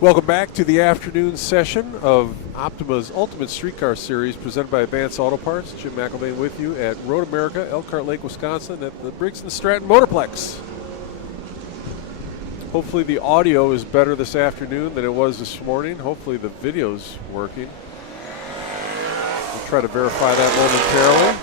Welcome back to the afternoon session of Optima's Ultimate Streetcar Series presented by Advanced Auto Parts. Jim McElvain with you at Road America, Elkhart Lake, Wisconsin at the Briggs & Stratton Motorplex. Hopefully the audio is better this afternoon than it was this morning. Hopefully the video's working. We'll try to verify that momentarily.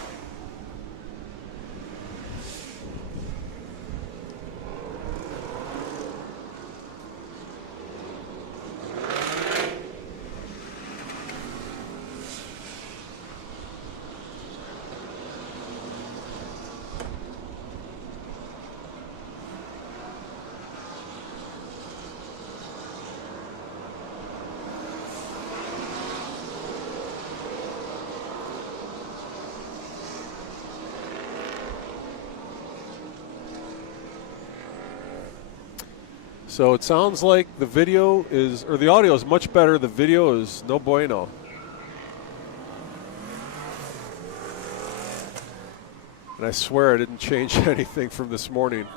So it sounds like the video is, or the audio is much better. The video is no bueno. And I swear I didn't change anything from this morning.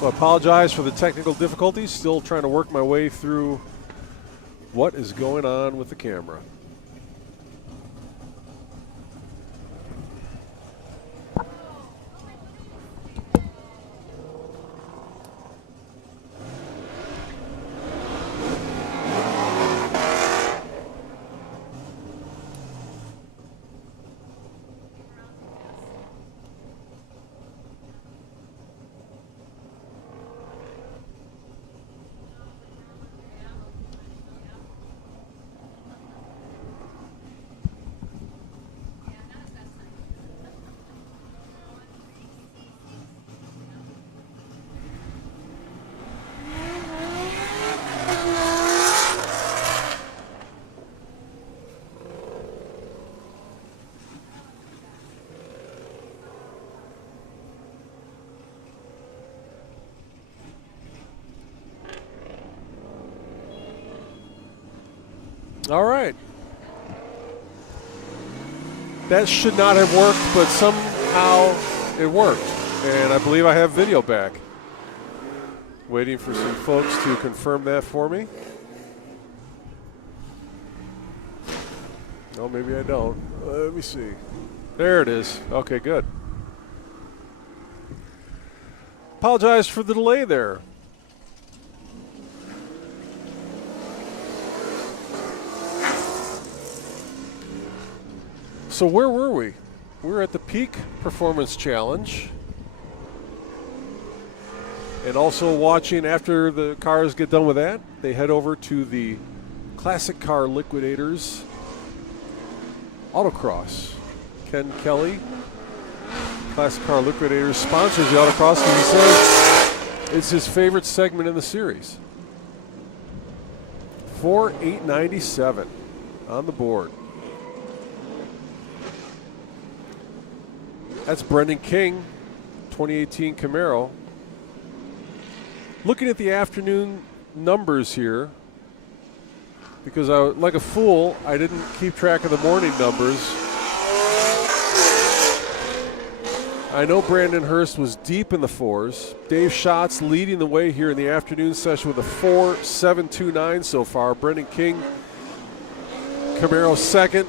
So I apologize for the technical difficulties. Still trying to work my way through what is going on with the camera. All right. That should not have worked, but somehow it worked. And I believe I have video back. Waiting for some folks to confirm that for me. Oh, maybe I don't. Let me see. There it is. Okay, good. Apologize for the delay there. So where were we? We were at the Peak Performance Challenge. And also watching, after the cars get done with that, they head over to the Classic Car Liquidators Autocross. Ken Kelly, Classic Car Liquidators, sponsors the Autocross, and he says it's his favorite segment in the series. 4,897 on the board. That's Brendan King, 2018 Camaro. Looking at the afternoon numbers here, because like a fool, I didn't keep track of the morning numbers. I know Brandon Hurst was deep in the fours. Dave Schatz leading the way here in the afternoon session with a 4.729 so far. Brendan King, Camaro second,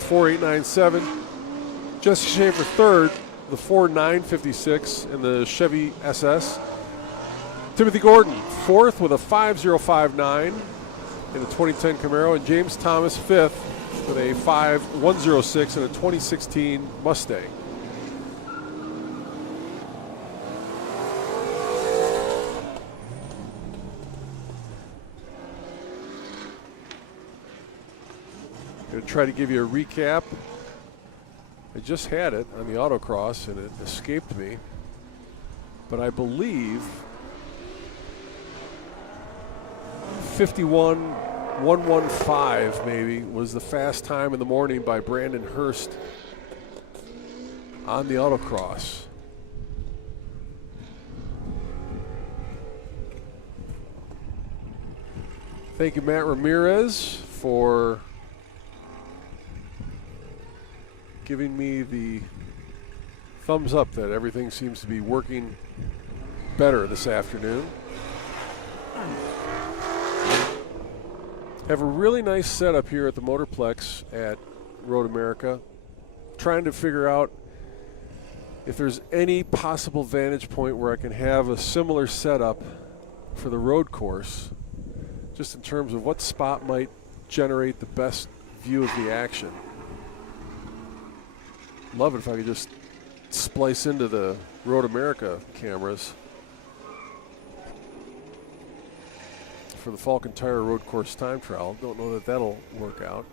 4.897. Jesse Schaefer third, the 4.956 in the Chevy SS. Timothy Gordon fourth with a 5.059. in a 2010 Camaro, and James Thomas 5th with a 5.106 in a 2016 Mustang. Going to try to give you a recap. I just had it on the Autocross and it escaped me, but I believe 51.115 maybe was the fast time in the morning by Brandon Hurst on the Autocross. Thank you, Matt Ramirez, for giving me the thumbs up that everything seems to be working better this afternoon. Have a really nice setup here at the Motorplex at Road America. Trying to figure out if there's any possible vantage point where I can have a similar setup for the road course, just in terms of what spot might generate the best view of the action. Love it if I could just splice into the Road America cameras for the Falcon Tire Road Course time trial. Don't know that that'll work out.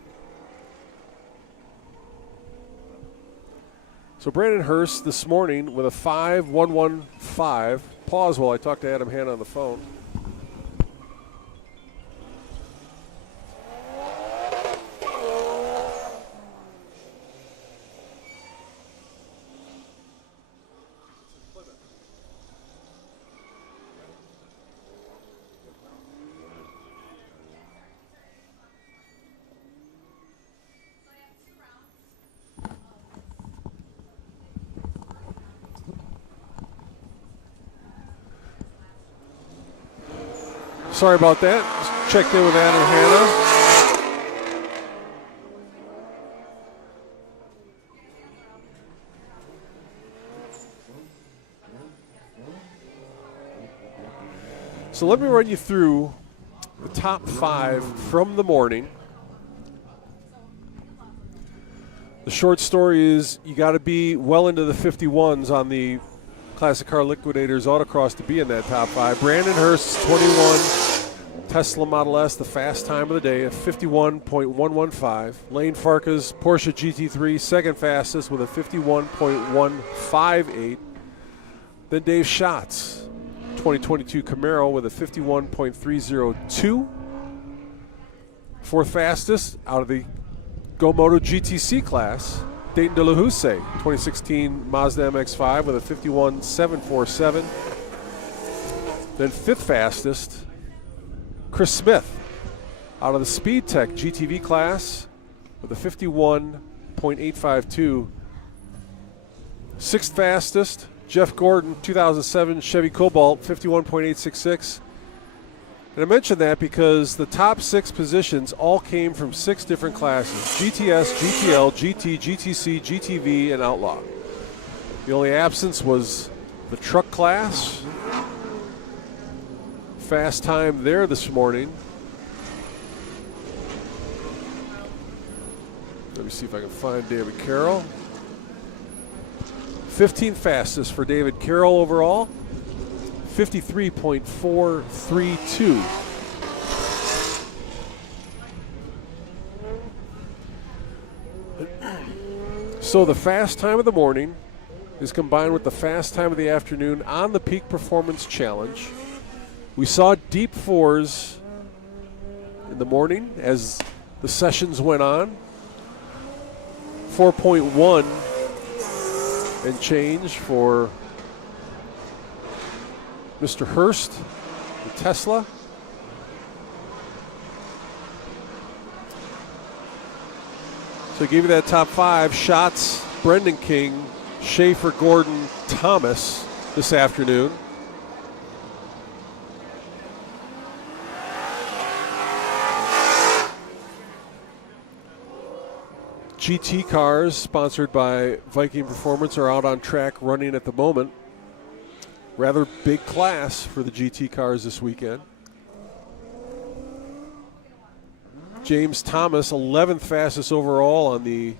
So Brandon Hurst this morning with a 5.115. Pause while I talk to Adam Hanna on the phone. Sorry about that. Just checked in with Adam Hanna. So let me run you through the top 5 from the morning. The short story is you got to be well into the 51s on the Classic Car Liquidators Autocross to be in that top 5. Brandon Hurst's 21 Tesla Model S, the fast time of the day at 51.115. Lane Farka's Porsche GT3, second fastest with a 51.158. Then Dave Schatz, 2022 Camaro with a 51.302. Fourth fastest out of the Go Moto GTC class, Dayton De La Houssaye, 2016 Mazda MX-5 with a 51.747. Then fifth fastest, Chris Smith out of the Speed Tech GTV class with a 51.852. Sixth fastest, Jeff Gordon, 2007 Chevy Cobalt, 51.866. And I mention that because the top 6 positions all came from 6 different classes: GTS, GTL, GT, GTC, GTV, and Outlaw. The only absence was the truck class. Fast time there this morning. Let me see if I can find David Carroll. 15th fastest for David Carroll overall. 53.432. So the fast time of the morning is combined with the fast time of the afternoon on the Peak Performance Challenge. We saw deep 4s in the morning as the sessions went on. 4.1 and change for Mr. Hurst, the Tesla. So I gave you that top 5. Schatz, Brendan King, Schaefer, Gordon, Thomas this afternoon. GT cars, sponsored by Viking Performance, are out on track running at the moment. Rather big class for the GT cars this weekend. James Thomas, 11th fastest overall on the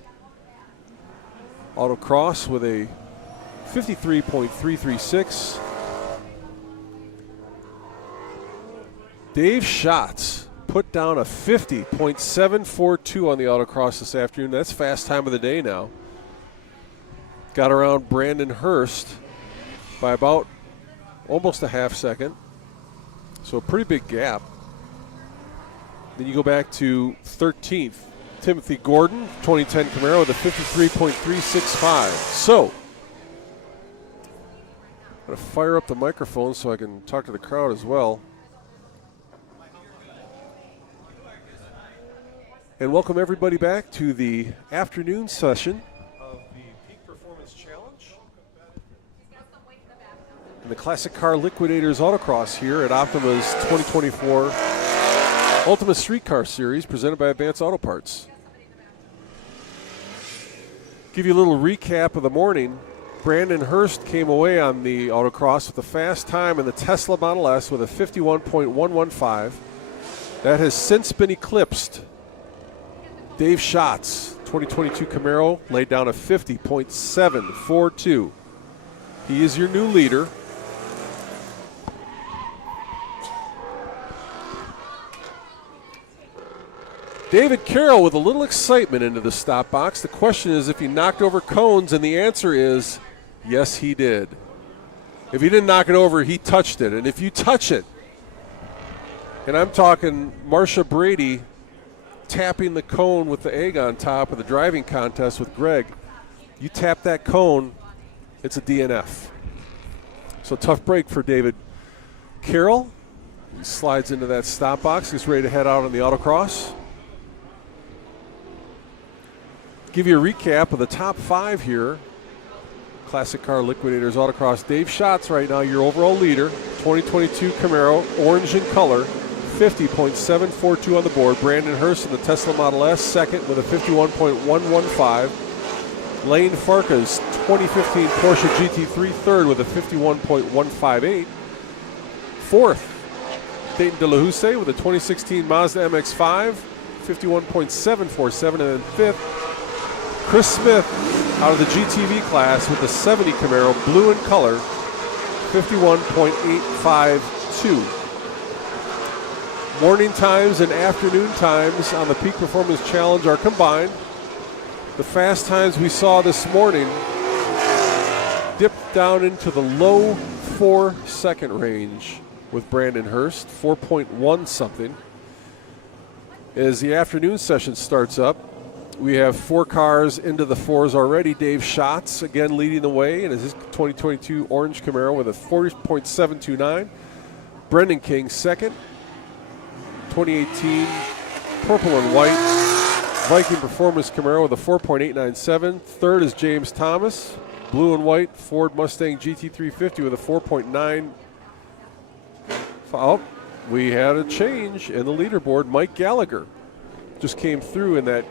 Autocross with a 53.336. Dave Schatz put down a 50.742 on the Autocross this afternoon. That's fast time of the day now. Got around Brandon Hurst by about almost a half second. So a pretty big gap. Then you go back to 13th. Timothy Gordon, 2010 Camaro with a 53.365. So, I'm going to fire up the microphone so I can talk to the crowd as well. And welcome everybody back to the afternoon session of the Peak Performance Challenge and the Classic Car Liquidators Autocross here at Optima's 2024 Ultimate Streetcar Series presented by Advance Auto Parts. Give you a little recap of the morning. Brandon Hurst came away on the Autocross with a fast time in the Tesla Model S with a 51.115. That has since been eclipsed. Dave Schatz, 2022 Camaro, laid down a 50.742. He is your new leader. David Carroll with a little excitement into the stop box. The question is if he knocked over cones, and the answer is yes, he did. If he didn't knock it over, he touched it. And if you touch it, and I'm talking Marsha Brady tapping the cone with the egg on top of the driving contest with Greg, you tap that cone, it's a DNF. So tough break for David Carroll. He slides into that stop box, gets ready to head out on the Autocross. Give you a recap of the top five here. Classic Car Liquidators Autocross. Dave Schatz right now, your overall leader. 2022 Camaro, orange in color, 50.742 on the board. Brandon Hurst in the Tesla Model S, second with a 51.115. Lane Farkas, 2015 Porsche GT3, third with a 51.158. Fourth, Dayton De La Houssaye with a 2016 Mazda MX-5, 51.747. And then fifth, Chris Smith out of the GTV class with the 70 Camaro, blue in color, 51.852. Morning times and afternoon times on the Peak Performance Challenge are combined. The fast times we saw this morning dipped down into the low 4-second range with Brandon Hurst, 4.1 something. As the afternoon session starts up, we have four cars into the fours already. Dave Schatz again leading the way in his 2022 orange Camaro with a 40.729. Brendan King second. 2018 purple and white Viking Performance Camaro with a 4.897. Third is James Thomas, blue and white Ford Mustang GT350 with a 4.9. Oh, we had a change in the leaderboard. Mike Gallagher just came through in that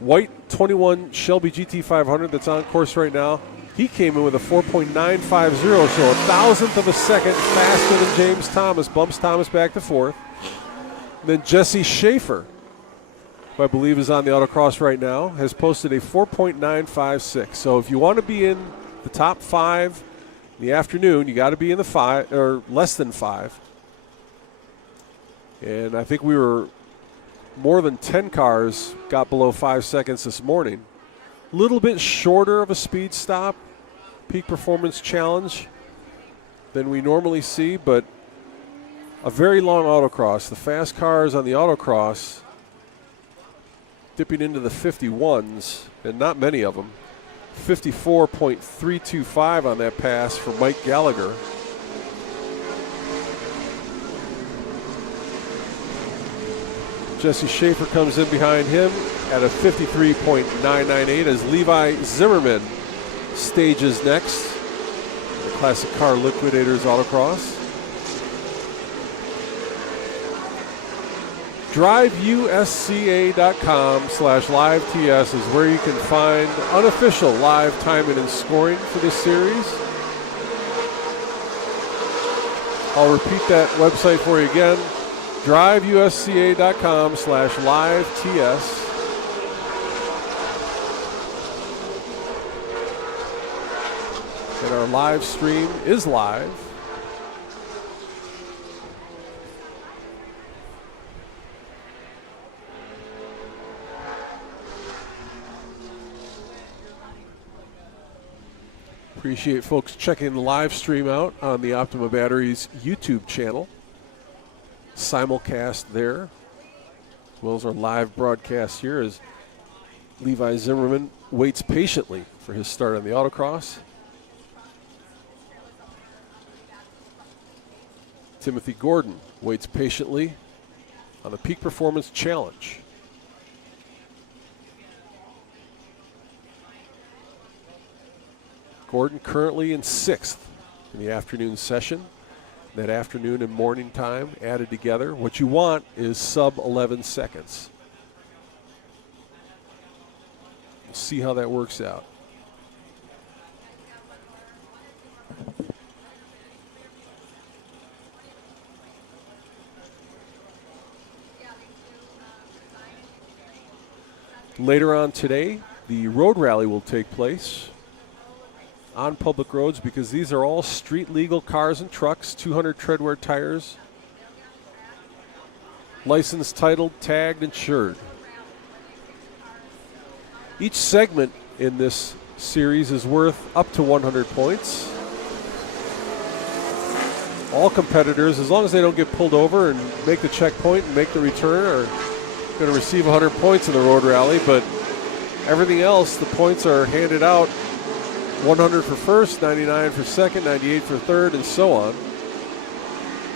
white 21 Shelby GT500 that's on course right now. He came in with a 4.950, so a thousandth of a second faster than James Thomas, bumps Thomas back to fourth. And then Jesse Schaefer, who I believe is on the Autocross right now, has posted a 4.956. So if you want to be in the top five in the afternoon, you got to be in the five or less than five. And I think we were more than 10 cars got below 5 seconds this morning. A little bit shorter of a speed stop, Peak Performance Challenge, than we normally see, but a very long Autocross. The fast cars on the Autocross dipping into the 51s, and not many of them. 54.325 on that pass for Mike Gallagher. Jesse Schaefer comes in behind him at a 53.998 as Levi Zimmerman stages next. The Classic Car Liquidators Autocross. DriveUSCA.com/liveTS is where you can find unofficial live timing and scoring for this series. I'll repeat that website for you again. driveusca.com/live-ts. And our live stream is live. Appreciate folks checking the live stream out on the Optima Batteries YouTube channel. Simulcast there, as well as our live broadcast here as Levi Zimmerman waits patiently for his start on the Autocross. Timothy Gordon waits patiently on the Peak Performance Challenge. Gordon currently in 6th in the afternoon session. That afternoon and morning time added together. What you want is sub 11 seconds. We'll see how that works out. Later on today, the road rally will take place on public roads because these are all street legal cars and trucks, 200 treadwear tires, licensed, titled, tagged, insured. Each segment in this series is worth up to 100 points. All competitors, as long as they don't get pulled over and make the checkpoint and make the return, are going to receive 100 points in the road rally, but everything else, the points are handed out. 100 for first, 99 for second, 98 for third, and so on.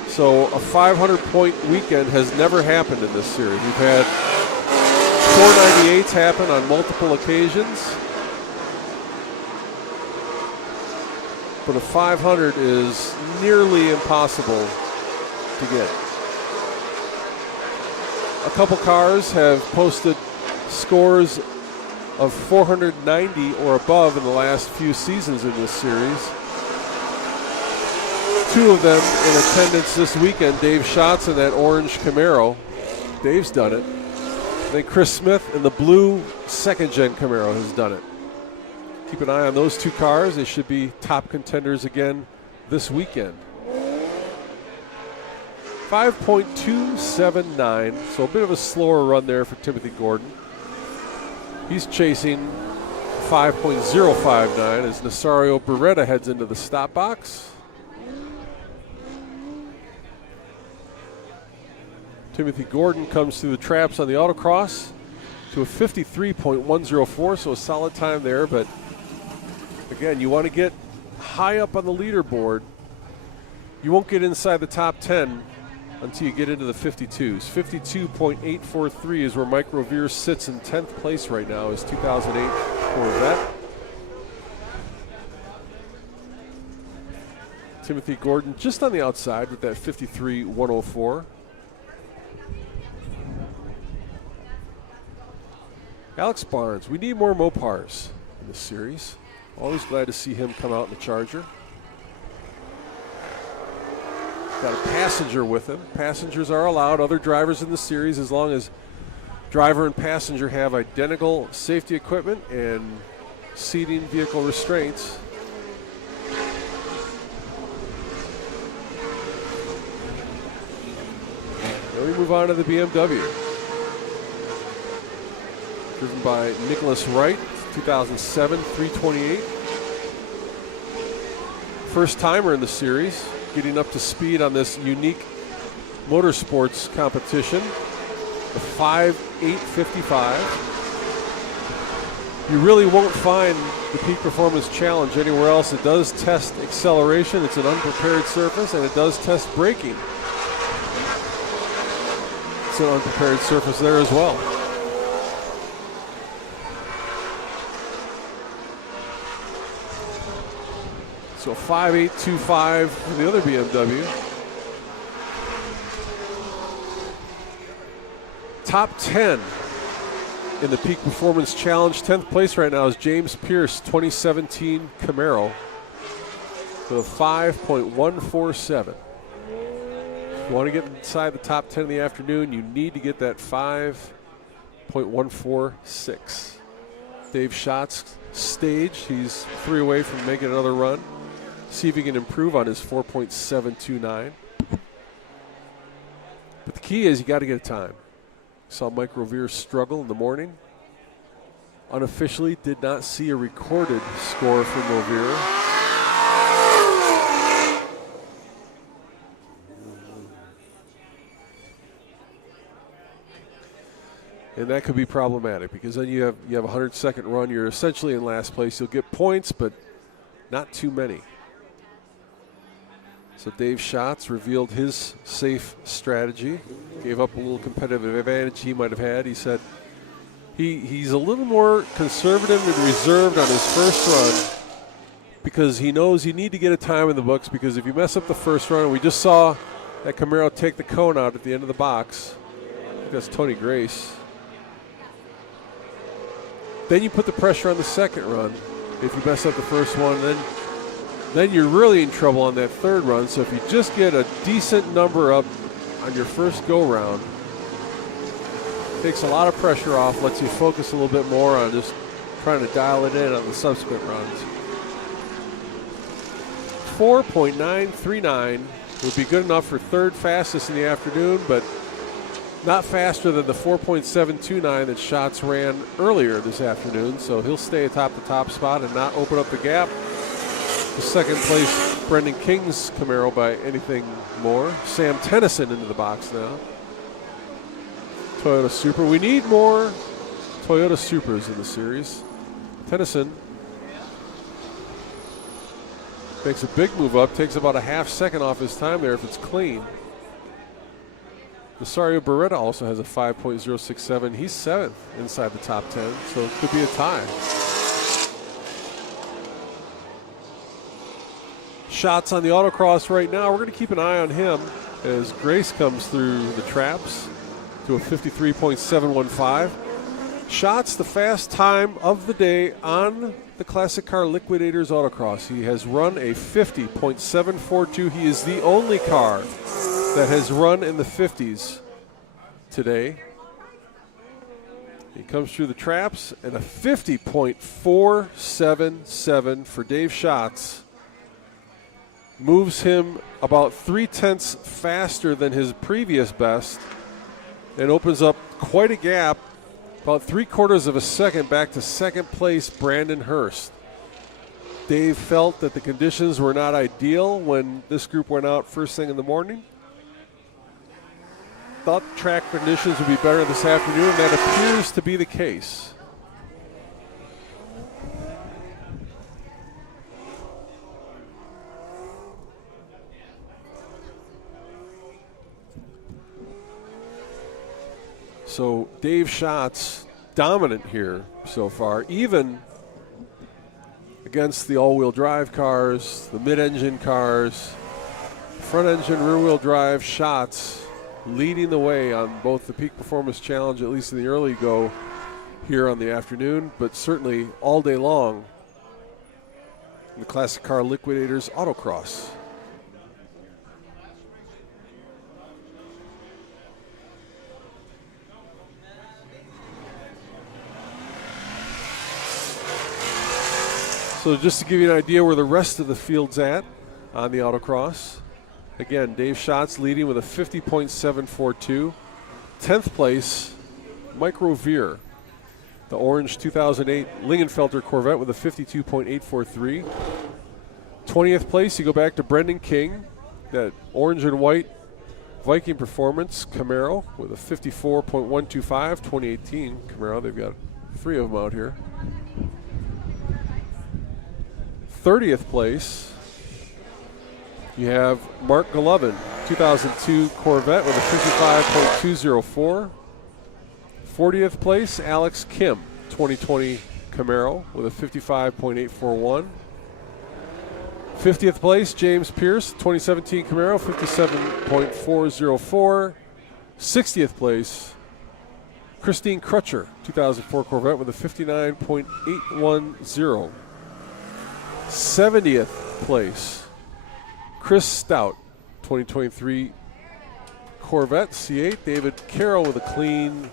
So a 500-point weekend has never happened in this series. We've had 498s happen on multiple occasions, but a 500 is nearly impossible to get. A couple cars have posted scores of 490 or above in the last few seasons in this series. 2 of them in attendance this weekend. Dave Schatz in that orange Camaro. Dave's done it. I think Chris Smith in the blue second-gen Camaro has done it. Keep an eye on those 2 cars. They should be top contenders again this weekend. 5.279, so a bit of a slower run there for Timothy Gordon. He's chasing 5.059 as Nasario Beretta heads into the stop box. Timothy Gordon comes through the traps on the Autocross to a 53.104, so a solid time there. But again, you want to get high up on the leaderboard. You won't get inside the top 10 until you get into the 52s. 52.843 is where Mike Rovier sits in 10th place right now, his 2008 Corvette. Timothy Gordon just on the outside with that 53.104. Alex Barnes, we need more Mopars in this series. Always glad to see him come out in the Charger. Got a passenger with him. Passengers are allowed, other drivers in the series, as long as driver and passenger have identical safety equipment and seating vehicle restraints. Then we move on to the BMW. Driven by Nicholas Wright, 2007 328. First timer in the series, getting up to speed on this unique motorsports competition, the 5.855. You really won't find the Peak Performance Challenge anywhere else. It does test acceleration. It's an unprepared surface, and it does test braking. It's an unprepared surface there as well. So 5.825 for the other BMW. Top 10 in the Peak Performance Challenge. 10th place right now is James Pierce, 2017 Camaro, with a 5.147. If you want to get inside the top 10 in the afternoon, you need to get that 5.146. Dave Schatz staged. He's 3 away from making another run. See if he can improve on his 4.729. But the key is you got to get a time. Saw Mike Rovier struggle in the morning. Unofficially did not see a recorded score from Rovier. And that could be problematic because then you have a 100-second run. You're essentially in last place. You'll get points, but not too many. So Dave Schatz revealed his safe strategy, gave up a little competitive advantage he might have had. He said he's a little more conservative and reserved on his first run because he knows you need to get a time in the books, because if you mess up the first run, and we just saw that Camaro take the cone out at the end of the box. I think that's Tony Grace. Then you put the pressure on the second run. If you mess up the first one, then you're really in trouble on that third run. So if you just get a decent number up on your first go-round, takes a lot of pressure off, lets you focus a little bit more on just trying to dial it in on the subsequent runs. 4.939 would be good enough for third fastest in the afternoon, but not faster than the 4.729 that Schatz ran earlier this afternoon, so he'll stay atop the top spot and not open up the gap to second place Brendan King's Camaro by anything more. Sam Tennyson into the box now. Toyota Supra. We need more Toyota Supras in the series. Tennyson makes a big move up, takes about a half second off his time there if it's clean. Rosario Beretta also has a 5.067. He's 7th inside the top 10, so it could be a tie. Shots on the Autocross right now. We're going to keep an eye on him as Grace comes through the traps to a 53.715. Shots, the fast time of the day on the Classic Car Liquidators Autocross. He has run a 50.742. He is the only car that has run in the 50s today. He comes through the traps and a 50.477 for Dave Schatz. Moves him about 0.3 faster than his previous best and opens up quite a gap, about 3/4 of a second back to second place Brandon Hurst. Dave felt that the conditions were not ideal when this group went out first thing in the morning. Thought track conditions would be better this afternoon, and that appears to be the case. So Dave Schatz dominant here so far, even against the all-wheel drive cars, the mid-engine cars, front-engine, rear-wheel drive. Schatz leading the way on both the Peak Performance Challenge, at least in the early go here on the afternoon, but certainly all day long in the Classic Car Liquidators Autocross. So just to give you an idea where the rest of the field's at on the Autocross. Again, Dave Schatz leading with a 50.742. 10th place, Mike Rovier, the orange 2008 Lingenfelter Corvette with a 52.843. 20th place, you go back to Brendan King, that orange and white Viking Performance Camaro with a 54.125, 2018 Camaro. They've got 3 of them out here. 30th place, you have Mark Golovin, 2002 Corvette with a 55.204. 40th place, Alex Kim, 2020 Camaro with a 55.841. 50th place, James Pierce, 2017 Camaro, 57.404. 60th place, Christine Crutcher, 2004 Corvette with a 59.810. 70th place, Chris Stout, 2023 Corvette C8. David Carroll with a clean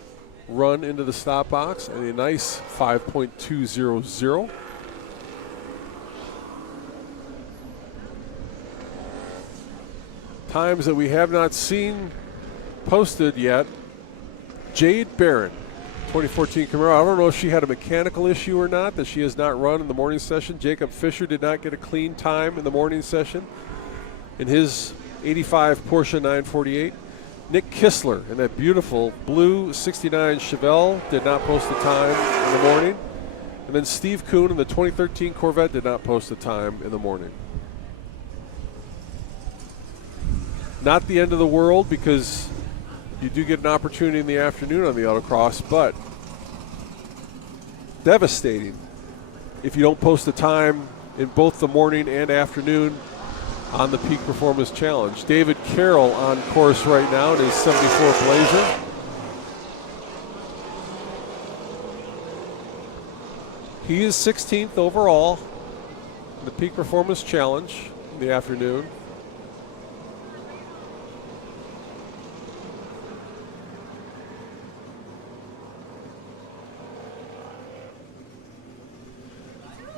run into the stop box and a nice 5.200. Times that we have not seen posted yet. Jade Barron, 2014 Camaro. I don't know if she had a mechanical issue or not that she has not run in the morning session. Jacob Fisher did not get a clean time in the morning session in his 85 Porsche 948. Nick Kistler in that beautiful blue 69 Chevelle did not post a time in the morning. And then Steve Kuhn in the 2013 Corvette did not post a time in the morning. Not the end of the world because you do get an opportunity in the afternoon on the Autocross, but devastating if you don't post a time in both the morning and afternoon on the Peak Performance Challenge. David Carroll on course right now in his 74 Blazer. He is 16th overall in the Peak Performance Challenge in the afternoon.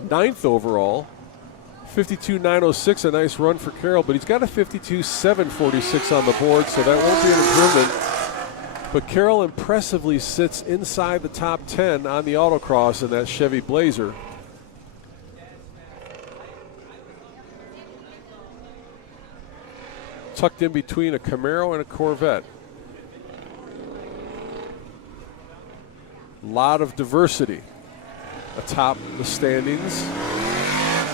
Ninth overall, 52.906, a nice run for Carroll, but he's got a 52.746 on the board, so that won't be an improvement. But Carroll impressively sits inside the top 10 on the Autocross in that Chevy Blazer. Tucked in between a Camaro and a Corvette. A lot of diversity atop the standings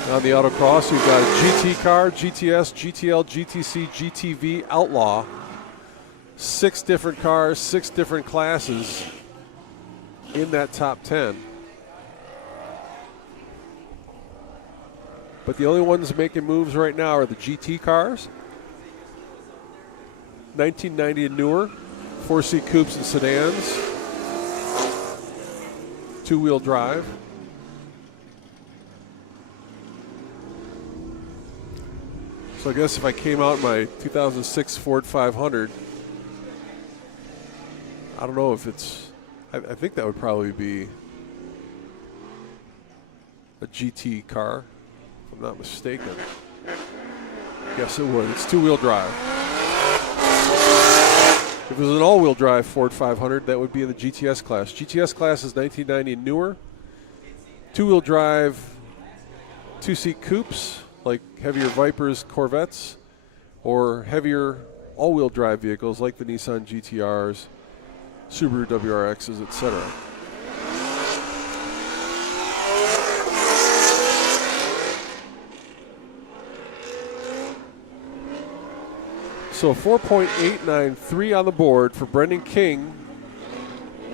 on the Autocross. You've got a GT car, GTS, GTL, GTC, GTV, Outlaw. 6 different cars, 6 different classes in that top 10. But the only ones making moves right now are the GT cars, 1990 and newer, 4-seat coupes and sedans, 2-wheel drive. So I guess if I came out in my 2006 Ford 500, I don't know if it's, I think that would probably be a GT car, if I'm not mistaken. Yes, it would. It's 2-wheel drive. If it was an all-wheel drive Ford 500, that would be in the GTS class. GTS class is 1990 and newer. 2-wheel drive, 2-seat coupes, like heavier Vipers, Corvettes, or heavier all-wheel drive vehicles like the Nissan GTRs, Subaru WRXs, etc. So 4.893 on the board for Brendan King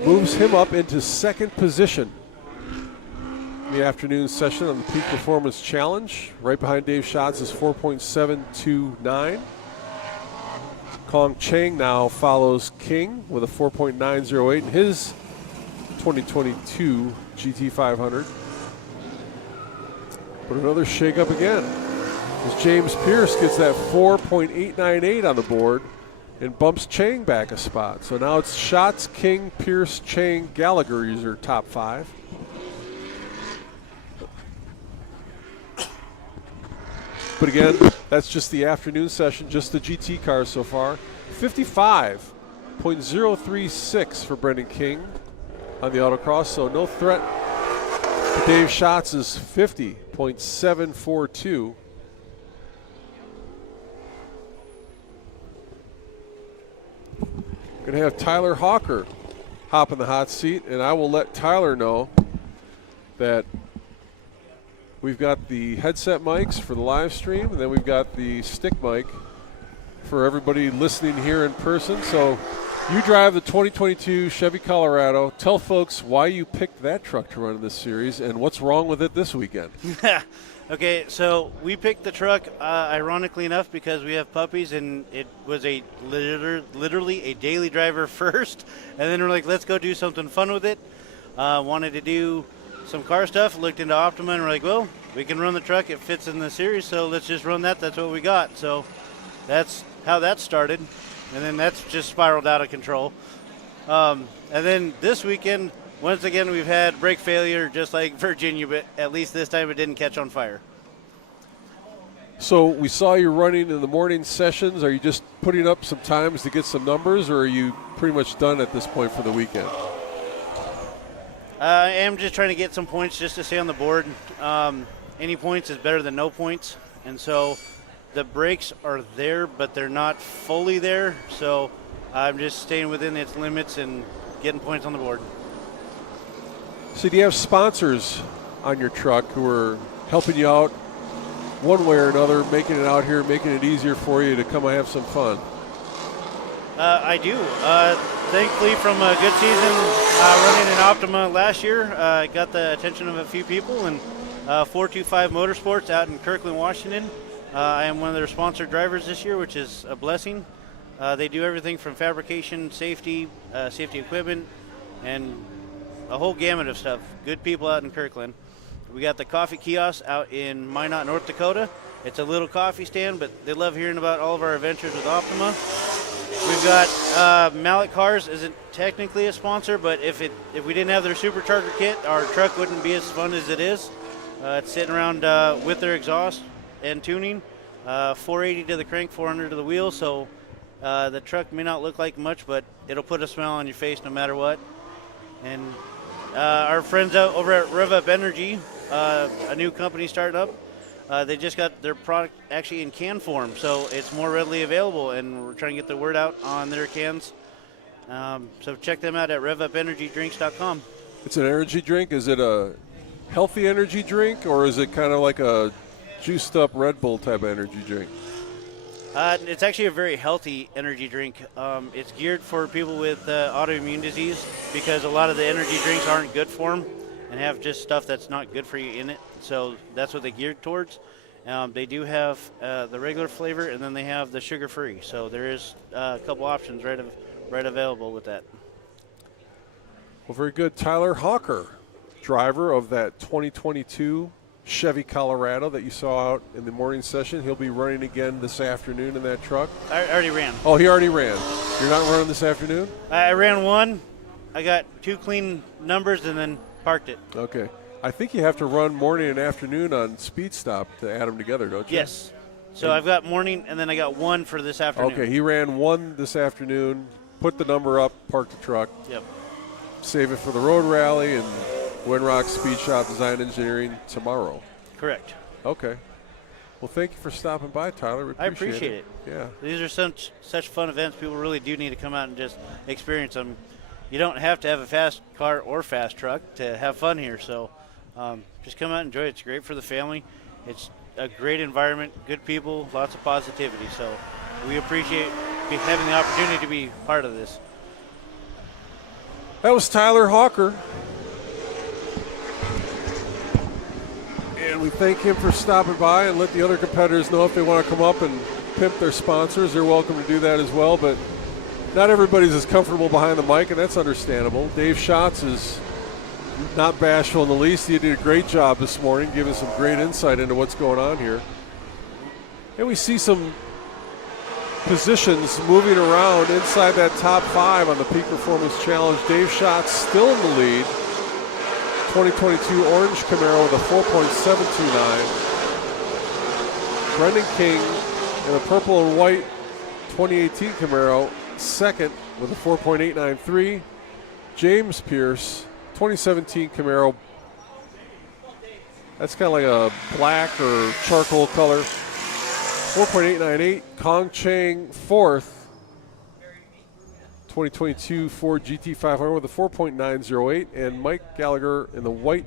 moves him up into second position in the afternoon session on the Peak Performance Challenge. Right behind Dave Schatz is 4.729. Kong Chang now follows King with a 4.908 in his 2022 GT500. But another shakeup again, as James Pierce gets that 4.898 on the board and bumps Chang back a spot. So now it's Schatz, King, Pierce, Chang, Gallagher is your top 5. But again, that's just the afternoon session, just the GT cars so far. 55.036 for Brendan King on the Autocross, so no threat to Dave Schatz is 50.742. Going to have Tyler Hawker hop in the hot seat, and I will let Tyler know that we've got the headset mics for the live stream, and then we've got the stick mic for everybody listening here in person. So you drive the 2022 Chevy Colorado. Tell folks why you picked that truck to run in this series and what's wrong with it this weekend. Okay, so we picked the truck, ironically enough, because we have puppies, and it was a literally a daily driver first, and then we're like, let's go do something fun with it. Wanted to do some car stuff, looked into Optima, and we're like, well, we can run the truck. It fits in the series, so let's just run that. That's what we got. So that's how that started. and then that's just spiraled out of control. And then this weekend, once again, we've had brake failure just like Virginia, but at least this time it didn't catch on fire. So we saw you running in the morning sessions. Are you just putting up some times to get some numbers, or are you pretty much done at this point for the weekend? I am just trying to get some points just to stay on the board. Any points is better than no points. And so the brakes are there, but they're not fully there. So I'm just staying within its limits and getting points on the board. So do you have sponsors on your truck who are helping you out one way or another, making it out here, making it easier for you to come and have some fun? I do. Thankfully, from a good season running in Optima last year, I got the attention of a few people, and 425 Motorsports out in Kirkland, Washington. I am one of their sponsored drivers this year, which is a blessing. They do everything from fabrication, safety, safety equipment, and a whole gamut of stuff. Good people out in Kirkland. We got the coffee kiosk out in Minot, North Dakota. It's a little coffee stand, but they love hearing about all of our adventures with Optima. We've got Mallet Cars isn't technically a sponsor, but if we didn't have their supercharger kit, our truck wouldn't be as fun as it is. It's sitting around with their exhaust and tuning, 480 to the crank, 400 to the wheel. So the truck may not look like much, but it'll put a smile on your face no matter what. And our friends out over at RevUp Energy, a new company starting up. They just got their product actually in can form, so it's more readily available, and we're trying to get the word out on their cans. So check them out at RevUpEnergyDrinks.com. It's an energy drink. Is it a healthy energy drink, or is it kind of like a juiced up Red Bull type of energy drink? It's actually a very healthy energy drink. It's geared for people with autoimmune disease, because a lot of the energy drinks aren't good for them and have just stuff that's not good for you in it. So that's what they're geared towards. They do have the regular flavor, and then they have the sugar-free. So there is a couple options right available with that. Well, very good. Tyler Hawker, driver of that 2022 Chevy Colorado that you saw out in the morning session. He'll be running again this afternoon in that truck. I already ran. Oh, he already ran. You're not running this afternoon? I ran one. I got 2 clean numbers and then parked it. Okay. I think you have to run morning and afternoon on Speed Stop to add them together, don't you? Yes. So I've got morning, and then I got one for this afternoon. Okay, he ran one this afternoon, put the number up, parked the truck. Yep. Save it for the road rally and Winrock Speed Shop Design Engineering tomorrow. Correct. Okay. Well, thank you for stopping by, Tyler. I appreciate it. Yeah. These are such fun events. People really do need to come out and just experience them. You don't have to have a fast car or fast truck to have fun here. So just come out and enjoy it. It's great for the family. It's a great environment, good people, lots of positivity. So we appreciate having the opportunity to be part of this. That was Tyler Hawker. And we thank him for stopping by, and let the other competitors know if they want to come up and pimp their sponsors. They're welcome to do that as well. But not everybody's as comfortable behind the mic, and that's understandable. Dave Schatz is not bashful in the least. He did a great job this morning, giving some great insight into what's going on here. And we see some positions moving around inside that top 5 on the Peak Performance Challenge. Dave Schatz still in the lead. 2022 orange Camaro with a 4.729. Brendan King in a purple and white 2018 Camaro, second with a 4.893. James Pierce, 2017 Camaro. That's kind of like a black or charcoal color. 4.898. Kong Chang, fourth. 2022 Ford GT500 with a 4.908. And Mike Gallagher in the white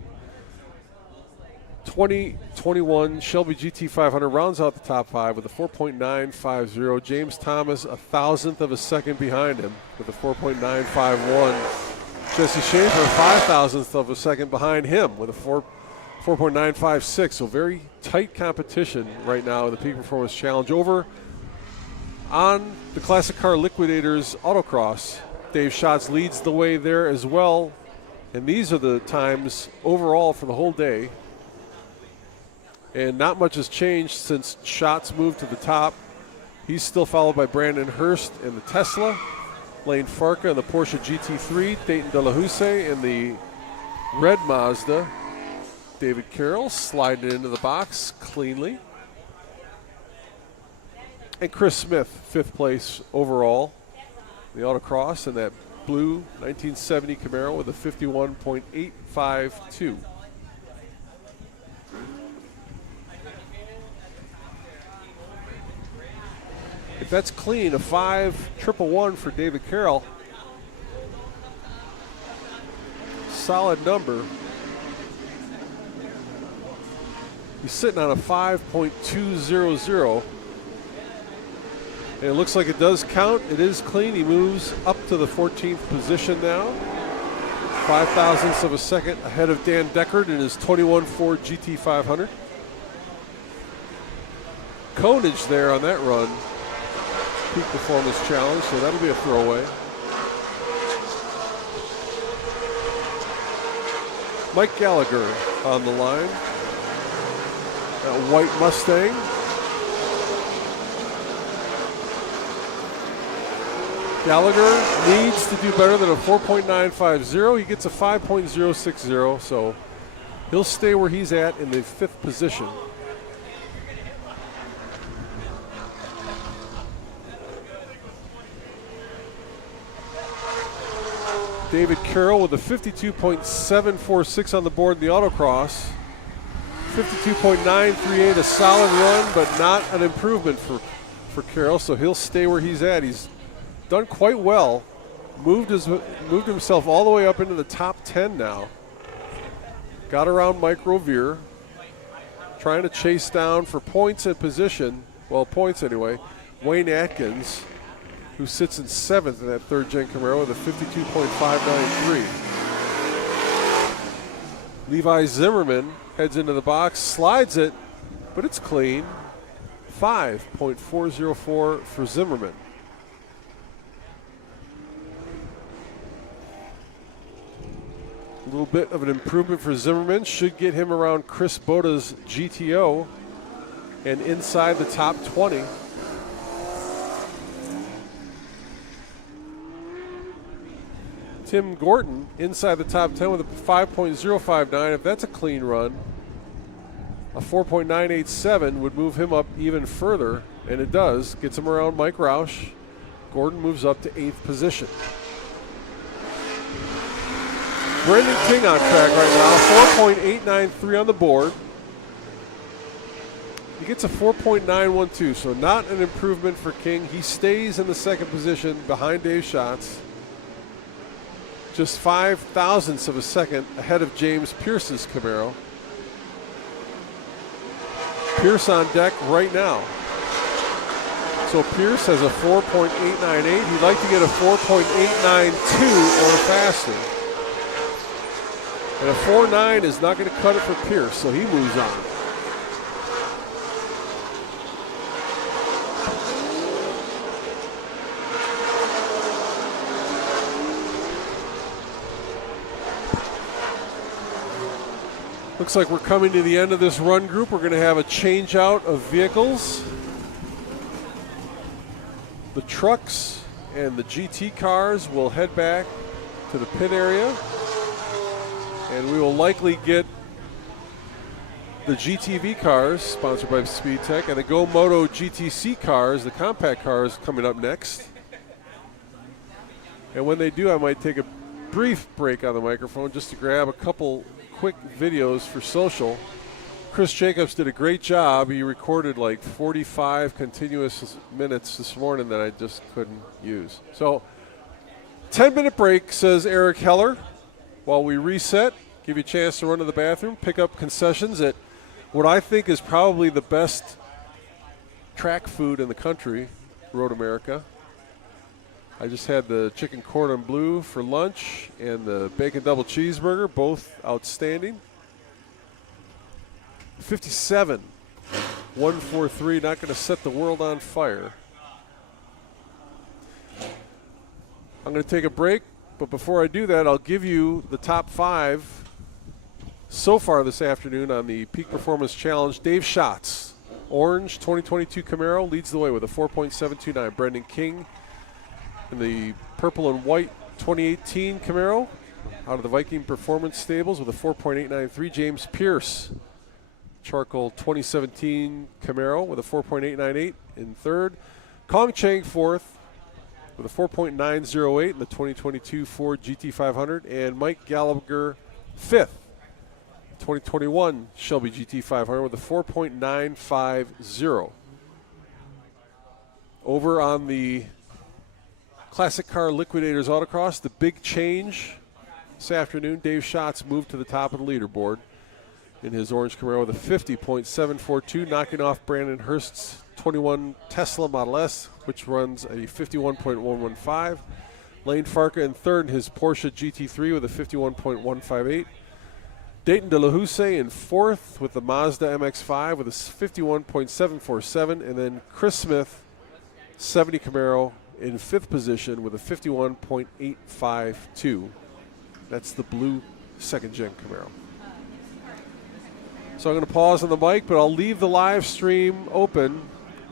2021 Shelby GT500 rounds out the top 5 with a 4.950. James Thomas, a thousandth of a second behind him with a 4.951. Jesse Schaefer, 5,000th of a second behind him with a 4.956. So very tight competition right now in the Peak Performance Challenge. Over on the Classic Car Liquidators Autocross, Dave Schatz leads the way there as well. And these are the times overall for the whole day. And not much has changed since Schatz moved to the top. He's still followed by Brandon Hurst in the Tesla, Lane Farka in the Porsche GT3, Dayton Delahousse in the red Mazda. David Carroll sliding into the box cleanly. And Chris Smith, 5th place overall, the Autocross in that blue 1970 Camaro with a 51.852. If that's clean, a 5.111 for David Carroll. Solid number. He's sitting on a 5.200. And it looks like it does count. It is clean. He moves up to the 14th position now. 5 thousandths of a second ahead of Dan Deckard in his 21 Ford GT500. Conage there on that run. Peak Performance Challenge, so that'll be a throwaway. Mike Gallagher on the line. That white Mustang. Gallagher needs to do better than a 4.950. He gets a 5.060, so he'll stay where he's at in the 5th position. David Carroll with a 52.746 on the board in the Autocross. 52.938, a solid run, but not an improvement for Carroll, so he'll stay where he's at. He's done quite well. Moved himself all the way up into the top 10 now. Got around Mike Rovier. Trying to chase down for points and position, well, points anyway, Wayne Atkins, who sits in 7th in that 3rd gen Camaro with a 52.593. Levi Zimmerman heads into the box, slides it, but it's clean. 5.404 for Zimmerman. A little bit of an improvement for Zimmerman. Should get him around Chris Boda's GTO and inside the top 20. Tim Gorton inside the top 10 with a 5.059. If that's a clean run, a 4.987 would move him up even further, and it does. Gets him around Mike Roush. Gordon moves up to 8th position. Brendan King on track right now, 4.893 on the board. He gets a 4.912, so not an improvement for King. He stays in the 2nd position behind Dave Schatz. Just 5 thousandths of a second ahead of James Pierce's Camaro. Pierce on deck right now. So Pierce has a 4.898. He'd like to get a 4.892 or faster. And a 4.9 is not going to cut it for Pierce, so he moves on. Looks like we're coming to the end of this run group. We're going to have a change out of vehicles. The trucks and the GT cars will head back to the pit area. And we will likely get the GTV cars, sponsored by Speed Tech, and the Go Moto GTC cars, the compact cars, coming up next. And when they do, I might take a brief break on the microphone just to grab a couple quick videos for social. Chris Jacobs did a great job. He recorded like 45 continuous minutes this morning that I just couldn't use. So 10-minute break, says Eric Heller, while we reset, give you a chance to run to the bathroom, pick up concessions at what I think is probably the best track food in the country, Road America. I just had the chicken cordon bleu for lunch and the bacon double cheeseburger, both outstanding. 57, 143, not going to set the world on fire. I'm going to take a break, but before I do that, I'll give you the top 5 so far this afternoon on the Peak Performance Challenge. Dave Schatz Orange 2022 Camaro leads the way with a 4.729. Brendan King in the purple and white 2018 Camaro out of the Viking Performance Stables with a 4.893. James Pierce, charcoal 2017 Camaro with a 4.898 in third. Kong Chang fourth with a 4.908 in the 2022 Ford GT500. And Mike Gallagher fifth, 2021 Shelby GT500 with a 4.950. Over on the Classic Car Liquidators Autocross, the big change this afternoon. Dave Schatz moved to the top of the leaderboard in his orange Camaro with a 50.742, knocking off Brandon Hurst's 21 Tesla Model S, which runs a 51.115. Lane Farka in third in his Porsche GT3 with a 51.158. Dayton De La Houssaye in fourth with the Mazda MX-5 with a 51.747. And then Chris Smith, 70 Camaro, in fifth position with a 51.852. That's the blue second-gen Camaro. So I'm going to pause on the mic, but I'll leave the live stream open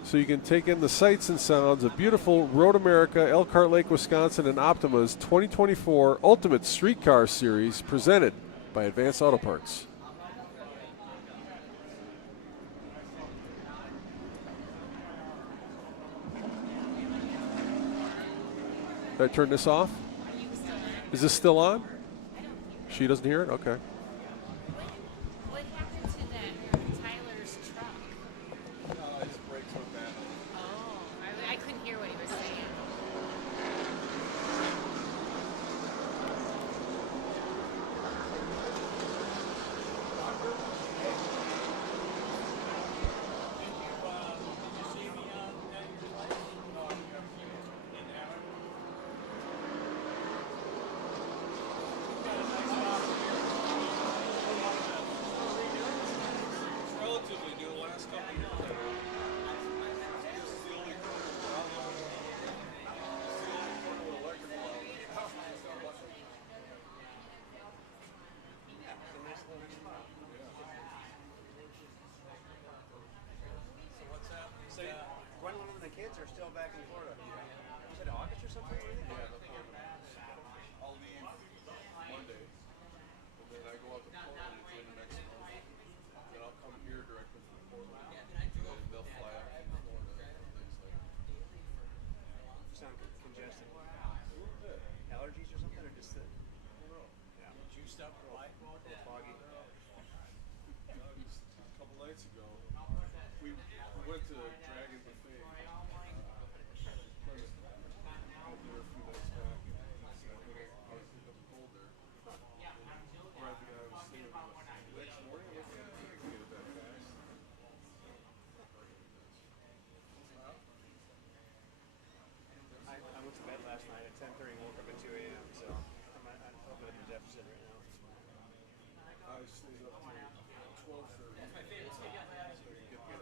so you can take in the sights and sounds of beautiful Road America, Elkhart Lake, Wisconsin, and Optima's 2024 Ultimate Streetcar Series presented by Advanced Auto Parts. Did I turn this off? Is this still on? She doesn't hear it? Okay. What happened to that Tyler's truck? His brakes went bad. Oh, I couldn't hear what he was saying. Kids are still back in Florida. Is it August or something? I'll leave Monday, and then I go out to Portland for the next month. Then I'll come here directly from Portland, and then they'll fly out from Florida and things like that. You sound congested. Allergies or something, or just I don't know. Yeah. Juiced up, right? Foggy. A couple nights ago, we went to Dragon Buffet. I went to bed last night at 10:30 and woke up at 2 a.m. So I'm a little bit of a deficit right now. I stayed up to 12:30. That's my favorite so you get the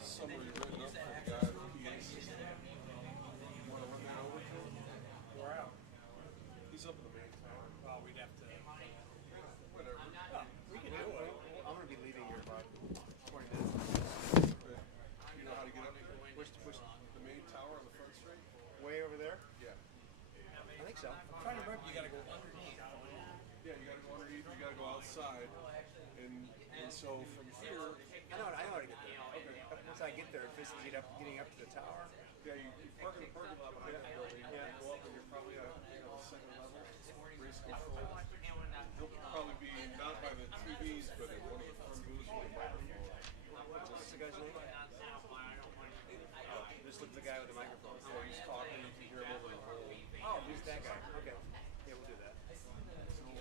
summary written up for the guy at the PA system. You want to run that over to him? We're out. He's up in the main tower. Well, we'd have to. Whatever. We can do it. I'm going to be leaving here about 20 minutes. Okay. You know how to get up here? Which The main tower on the front street? way over there? Yeah. I think so. I'm trying to remember. You got to go underneath. Yeah, you got to go underneath, you got to go outside. And so from here, I know how to get there. Okay. Once I get there, it's getting up to the tower. yeah, you park in the parking lot behind that building. Yeah. You go up and you're probably at the second level, race control. You'll probably be not by the TVs, but at one of the front booths with a microphone. What's the guy's name? Just look at the guy with the microphone. So he's talking, you can hear him over the whole. Oh, he's that guy. Okay. Yeah, we'll do that. So we'll do that for this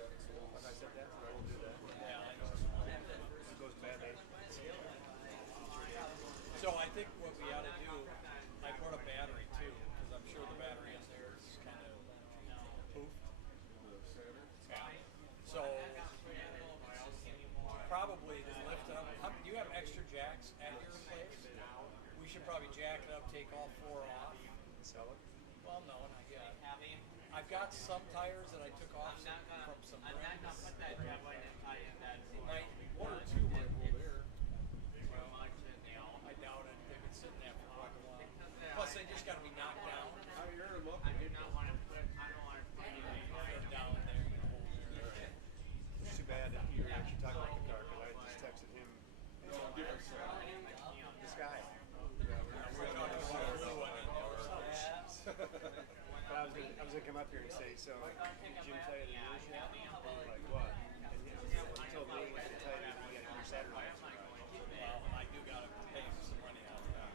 afternoon. If I said that, I will do that. Yeah, I know. It goes badly. So I think what we ought to do, I brought a battery too, because I'm sure the battery in there is kind of poofed. Yeah. So probably to lift up. Do you have extra jacks at your place? We should probably jack it up, take all four off. Sell it. Well, no, not yet. I've got some tires that I took off from some rims. One or two might go there. different Saturday. This guy. We're talking about a blue one in there or something. But I was gonna come up here and say, so did Jim tell you the news yet? Like what? And he told me he was gonna tell you that you got your Saturday. Well, I do gotta pay him some money out of that.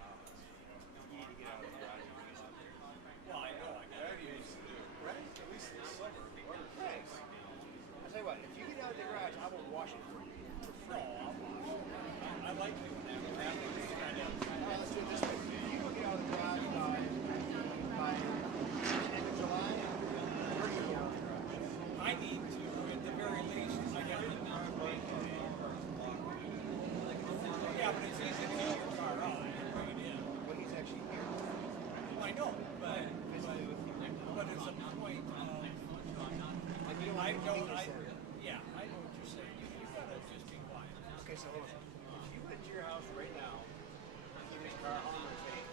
You need to get out of the garage and do something. Well, I know I That got he used to do. Right? At least in the summer. The winter. Thanks. I'll tell you what, if you get out of the garage, I will wash it for you. For free. I like doing that. We're having to kind of. Let's do it this way. If you don't get out of the garage by the end of July, where do you get out of the garage? I need to, at the very least, I got to. Yeah, but it's easy to get your car out and bring it in. Well, he's actually here. I know, but it's a point of. Like, you don't I want to don't. be I, center. yeah, I know what you're saying. You gotta just be quiet. Okay, so hold on. If you went to your house right now, keep his car on the tape.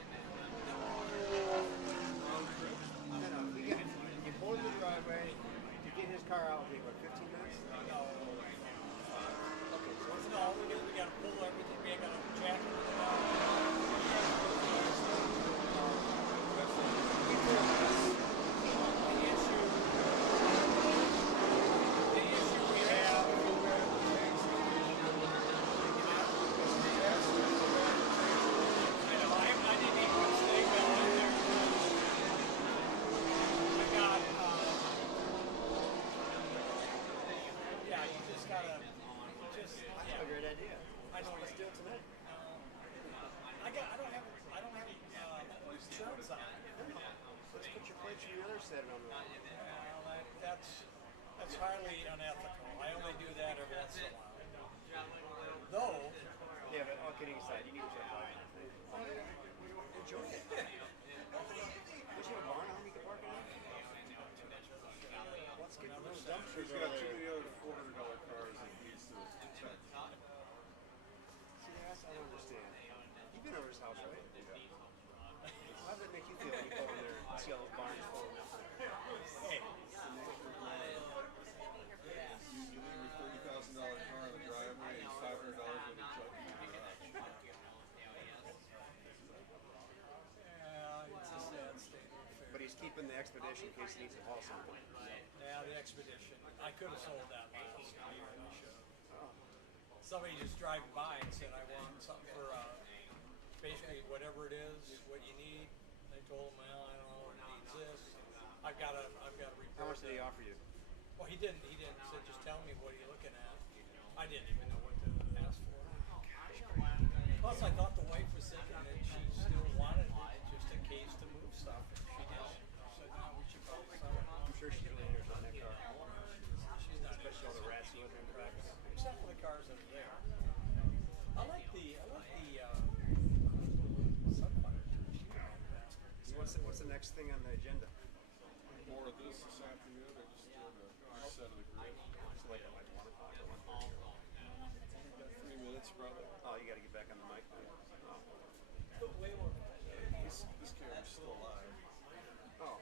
No, you pull in the driveway, to get his car out, take what, 15 minutes? No. Okay, so what's No, we gotta pull everything. We gotta jack it. The issue we have. I know. I didn't even put stay bell in there. I got. Yeah, you just gotta. Just. That's Yeah. a great idea. I know. Let's do it tonight. I don't have insurance on it. Let's put your plates from the other side on the line. Well, that's highly unethical. I only do that every once in a while. Though, Yeah, but all kidding aside, you need to check out. Enjoy it. Don't you have a barn home you can park in? Let's get those dumpsters He's over got too there. many other $400 cars that he needs to protect. See, that's I don't understand. You've been over his house, right? How does it make you feel when you go over there and see all those barns full of them? hey, You leave your $30,000 car in the driveway and $500 in the junk in the garage. it's a sad state of affairs. But he's keeping the expedition in case he needs to haul something. Yeah, the expedition. I could have sold that last year. I should have. Somebody just driving by and said, I want something for basically whatever it is, what you need. They told him, well, I don't know, it needs this. I've got to repair. How much did he offer you? Well, he didn't. He said, just tell me what are you looking at. I didn't even know what to ask for. Plus, I thought the wife was thinking that she still wanted it just in case to move stuff. And she didn't. So now we should probably sell it. I'm sure she's really interested in that car. She's not Especially all the rats who live in practice. except for the cars that are there. I like the Sunfire. So what's the next thing on the agenda? More of this afternoon, or just doing a set of the grid? It's like at 1 o'clock or 1:30. We've got 3 minutes, probably. Oh, you got to get back on the mic. This camera's still live. Oh.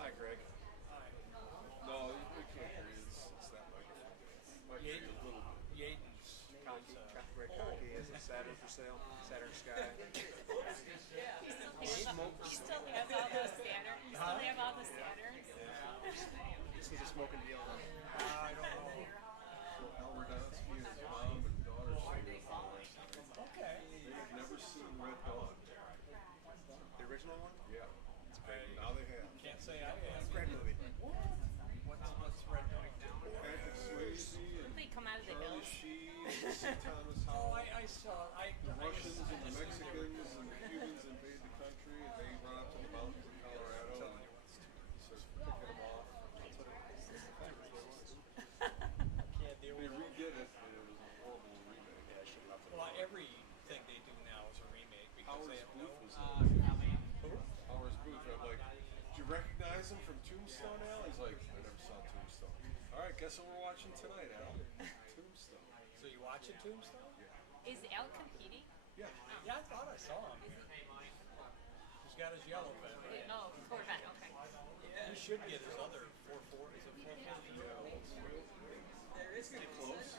Hi, Greg. No, we can't hear you. It's that microphone. Might hear you a little bit. Yaden's. Greg Conkey has a Saturn for sale. Saturn Sky. You still have all those Saturns? You still have all the Saturns? This is a smoking deal. I don't know. So Al Radonsky and his mom and daughter showed up last night. Okay. They had never seen Red Dawn. The original one? Yeah. Now they have. Can't say I It's a am. great movie. What's Red Dawn? Patrick Swayze and They come out of the Charlie hills. Sheen and C. Thomas Oh, Howell. I saw. The Russians and the Mexicans and the Cubans invade the country, and they run up to the mountains of Colorado and start picking them off. Can't deal They with it. redid it, and it was a horrible remake. Well, everything they do now is a remake because they Howard's have no. Booth was in it. Howard's Booth. I'm like, do you recognize him from Tombstone, Al? He's like, I never saw Tombstone. All right, guess what we're watching tonight, Al? Tombstone. So you watching Tombstone? Is Al competing? Yeah. Yeah, I thought I saw him. He's got his yellow pen, right? No, Corvette, okay. He should get his other 440s and 450. It's getting close.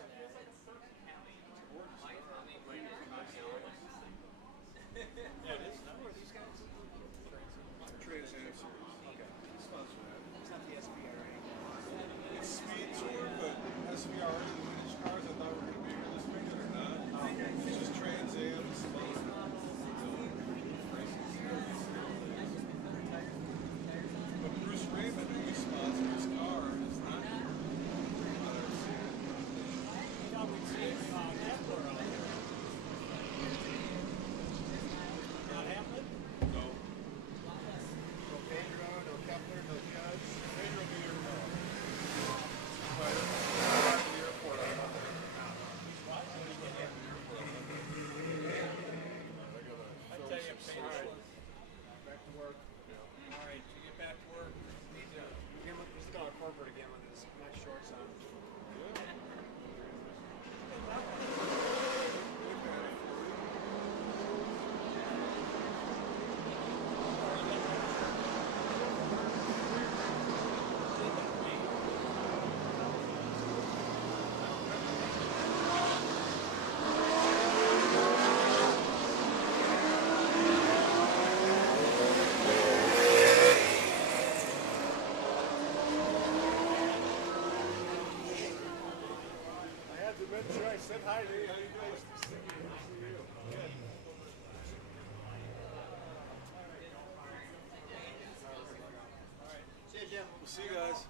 Said hi, Dave. How you doing? Good. See you, Jim. We'll see you guys.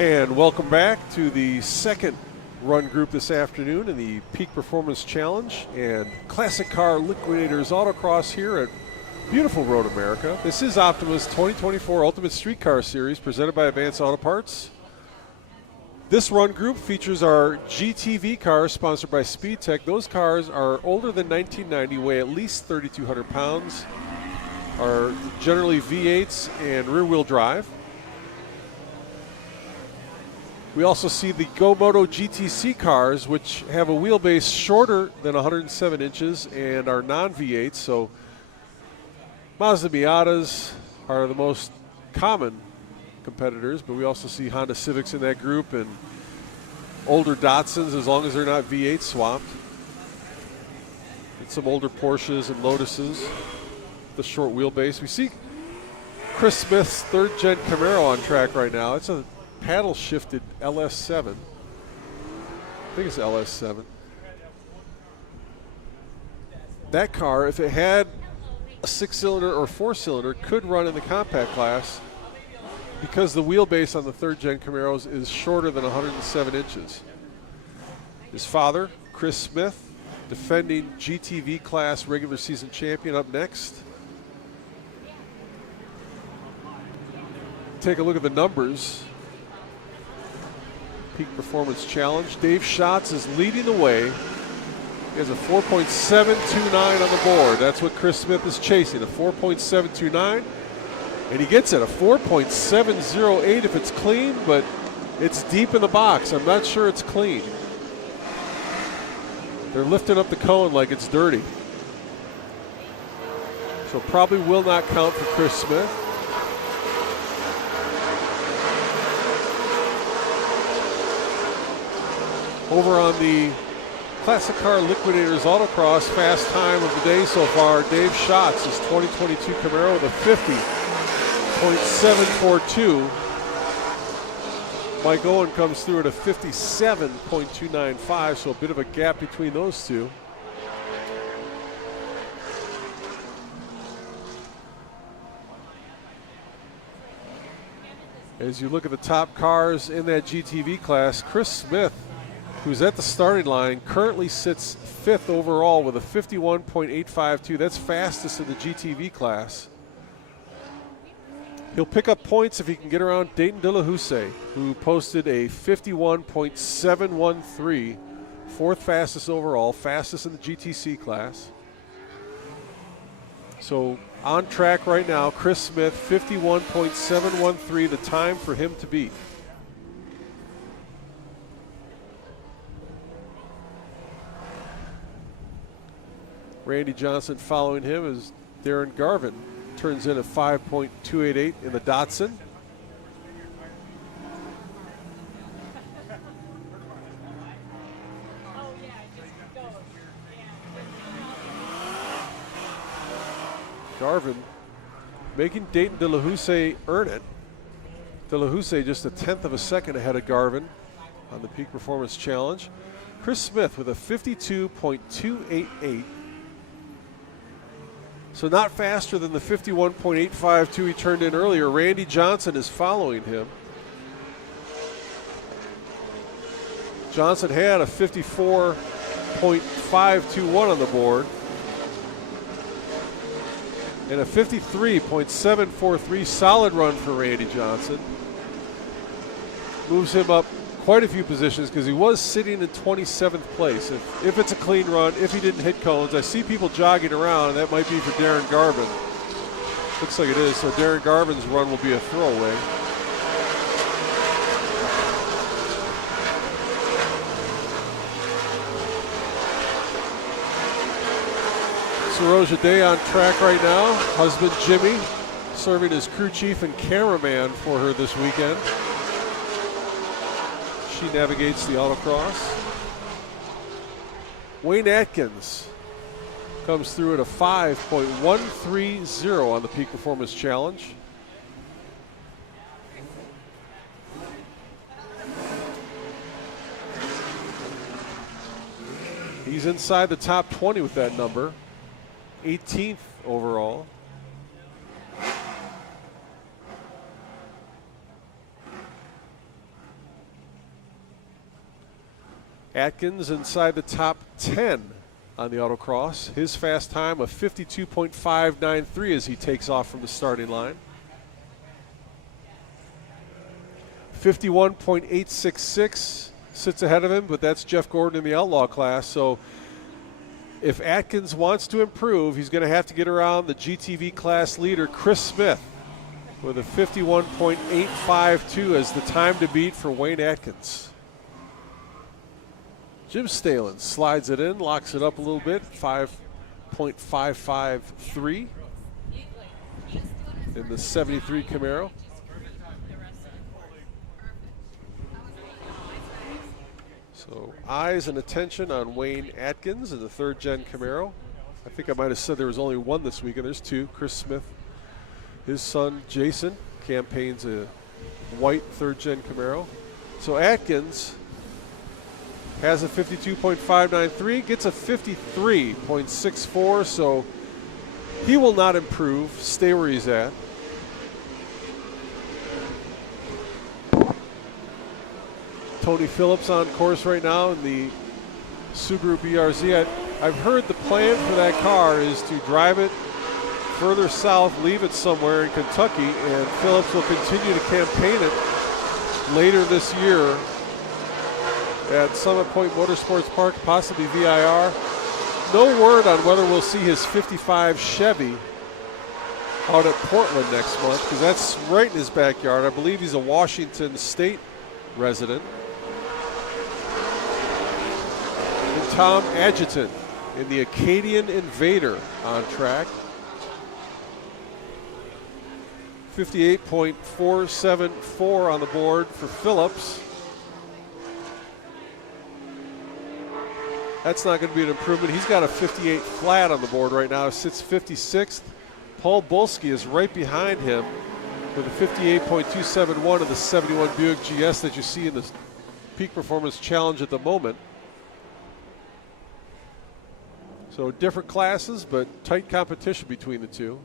And welcome back to the second run group this afternoon in the Peak Performance Challenge and Classic Car Liquidators Autocross here at beautiful Road America. This is Optima's 2024 Ultimate Street Car Series presented by Advanced Auto Parts. This run group features our GTV cars sponsored by SpeedTech. Those cars are older than 1990, weigh at least 3,200 pounds, are generally V8s and rear-wheel drive. We also see the GoMoto GTC cars, which have a wheelbase shorter than 107 inches and are non-V8s. So Mazda Miatas are the most common competitors, but we also see Honda Civics in that group and older Datsuns, as long as they're not V8 swapped. And some older Porsches and Lotuses, the short wheelbase. We see Chris Smith's third-gen Camaro on track right now. It's a paddle-shifted LS7. I think it's LS7. That car, if it had a 6-cylinder or 4-cylinder, could run in the compact class because the wheelbase on the third-gen Camaros is shorter than 107 inches. His father, Chris Smith, defending GTV class regular season champion, up next. Take a look at the numbers. Peak Performance Challenge. Dave Schatz is leading the way. He has a 4.729 on the board. That's what Chris Smith is chasing, a 4.729. And he gets it, a 4.708 if it's clean, but it's deep in the box. I'm not sure it's clean. They're lifting up the cone like it's dirty. So probably will not count for Chris Smith. Over on the Classic Car Liquidators Autocross, fast time of the day so far, Dave Schatz, his 2022 Camaro with a 50.742. Mike Owen comes through at a 57.295, so a bit of a gap between those two. As you look at the top cars in that GTV class, Chris Smith, who's at the starting line, currently sits 5th overall with a 51.852. That's fastest in the GTV class. He'll pick up points if he can get around Dayton De La Houssaye, who posted a 51.713, 4th fastest overall, fastest in the GTC class. So on track right now, Chris Smith, 51.713, the time for him to beat. Randy Johnson following him as Darren Garvin turns in a 5.288 in the Datsun. Garvin making Dayton De La Houssaye earn it. De La Houssaye just a 1/10 of a second ahead of Garvin on the Peak Performance Challenge. Chris Smith with a 52.288. So not faster than the 51.852 he turned in earlier. Randy Johnson is following him. Johnson had a 54.521 on the board. And a 53.743, solid run for Randy Johnson. Moves him up quite a few positions because he was sitting in 27th place. If it's a clean run, if he didn't hit cones, I see people jogging around, and that might be for Darren Garvin. Looks like it is, so Darren Garvin's run will be a throwaway. Saroja Day on track right now. Husband Jimmy serving as crew chief and cameraman for her this weekend. She navigates the Autocross. Wayne Atkins comes through at a 5.130 on the Peak Performance Challenge. He's inside the top 20 with that number. 18th overall. Atkins inside the top 10 on the Autocross. His fast time of 52.593 as he takes off from the starting line. 51.866 sits ahead of him, but that's Jeff Gordon in the Outlaw class. So if Atkins wants to improve, he's going to have to get around the GTV class leader, Chris Smith, with a 51.852 as the time to beat for Wayne Atkins. Jim Stalen slides it in, locks it up a little bit, 5.553 in the 73 Camaro. So eyes and attention on Wayne Atkins in the 3rd gen Camaro. I think I might have said there was only one this weekend. There's two. Chris Smith, his son Jason, campaigns a white 3rd gen Camaro. So Atkins has a 52.593, gets a 53.64, so he will not improve, stay where he's at. Tony Phillips on course right now in the Subaru BRZ. I've heard the plan for that car is to drive it further south, leave it somewhere in Kentucky, and Phillips will continue to campaign it later this year at Summit Point Motorsports Park, possibly VIR. No word on whether we'll see his 55 Chevy out at Portland next month, because that's right in his backyard. I believe he's a Washington State resident. And Tom Adjutant in the Acadian Invader on track. 58.474 on the board for Phillips. That's not going to be an improvement. He's got a 58 flat on the board right now. Sits 56th. Paul Bulski is right behind him with a 58.271 of the 71 Buick GS that you see in the Peak Performance Challenge at the moment. So different classes, but tight competition between the two.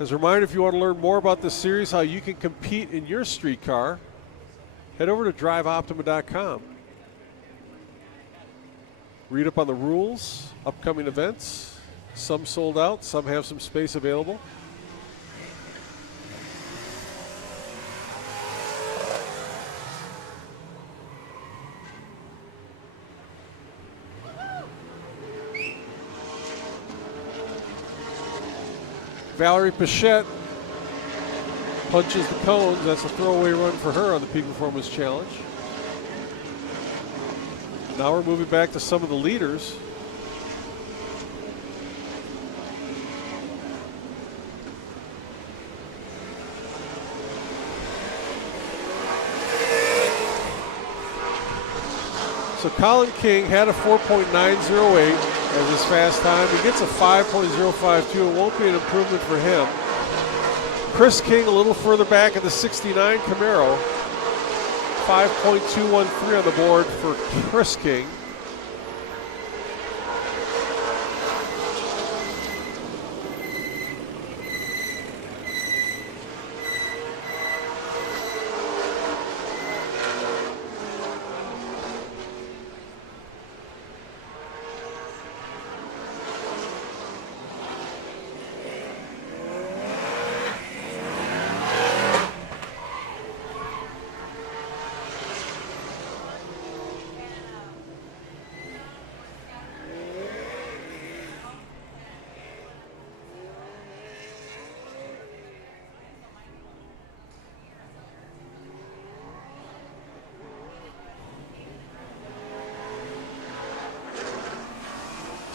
As a reminder, if you want to learn more about this series, how you can compete in your street car, head over to DriveOPTIMA.com. Read up on the rules, upcoming events. Some sold out, some have some space available. Valerie Pichette punches the cones. That's a throwaway run for her on the Peak Performance Challenge. Now we're moving back to some of the leaders. So Colin King had a 4.908 as his fast time. He gets a 5.052. It won't be an improvement for him. Chris King a little further back at the 69 Camaro. 5.213 on the board for Chris King.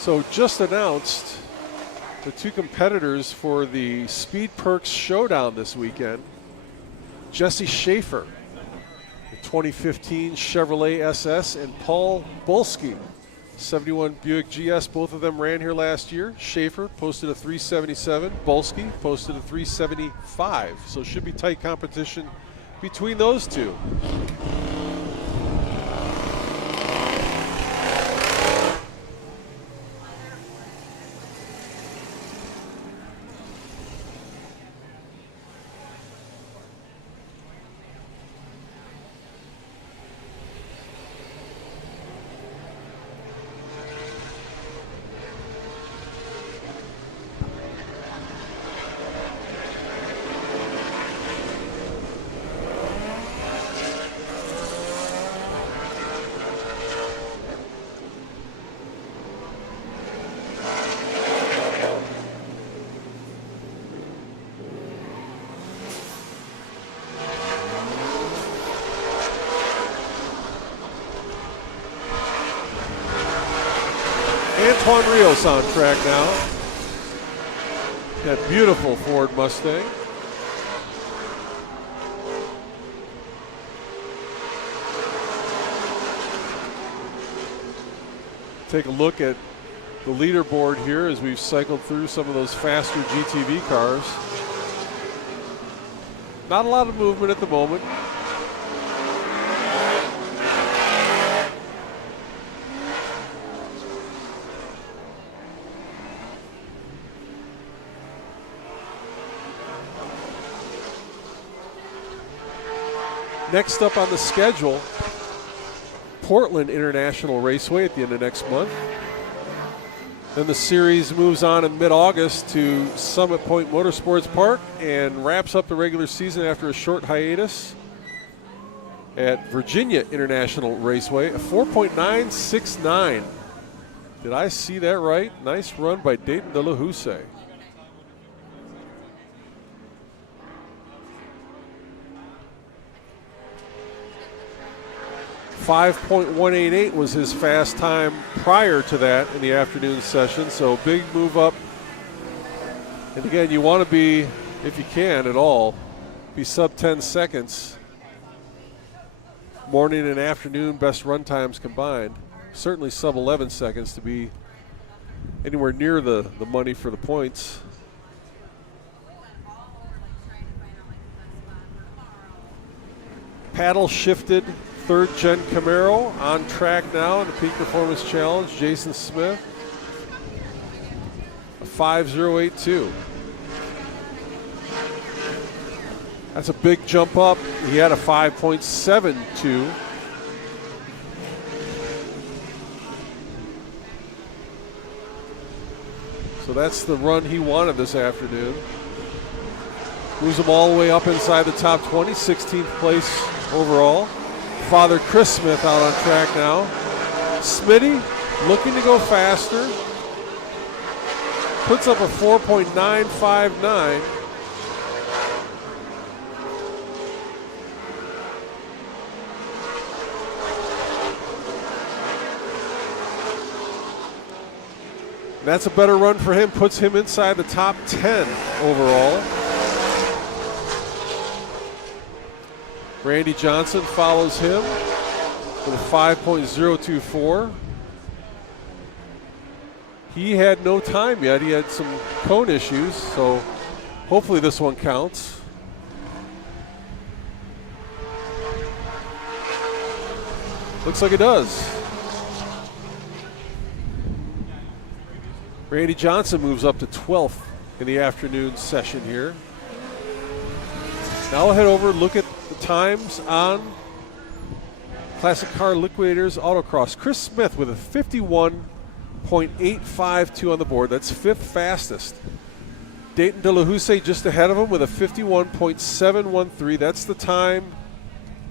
So just announced the two competitors for the Speed Perks Showdown this weekend. Jesse Schaefer, the 2015 Chevrolet SS, and Paul Bulski, 71 Buick GS. Both of them ran here last year. Schaefer posted a 377. Bulski posted a 375. So it should be tight competition between those two. Antoine Rios on track now. That beautiful Ford Mustang. Take a look at the leaderboard here as we've cycled through some of those faster GTV cars. Not a lot of movement at the moment. Next up on the schedule, Portland International Raceway at the end of next month. Then the series moves on in mid-August to Summit Point Motorsports Park and wraps up the regular season after a short hiatus at Virginia International Raceway, a 4.969. Did I see that right? Nice run by Dayton De La Houssaye. 5.188 was his fast time prior to that in the afternoon session, so big move up. And again, you want to be, if you can at all, be sub 10 seconds. Morning and afternoon best run times combined. Certainly sub 11 seconds to be anywhere near the money for the points. Paddle shifted third gen Camaro on track now in the Peak Performance Challenge. Jason Smith, a 5.082. That's a big jump up. He had a 5.72. So that's the run he wanted this afternoon. Moves him all the way up inside the top 20, 16th place overall. Father Chris Smith out on track now. Smitty looking to go faster. Puts up a 4.959. That's a better run for him, puts him inside the top 10 overall. Randy Johnson follows him with a 5.024. He had no time yet. He had some cone issues, so hopefully this one counts. Looks like it does. Randy Johnson moves up to 12th in the afternoon session here. Now we'll head over and look at the times on Classic Car Liquidators Autocross. Chris Smith with a 51.852 on the board. That's fifth fastest. Dayton De La Houssaye just ahead of him with a 51.713. That's the time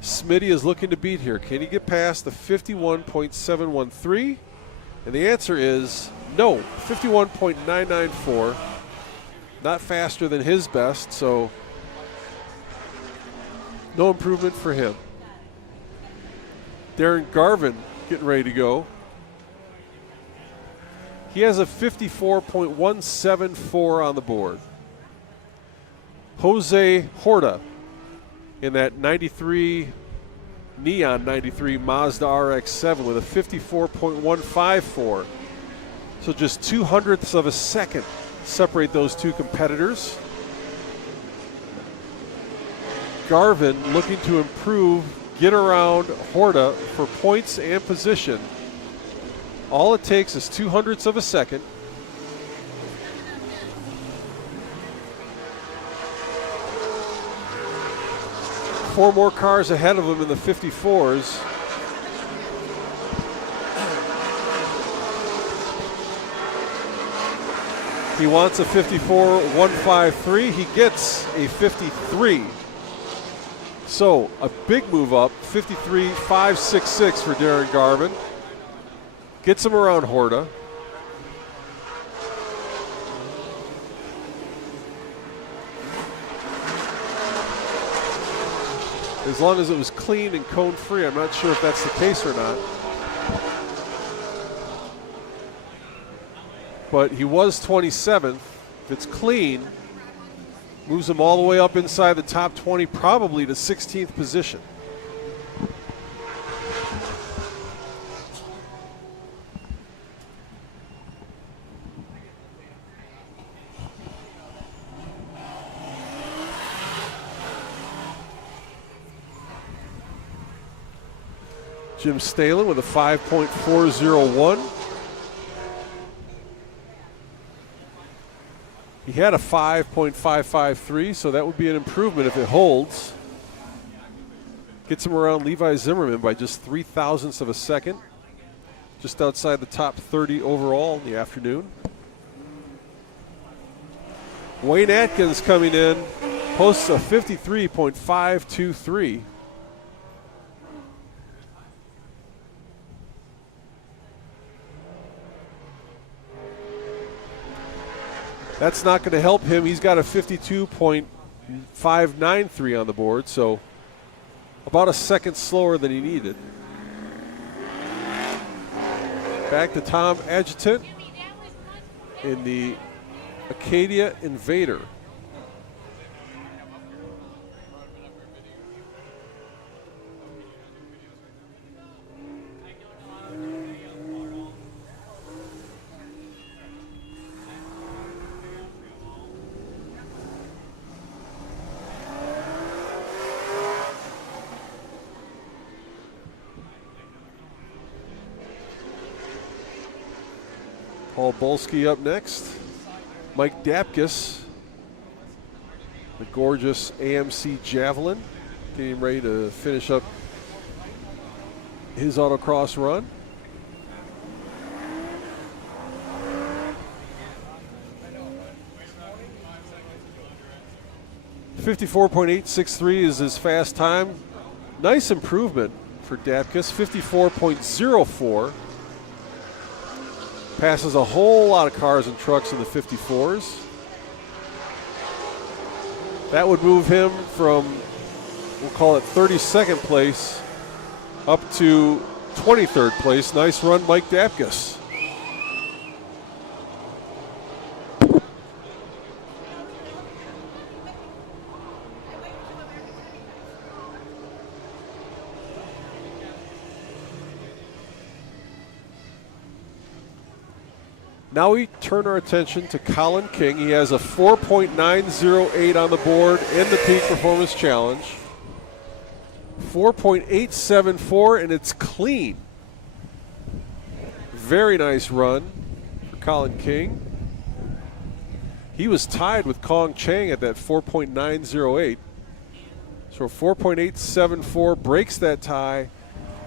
Smitty is looking to beat here. Can he get past the 51.713? And the answer is no, 51.994. Not faster than his best, so no improvement for him. Darren Garvin getting ready to go. He has a 54.174 on the board. Jose Horta in that 93 Neon 93 Mazda RX-7 with a 54.154. So just 0.02 of a second separate those two competitors. Garvin looking to improve, get around Horta for points and position. All it takes is 0.02 of a second. Four more cars ahead of him in the 54s. He wants a 54.153. He gets a 53. So a big move up, 53.566 for Darren Garvin. Gets him around Horta. As long as it was clean and cone free, I'm not sure if that's the case or not. But he was 27th. If it's clean, moves him all the way up inside the top 20, probably to 16th position. Jim Stalen with a 5.401. He had a 5.553, so that would be an improvement if it holds. Gets him around Levi Zimmerman by just 0.03 of a second. Just outside the top 30 overall in the afternoon. Wayne Atkins coming in, posts a 53.523. That's not going to help him. He's got a 52.593 on the board, so about a second slower than he needed. Back to Tom Adjutant in the Acadia Invader. Paul Bolsky up next. Mike Dapkus, the gorgeous AMC Javelin, getting ready to finish up his autocross run. .863 is his fast time. Nice improvement for Dapkus, 54.04. Passes a whole lot of cars and trucks in the 54s. That would move him from, we'll call it 32nd place, up to 23rd place. Nice run, Mike Dapkus. Now we turn our attention to Colin King. He has a 4.908 on the board in the Peak Performance Challenge. 4.874, and it's clean. Very nice run for Colin King. He was tied with Kong Chang at that 4.908. So 4.874 breaks that tie,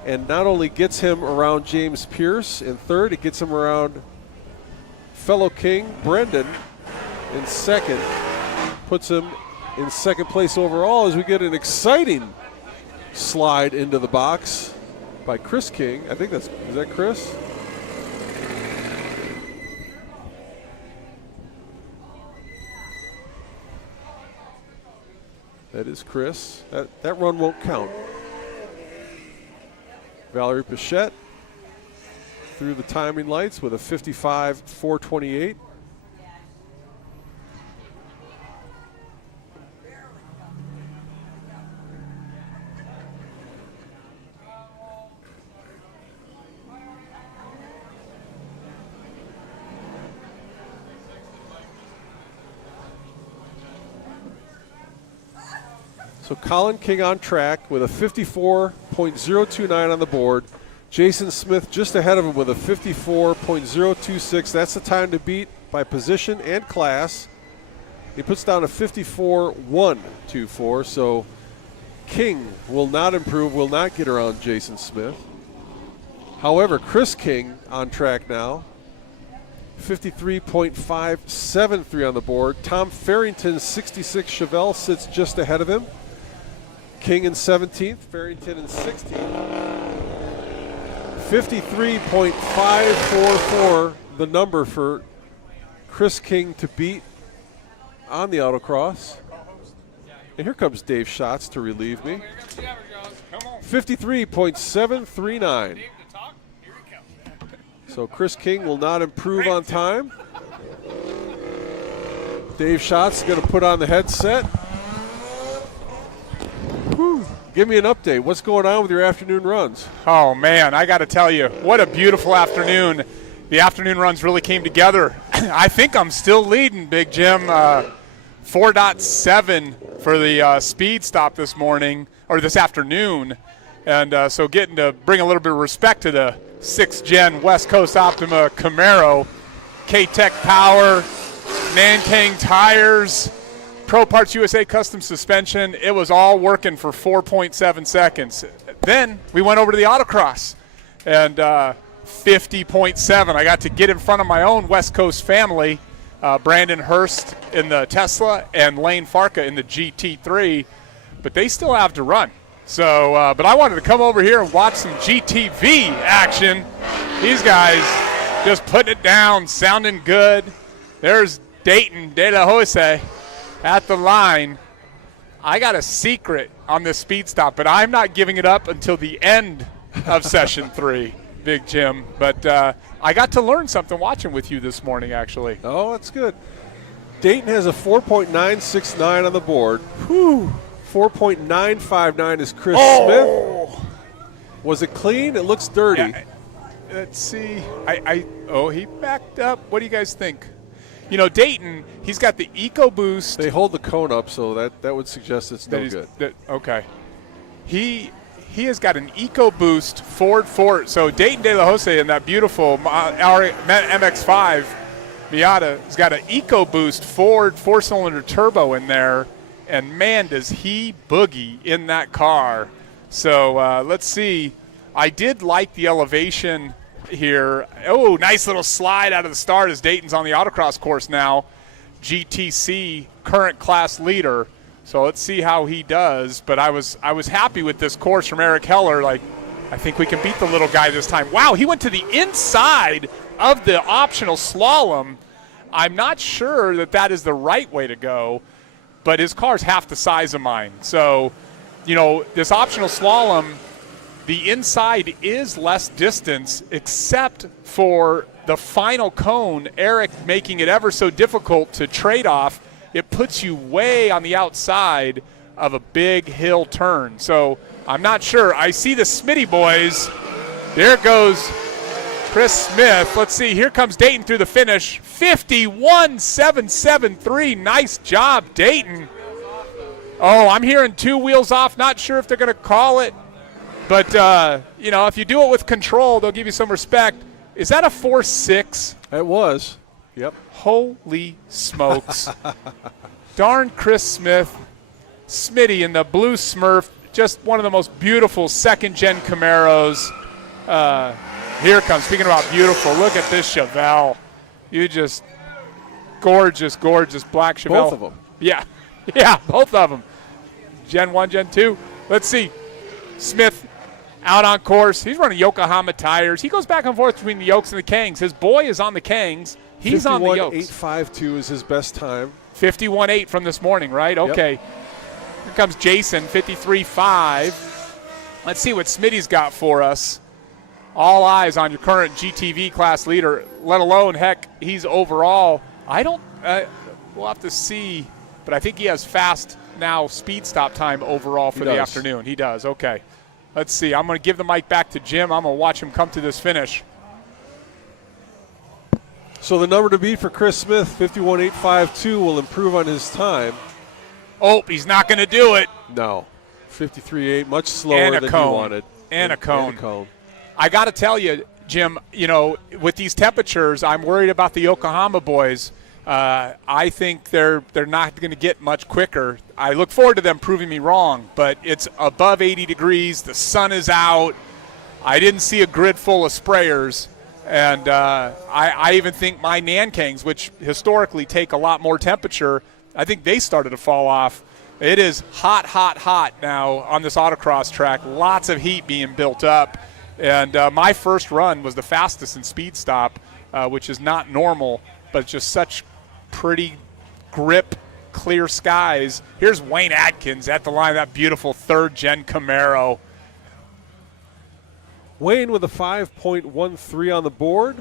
and not only gets him around James Pierce in third, it gets him around fellow King, Brendan, in second. Puts him in second place overall as we get an exciting slide into the box by Chris King. I think is that Chris? That is Chris. That run won't count. Valerie Pichette through the timing lights with a 55.428. So Colin King on track with a 54.029 on the board. Jason Smith just ahead of him with a 54.026. That's the time to beat by position and class. He puts down a 54.124. So King will not improve, will not get around Jason Smith. However, Chris King on track now. 53.573 on the board. Tom Farrington's 66 Chevelle sits just ahead of him. King in 17th, Farrington in 16th. 53.544, the number for Chris King to beat on the autocross. And here comes Dave Schatz to relieve me. 53.739. So Chris King will not improve on time. Dave Schatz is going to put on the headset. Whew. Give me an update. What's going on with your afternoon runs? Oh, man, I got to tell you, what a beautiful afternoon. The afternoon runs really came together. I think I'm still leading, Big Jim. 4.7 for the speed stop this morning, or this afternoon. And so getting to bring a little bit of respect to the 6th Gen West Coast Optima Camaro. K-Tech Power, Nankang Tires, Pro Parts USA custom suspension. It was all working for 4.7 seconds. Then we went over to the Autocross, and 50.7. I got to get in front of my own West Coast family, Brandon Hurst in the Tesla and Lane Farka in the GT3, but they still have to run. So, but I wanted to come over here and watch some GTV action. These guys just putting it down, sounding good. There's Dayton De La Jose at the line. I got a secret on this speed stop, but I'm not giving it up until the end of session 3. Big Jim. But I got to learn something watching with you this morning, actually. Oh, that's good. Dayton has a 4.969 on the board. Whew. 4.959 is Chris Smith. Was it clean? It looks dirty. Yeah, let's see. He backed up. What do you guys think? Dayton, he's got the EcoBoost. They hold the cone up, so that would suggest it's no good. Okay. He has got an EcoBoost Ford. So Dayton De La Jose in that beautiful MX-5 Miata has got an EcoBoost Ford 4-cylinder turbo in there, and man, does he boogie in that car. So let's see. I did like the elevation here. Oh, nice little slide out of the start as Dayton's on the Autocross course now. GTC, current class leader. So let's see how he does. But I was happy with this course from Eric Heller. Like, I think we can beat the little guy this time. Wow, he went to the inside of the optional slalom. I'm not sure that is the right way to go, but his car's half the size of mine. So, this optional slalom, the inside is less distance, except for the final cone, Eric making it ever so difficult to trade off. It puts you way on the outside of a big hill turn. So I'm not sure. I see the Smitty boys. There goes Chris Smith. Let's see. Here comes Dayton through the finish. 51.773. Nice job, Dayton. Oh, I'm hearing 2 wheels off. Not sure if they're going to call it. But, if you do it with control, they'll give you some respect. Is that a 4.6? It was. Yep. Holy smokes. Darn Chris Smith. Smitty in the blue Smurf. Just one of the most beautiful second-gen Camaros. Here comes. Speaking about beautiful, look at this Chevelle. You just gorgeous black Chevelle. Both of them. Yeah, both of them. Gen 1, Gen 2. Let's see. Smith out on course. He's running Yokohama tires. He goes back and forth between the Yokes and the Kangs. His boy is on the Kangs. He's on the Yokes. 51.852 is his best time. 51.8 from this morning, right? Okay. Yep. Here comes Jason, 53.5. Let's see what Smitty's got for us. All eyes on your current GTV class leader, let alone, heck, he's overall. We'll have to see, but I think he has fast now speed stop time overall for the afternoon. He does, okay. Let's see. I'm going to give the mic back to Jim. I'm going to watch him come to this finish. So the number to beat for Chris Smith, 51.852, will improve on his time. Oh, he's not going to do it. No. 53.8, much slower than he wanted. And a cone. And a cone. I got to tell you, Jim, with these temperatures, I'm worried about the Yokohama boys. I think they're not going to get much quicker. I look forward to them proving me wrong, but it's above 80 degrees. The sun is out. I didn't see a grid full of sprayers. And I even think my Nankangs, which historically take a lot more temperature, I think they started to fall off. It is hot now on this autocross track. Lots of heat being built up. And my first run was the fastest in speed stop, which is not normal, but just such pretty grip, clear skies. Here's Wayne Atkins at the line of that beautiful third-gen Camaro. Wayne with a 5.13 on the board.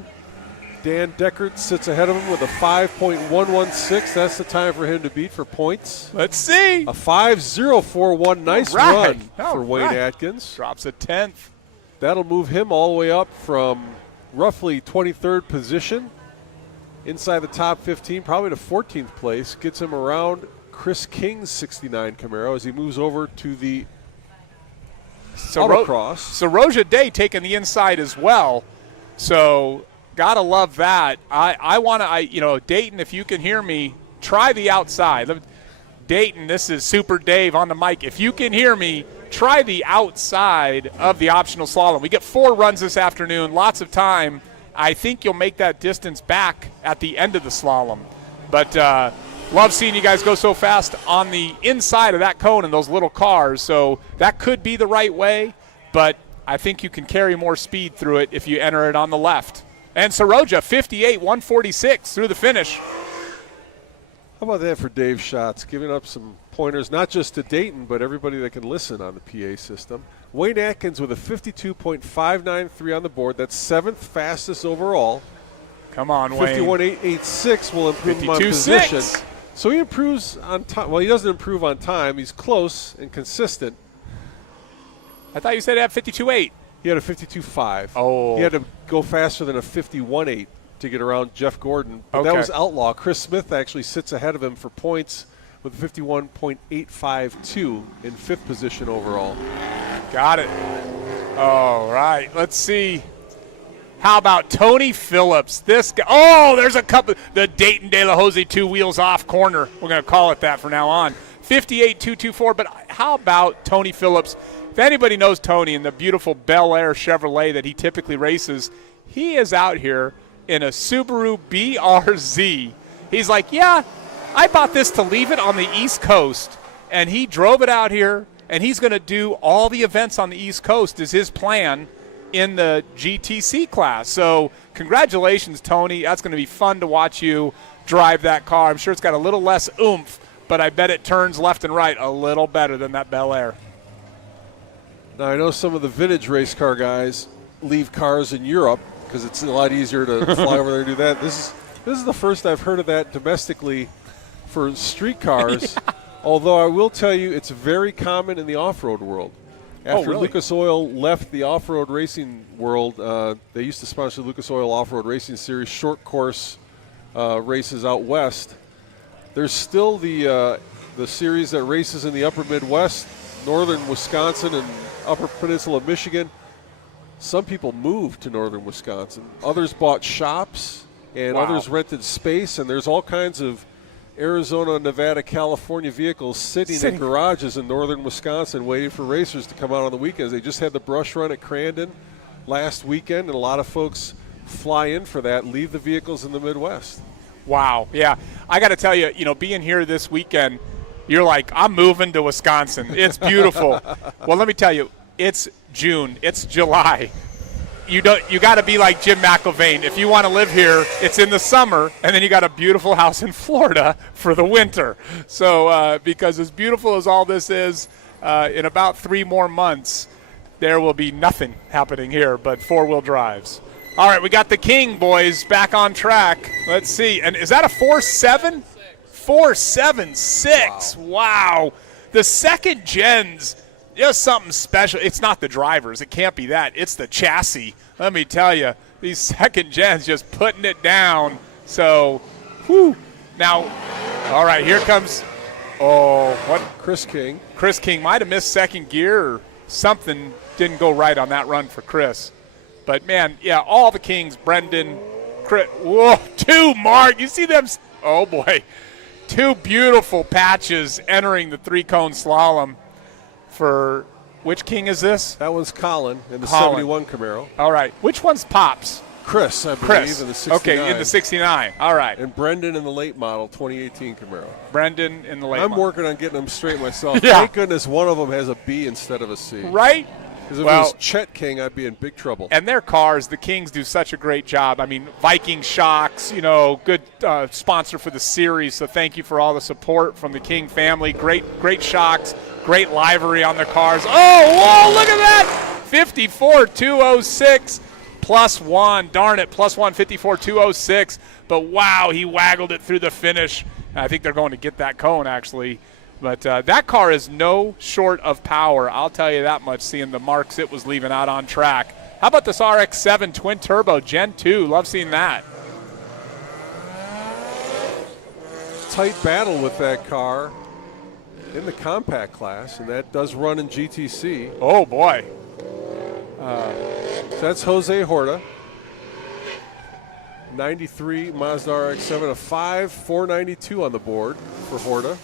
Dan Deckert sits ahead of him with a 5.116. That's the time for him to beat for points. Let's see. A 5.041. Nice run for Wayne Atkins. Drops a 10th. That'll move him all the way up from roughly 23rd position inside the top 15, probably to 14th place. Gets him around Chris King's 69 Camaro as he moves over to the Autocross. So Roja Day taking the inside as well. So gotta love that. I want to, Dayton, if you can hear me, try the outside. Dayton, this is Super Dave on the mic. If you can hear me, try the outside of the optional slalom. We get 4 runs this afternoon, lots of time. I think you'll make that distance back at the end of the slalom. But love seeing you guys go so fast on the inside of that cone in those little cars. So that could be the right way, but I think you can carry more speed through it if you enter it on the left. And Soroja, 58.146 through the finish. How about that for Dave Schatz, giving up some pointers, not just to Dayton, but everybody that can listen on the PA system. Wayne Atkins with a 52.593 on the board. That's 7th fastest overall. Come on, Wayne. 51.886 will improve him on position. So he improves on time. Well, he doesn't improve on time. He's close and consistent. I thought you said he had 52.8. He had a 52.5. Oh. He had to go faster than a 51.8 to get around Jeff Gordon. But that was Outlaw. Chris Smith actually sits ahead of him for points with 51.852 in 5th position overall. Got it. All right. Let's see. How about Tony Phillips? This guy. Oh, there's a couple. The Dayton De La Jose 2 wheels off corner. We're going to call it that from now on. 58.224. But how about Tony Phillips? If anybody knows Tony and the beautiful Bel Air Chevrolet that he typically races, he is out here in a Subaru BRZ. He's like, yeah, I bought this to leave it on the East Coast. And he drove it out here, and he's going to do all the events on the East Coast is his plan in the GTC class. So congratulations, Tony. That's going to be fun to watch you drive that car. I'm sure it's got a little less oomph, but I bet it turns left and right a little better than that Bel Air. Now, I know some of the vintage race car guys leave cars in Europe because it's a lot easier to fly over there and do that. This is the first I've heard of that domestically for street cars, although I will tell you it's very common in the off-road world. After really? Lucas Oil left the off-road racing world, they used to sponsor the Lucas Oil Off-Road Racing Series short course races out west. There's still the series that races in the upper Midwest, northern Wisconsin and upper peninsula of Michigan. Some people moved to northern Wisconsin. Others bought shops, and others rented space, and there's all kinds of Arizona, Nevada, California vehicles sitting in garages in northern Wisconsin waiting for racers to come out on the weekends. They just had the brush run at Crandon last weekend, and a lot of folks fly in for that, leave the vehicles in the Midwest. Wow. Yeah. I got to tell you, being here this weekend, you're like, I'm moving to Wisconsin. It's beautiful. Well, let me tell you, it's June. It's July. You got to be like Jim McIlvain. If you want to live here, it's in the summer, and then you got a beautiful house in Florida for the winter. So because as beautiful as all this is, in about 3 more months, there will be nothing happening here but 4-wheel drives. All right, we got the King, boys, back on track. Let's see. And is that a 4.7? 4.76. Wow. The second gens, just something special. It's not the drivers. It can't be that. It's the chassis. Let me tell you, these second gens just putting it down. So, whew. Now, all right, here comes, what? Chris King. Chris King might have missed second gear or something didn't go right on that run for Chris. But, man, yeah, all the Kings, Brendan, Chris, whoa, 2, Mark. You see them? Oh, boy. 2 beautiful patches entering the 3-cone slalom. For which King is this? That one's Colin in the Colin. 71 Camaro. All right. Which one's Pops? Chris, I believe, Chris. in the 69. Okay, in the 69. All right. And Brendan in the late model 2018 Camaro. Brendan in the late model. I'm working on getting them straight myself. Yeah. Thank goodness one of them has a B instead of a C. Right? Because if it was Chet King, I'd be in big trouble. And their cars, the Kings do such a great job. I mean, Viking Shocks, good sponsor for the series. So thank you for all the support from the King family. Great shocks, great livery on the cars. Oh, whoa, look at that. 54.206 +1. Darn it, +1, 54.206. But, wow, he waggled it through the finish. I think they're going to get that cone, actually. But that car is no short of power. I'll tell you that much, seeing the marks it was leaving out on track. How about this RX-7 Twin Turbo Gen 2? Love seeing that. Tight battle with that car in the compact class, and that does run in GTC. Oh, boy. So that's Jose Horta. 93 Mazda RX-7, a 5,492 on the board for Horta.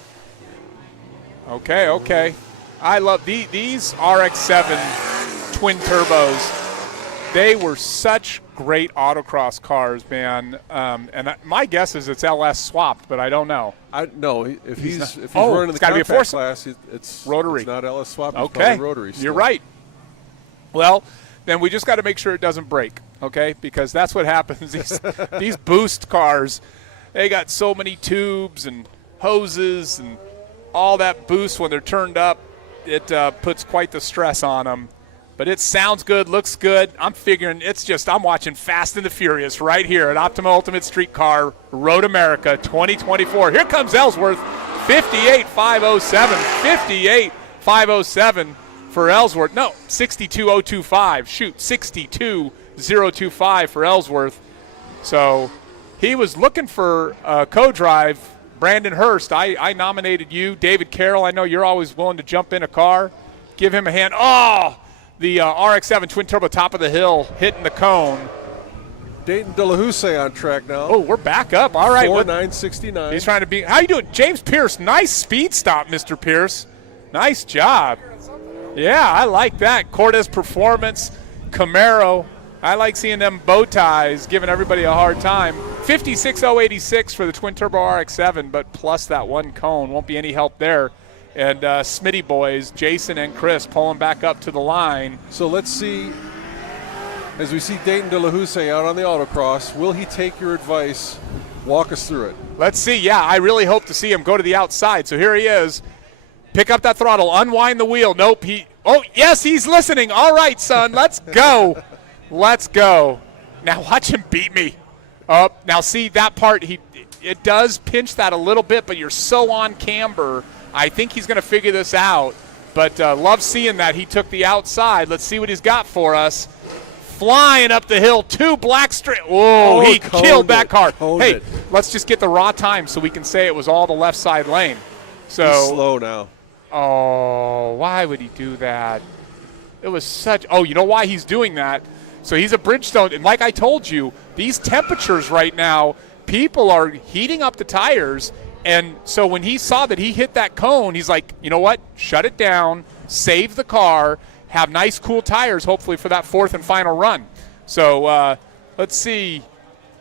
Okay. I love these RX-7 twin turbos. They were such great autocross cars, man. And my guess is it's LS swapped, but I don't know. No, if he's running the compact class, it's rotary. It's not LS swapped. It's okay, rotary. Still. You're right. Well, then we just got to make sure it doesn't break, okay? Because that's what happens. These boost cars, they got so many tubes and hoses and all that boost when they're turned up, it puts quite the stress on them. But it sounds good, looks good. I'm figuring I'm watching Fast and the Furious right here at Optima Ultimate Streetcar Road America 2024. Here comes Ellsworth, 58.507. 58.507 for Ellsworth. No, 62.025. Shoot, 62.025 for Ellsworth. So he was looking for a co-drive. Brandon Hurst, I nominated you. David Carroll, I know you're always willing to jump in a car. Give him a hand. Oh, the RX-7 twin-turbo top of the hill hitting the cone. Dayton DeLaHousse on track now. Oh, we're back up. All right. 4.969. He's trying to be – how you doing? James Pierce, nice speed stop, Mr. Pierce. Nice job. Yeah, I like that. Cortez Performance, Camaro. I like seeing them bow ties, giving everybody a hard time. 56.086 for the twin-turbo RX-7, but plus that one cone. Won't be any help there. And Smitty boys, Jason and Chris, pulling back up to the line. So let's see, as we see Dayton DeLaHousse out on the autocross, will he take your advice? Walk us through it. Let's see. Yeah, I really hope to see him go to the outside. So here he is. Pick up that throttle. Unwind the wheel. Nope. Oh, yes, he's listening. All right, son. Let's go. Let's go. Now watch him beat me. Now see that part, it does pinch that a little bit, but you're so on camber. I think he's going to figure this out. But love seeing that he took the outside. Let's see what he's got for us. Flying up the hill, 2 black straight. Whoa, he killed that car. Hey, let's just get the raw time so we can say it was all the left side lane. So he's slow now. Oh, why would he do that? It was such – oh, you know why he's doing that? So he's a Bridgestone. And like I told you, these temperatures right now, people are heating up the tires. And so when he saw that he hit that cone, he's like, you know what? Shut it down, save the car, have nice cool tires hopefully for that 4th and final run. So let's see.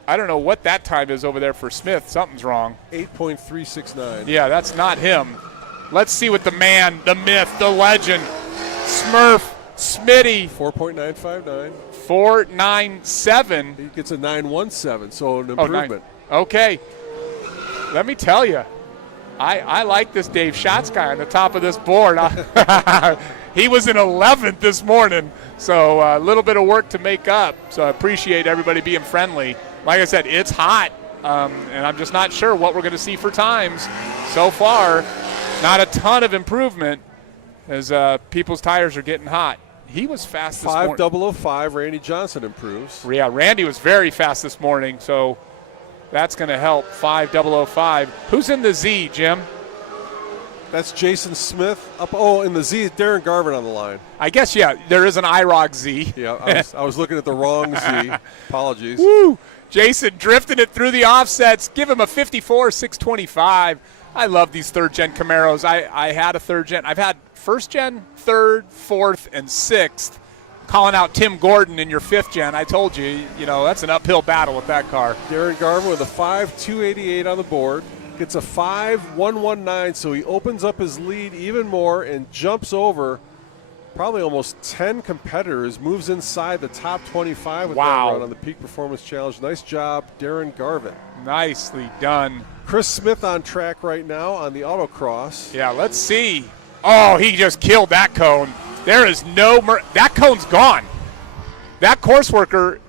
I don't know what that time is over there for Smith. Something's wrong. 8.369. Yeah, that's not him. Let's see what the man, the myth, the legend, Smurf, Smitty. 4.959. 4.97. He gets a 9.17, so an improvement. Okay. Let me tell you, I like this Dave Schatz guy on the top of this board. He was in 11th this morning, so a little bit of work to make up. So I appreciate everybody being friendly. Like I said, it's hot, and I'm just not sure what we're going to see for times. So far, not a ton of improvement as people's tires are getting hot. He was fast this morning. 5.005, Randy Johnson improves. Yeah, Randy was very fast this morning, so that's going to help. 5.005. Who's in the Z, Jim? That's Jason Smith. In the Z, Darren Garvin on the line. I guess, yeah, there is an IROC Z. Yeah, I was looking at the wrong Z. Apologies. Woo! Jason drifting it through the offsets. Give him a 54.625. I love these third-gen Camaros. I had a third-gen. I've had first-gen, third, fourth, and sixth. Calling out Tim Gordon in your fifth-gen. I told you, that's an uphill battle with that car. Darren Garvin with a 5.288 on the board. Gets a 5.119, so he opens up his lead even more and jumps over probably almost 10 competitors, moves inside the top 25 with that run on the Peak Performance Challenge. Nice job, Darren Garvin. Nicely done. Chris Smith on track right now on the Autocross. Yeah, let's see. Oh, he just killed that cone. There is that cone's gone. That course worker,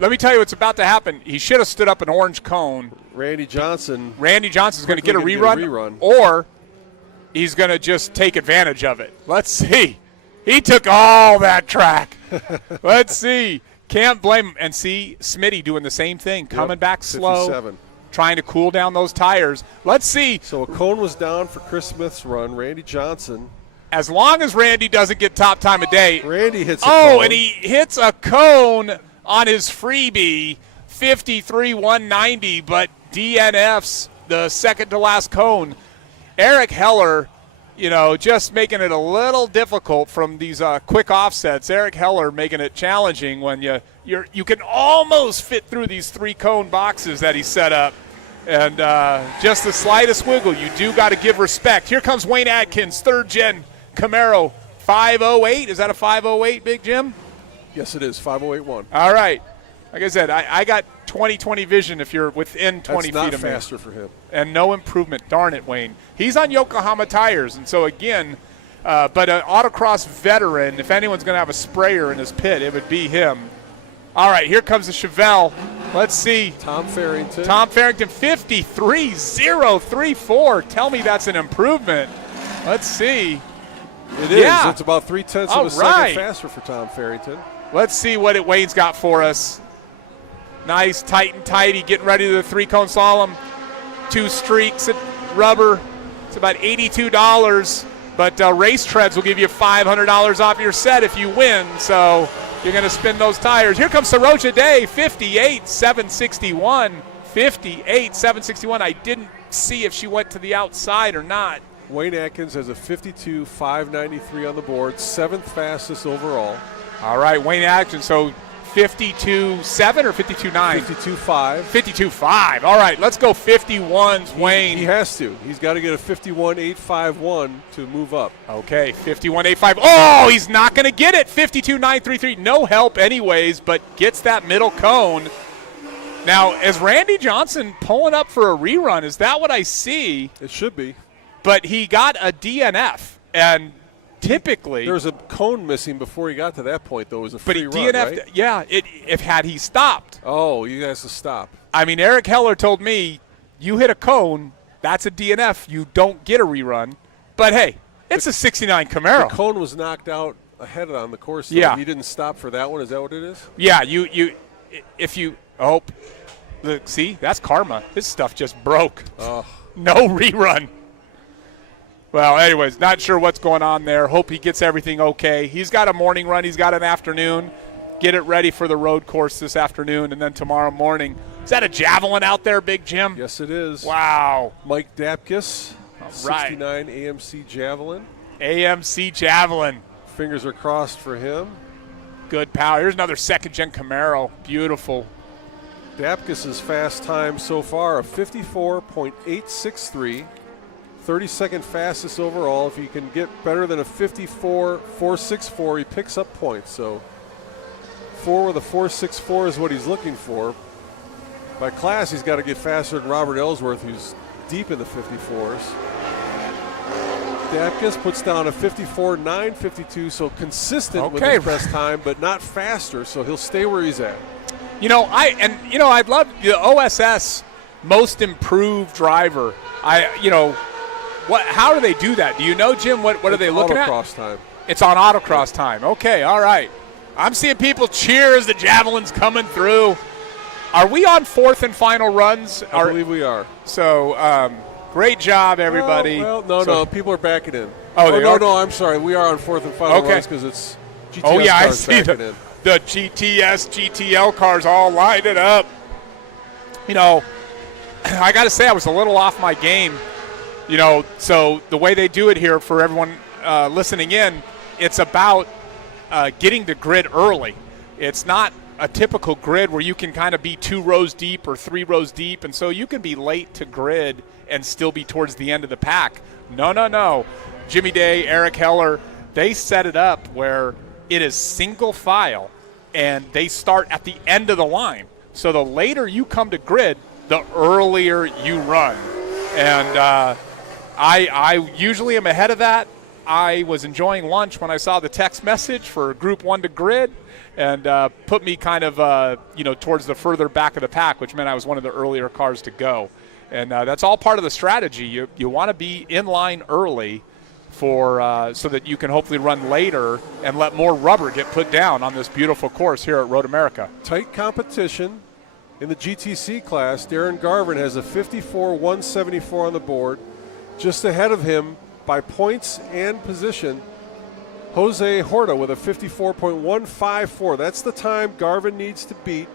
let me tell you what's about to happen. He should have stood up an orange cone. Randy Johnson's going to get a rerun, or he's going to just take advantage of it. Let's see. He took all that track. Let's see. Can't blame him. And see Smitty doing the same thing, coming back slow, 57. Trying to cool down those tires. Let's see. So a cone was down for Chris Smith's run. Randy Johnson. As long as Randy doesn't get top time of day. Randy hits a cone. And he hits a cone on his freebie, 53.190, but DNF's the second to last cone. Eric Heller, just making it a little difficult from these quick offsets. Eric Heller making it challenging when you can almost fit through these 3-cone boxes that he set up. And just the slightest wiggle, you do got to give respect. Here comes Wayne Atkins, third-gen Camaro, 5.08. Is that a 5.08, Big Jim? Yes, it is, 5.081. All right. Like I said, I got 20/20 vision if you're within 20 That's feet of me. That's not faster for him. and no improvement. Darn it, Wayne. He's on Yokohama tires, and so again, but an Autocross veteran, if anyone's going to have a sprayer in his pit, it would be him. All right, here comes the Chevelle. Let's see. Tom Farrington. Tom Farrington, 53.034. Tell me that's an improvement. Let's see. It is. Yeah. It's about 0.3 of a second faster for Tom Farrington. Let's see what Wayne's got for us. Nice, tight and tidy, getting ready to the 3-cone slalom. 2 streaks at rubber. It's about $82. But Race Treads will give you $500 off your set if you win. So you're going to spin those tires. Here comes Saroja Day, 58.761. 58.761. I didn't see if she went to the outside or not. Wayne Atkins has a 52.593 on the board, 7th fastest overall. All right, Wayne Atkins. So 52.7 or 52.9? 52.5. 52.5. All right, let's go 51s, Wayne. He has to. He's got to get a 51.851 to move up. Okay, 51.85. Oh, he's not going to get it. 52.933. No help anyways, but gets that middle cone. Now, is Randy Johnson pulling up for a rerun? Is that what I see? It should be. But he got a DNF, and typically there was a cone missing before he got to that point, though. It was a free but he run, DNF'd, right? yeah, if had he stopped. Oh, you guys to stop. I mean, Eric Heller told me, you hit a cone, that's a DNF. You don't get a rerun. But, hey, it's a 69 Camaro. The cone was knocked out ahead on the course, though. Yeah. He didn't stop for that one. Is that what it is? Yeah, look, see, that's karma. This stuff just broke. Oh. No rerun. Well, anyways, not sure what's going on there. Hope he gets everything okay. He's got a morning run. He's got an afternoon. Get it ready for the road course this afternoon and then tomorrow morning. Is that a Javelin out there, Big Jim? Yes, it is. Wow. Mike Dapkus, right. 69 AMC Javelin. AMC Javelin. Fingers are crossed for him. Good power. Here's another second-gen Camaro. Beautiful. Dapkus's fast time so far of 54.863. 32nd fastest overall. If he can get better than a 54.464, he picks up points. So 4 with a 4.64 is what he's looking for. By class, he's got to get faster than Robert Ellsworth, who's deep in the 54s. Dapkus puts down a 54.952, so consistent with his best time, but not faster, so he'll stay where he's at. I'd love the OSS most improved driver. How do they do that? Do you know, Jim? What are they looking at? Autocross time. It's on autocross time. Okay, all right. I'm seeing people cheer as the Javelin's coming through. Are we on 4th and final runs? I believe we are. So, great job, everybody. No. People are backing in. Oh, they are? No, I'm sorry. We are on 4th and final runs because it's GTS I cars see backing in. the GTS, GTL cars all lined it up. I got to say I was a little off my game. So the way they do it here for everyone listening in, it's about getting to grid early. It's not a typical grid where you can kind of be 2 rows deep or 3 rows deep, and so you can be late to grid and still be towards the end of the pack. No. Jimmy Day, Eric Heller, they set it up where it is single file, and they start at the end of the line. So the later you come to grid, the earlier you run. And I usually am ahead of that. I was enjoying lunch when I saw the text message for Group 1 to grid and put me kind of, towards the further back of the pack, which meant I was one of the earlier cars to go. And that's all part of the strategy. You want to be in line early so that you can hopefully run later and let more rubber get put down on this beautiful course here at Road America. Tight competition. In the GTC class, Darren Garvin has a 54.174 on the board. Just ahead of him by points and position, Jose Horta with a 54.154. That's the time Garvin needs to beat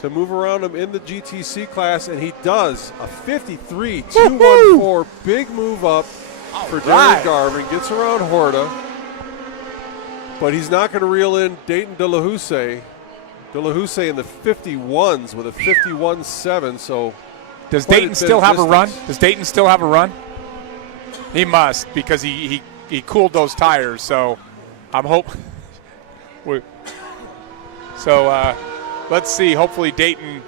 to move around him in the GTC class, and he does. A 53.214. Big move up for Darren Garvin. Gets around Horta, but he's not going to reel in Dayton De La Houssaye. De La Houssaye in the 51s with a 51.7, so does Dayton still have a run? Does Dayton still have a run? He must, because he cooled those tires, so I'm hoping. So let's see. Hopefully Dayton.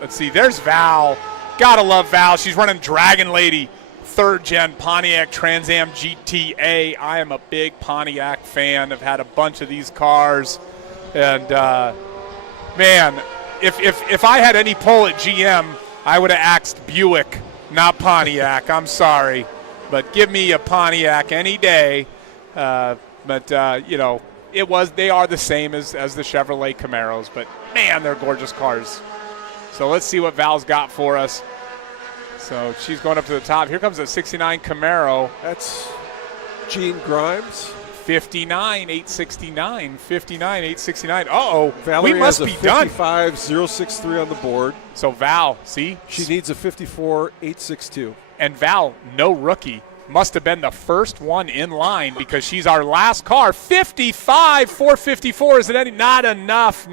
Let's see. There's Val. Gotta love Val. She's running Dragon Lady, 3rd gen Pontiac Trans Am GTA. I am a big Pontiac fan. I've had a bunch of these cars. And, man, if I had any pull at GM, I would have axed Buick, not Pontiac. I'm sorry. But give me a Pontiac any day. You know, they are the same as the Chevrolet Camaros. But, man, they're gorgeous cars. So let's see what Val's got for us. So she's going up to the top. Here comes a 69 Camaro. That's Gene Grimes. 59,869. 59,869. Uh-oh. Valerie we must has a be done. 55,063 on the board. So Val, see? She needs a 54,862. And Val, no rookie, must have been the first one in line because she's our last car. 55,454. Is it any? Not enough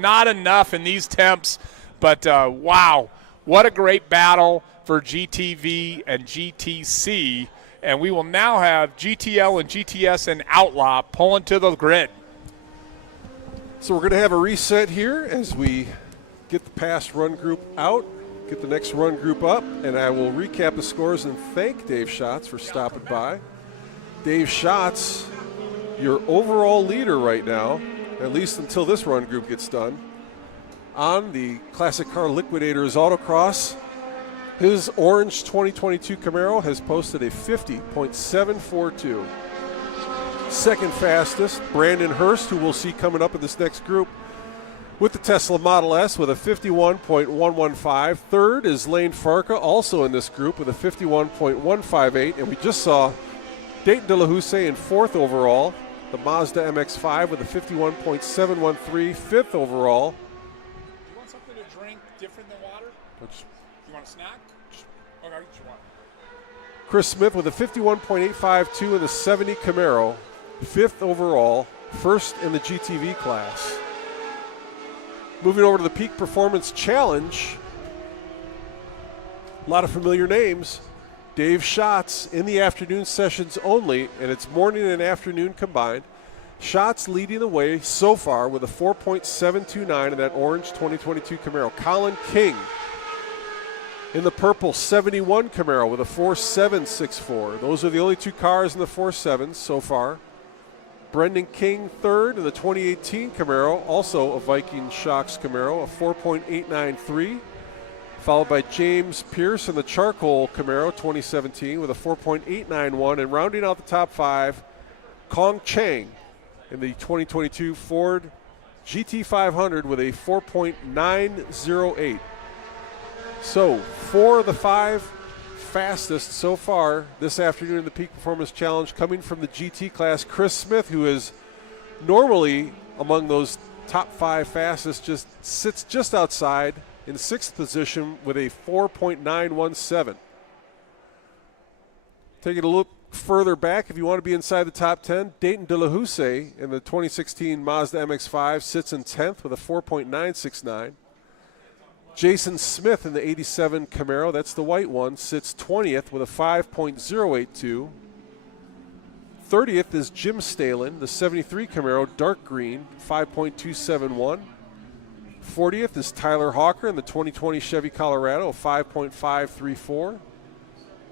in these temps. But, wow, what a great battle for GTV and GTC. And we will now have GTL and GTS and Outlaw pulling to the grid. So we're going to have a reset here as we get the past run group out, get the next run group up, and I will recap the scores and thank Dave Schatz for stopping by. Dave Schatz, your overall leader right now, at least until this run group gets done, on the Classic Car Liquidators Autocross. His orange 2022 Camaro has posted a 50.742. Second fastest, Brandon Hurst, who we'll see coming up in this next group, with the Tesla Model S with a 51.115. Third is Lane Farka, also in this group, with a 51.158. And we just saw Dayton De La Houssaye in 4th overall, the Mazda MX-5 with a 51.713, 5th overall. You want something to drink different than water? You want a snack? Okay, what you want? Chris Smith with a 51.852 in the 70 Camaro, 5th overall, 1st in the GTV class. Moving over to the Peak Performance Challenge, a lot of familiar names. Dave Schatz in the afternoon sessions only, and it's morning and afternoon combined. Schatz leading the way so far with a 4.729 in that orange 2022 Camaro. Colin King in the purple 71 Camaro with a 4.764. Those are the only 2 cars in the 4.7s so far. Brendan King third in the 2018 Camaro, also a Viking Shocks Camaro, a 4.893. Followed by James Pierce in the charcoal Camaro 2017 with a 4.891. And rounding out the top 5, Kong Chang in the 2022 Ford GT500 with a 4.908. So 4 of the 5 fastest so far this afternoon in the Peak Performance Challenge coming from the GT class. Chris Smith, who is normally among those top 5 fastest, just sits just outside in 6th position with a 4.917. Taking a look further back, if you want to be inside the top 10, Dayton De La Houssaye in the 2016 Mazda MX-5 sits in 10th with a 4.969. Jason Smith in the 87 Camaro, that's the white one, sits 20th with a 5.082. 30th is Jim Stalen, the 73 Camaro, dark green, 5.271. 40th is Tyler Hawker in the 2020 Chevy Colorado, a 5.534.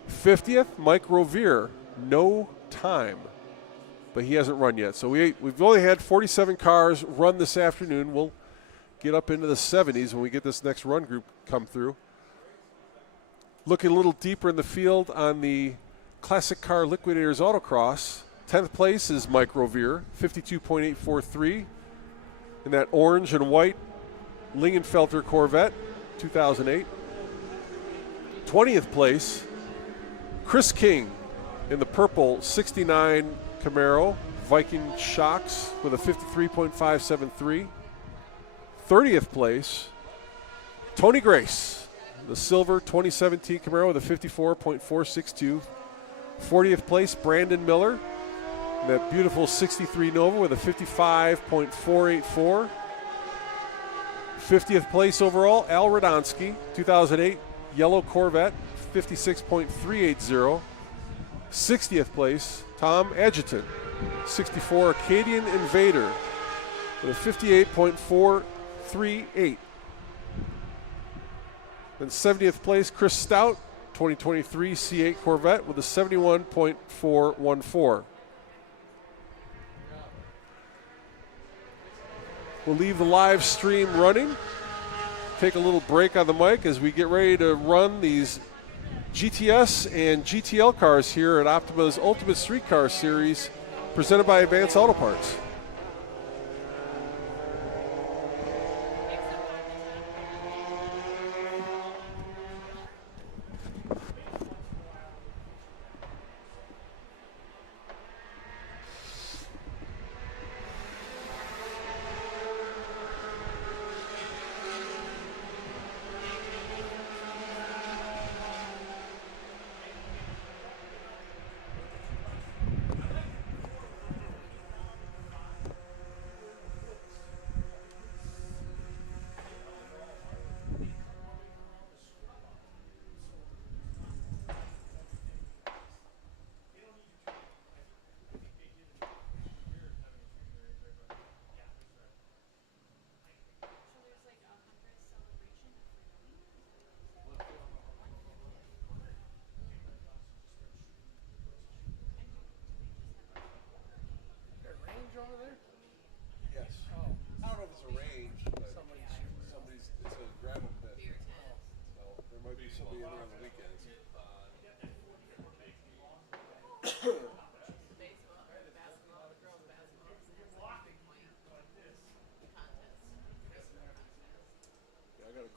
50th, Mike Rovere, no time, but he hasn't run yet. So we've only had 47 cars run this afternoon. We'll get up into the 70s when we get this next run group come through. Looking a little deeper in the field on the Classic Car Liquidators Autocross, 10th place is Mike Rovere, 52.843 in that orange and white Lingenfelter Corvette, 2008. 20th place, Chris King in the purple 69 Camaro, Viking Shocks with a 53.573. 30th place, Tony Grace, the silver 2017 Camaro with a 54.462. 40th place, Brandon Miller, in that beautiful 63 Nova with a 55.484. 50th place overall, Al Radonsky, 2008 yellow Corvette, 56.380. 60th place, Tom Adjutant, 64 Acadian Invader with a 58.438. Then 70th place, Chris Stout, 2023 C8 Corvette with a 71.414. We'll leave the live stream running. Take a little break on the mic as we get ready to run these GTS and GTL cars here at Optima's Ultimate Street Car Series, presented by Advance Auto Parts.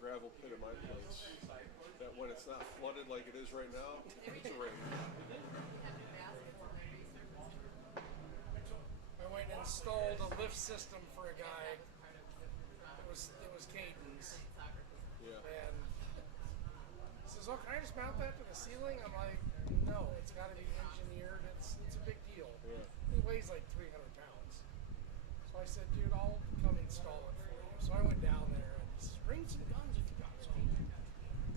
Gravel pit at my place that when it's not flooded like it is right now, it's a range. I went and installed a lift system for a guy. It was Caden's. Yeah. And he says, "Oh, can I just mount that to the ceiling?" I'm like, "No, it's got to be engineered. It's a big deal. Yeah. It weighs like 300 pounds." So I said, "Dude, I'll come install it for you." So I went down there and he says, "Bring some guns if you got some."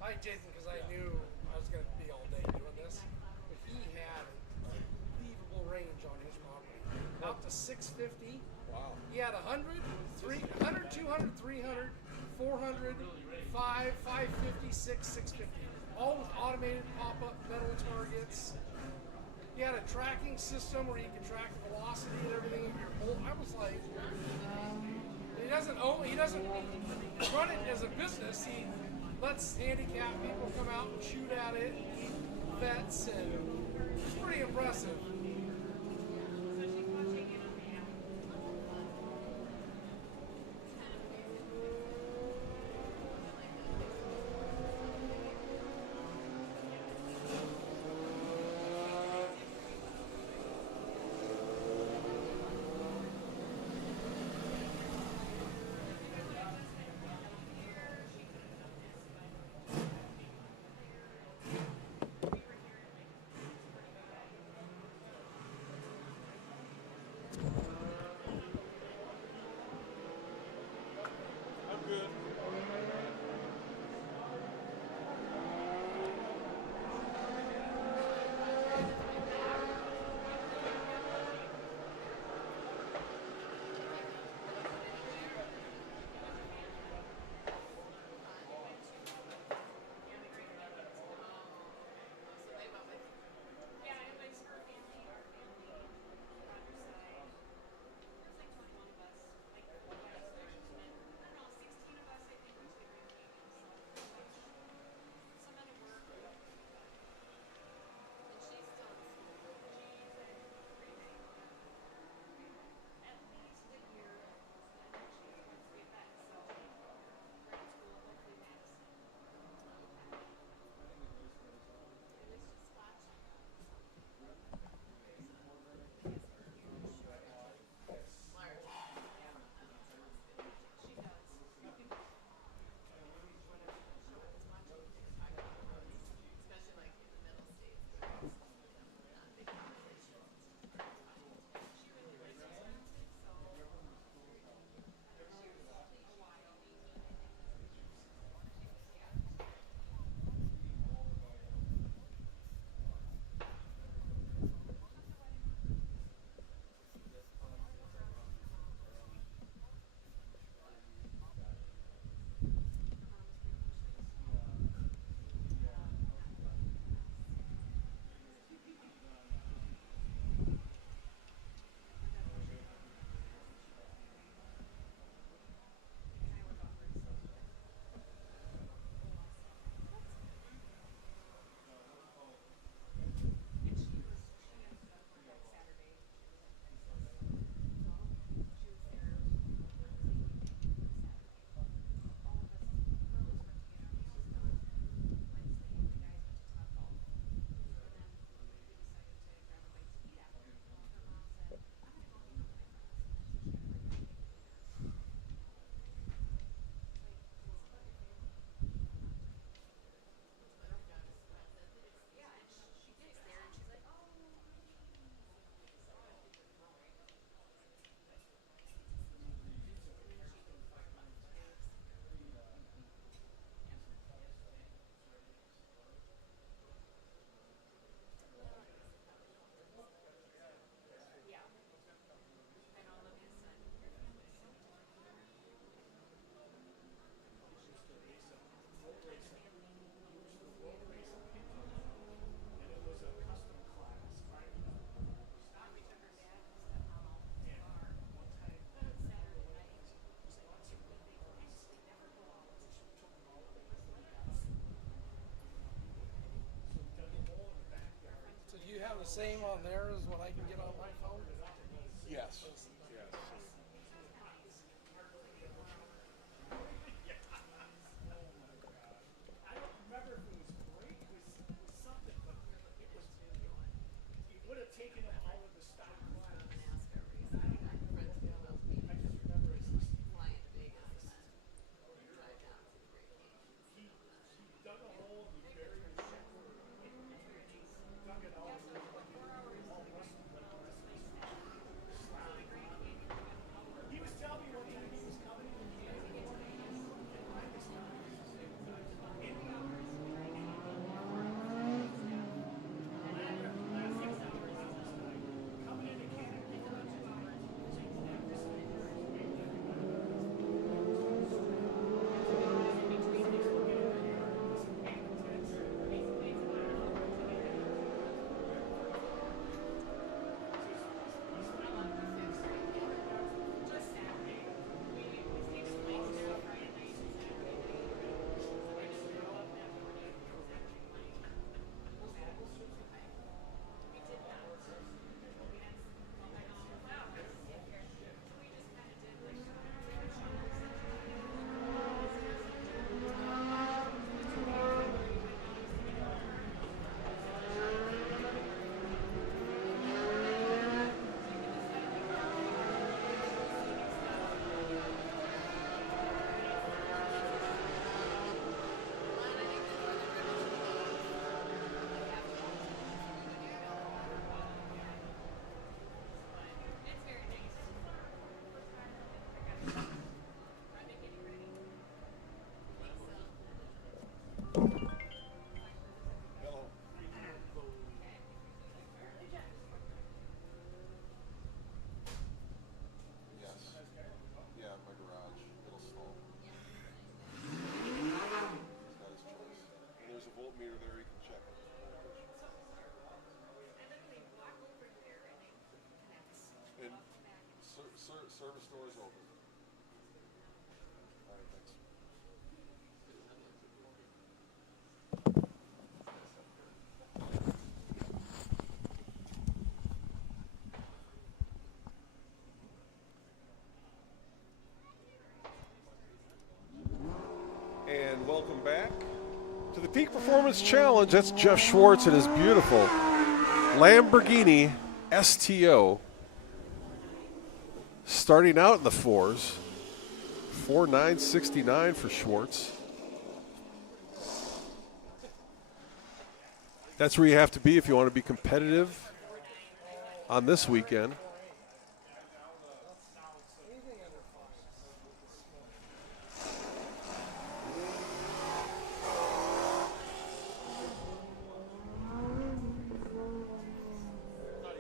I didn't because I knew I was going to be all day doing this. But he had an unbelievable range on his property. Out to 650. Wow. He had 100, 200, 300, 400, 5, 550, 650. All with automated pop-up metal targets. He had a tracking system where you could track the velocity and everything of your bolt. I was like, he doesn't run it as a business. He lets handicapped people come out and shoot at it and eat vets, and it's pretty impressive. the same on there as what I can get on my phone? Yes. I don't remember if it was break, it was something, but it was, he would have taken it out of the stock class. I don't remember. I just remember it's he dug a hole, he buried his shovel, he dug it out. He was telling me one time he was coming in the morning and I was coming into Canada. Service door is open. All right, thanks. And welcome back to the Peak Performance Challenge. That's Jeff Schwartz and his beautiful Lamborghini STO. Starting out in the fours, 4.969 for Schwartz. That's where you have to be if you want to be competitive on this weekend.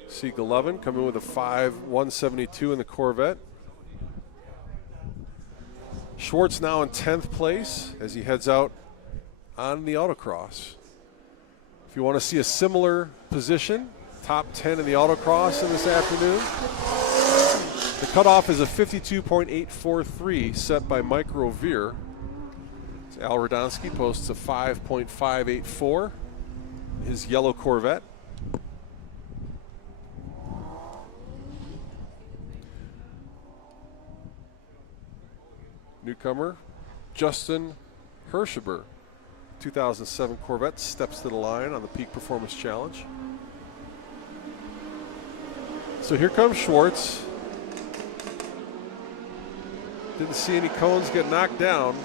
See Golovin coming with a 5.172 in the Corvette. Schwartz now in 10th place as he heads out on the Autocross. If you want to see a similar position, top 10 in the Autocross in this afternoon, the cutoff is a 52.843 set by Mike Rovier. Al Radonsky posts a 5.584, his yellow Corvette. Newcomer Justin Hirschiber, 2007 Corvette, steps to the line on the Peak Performance Challenge. So here comes Schwartz. Didn't see any cones get knocked down.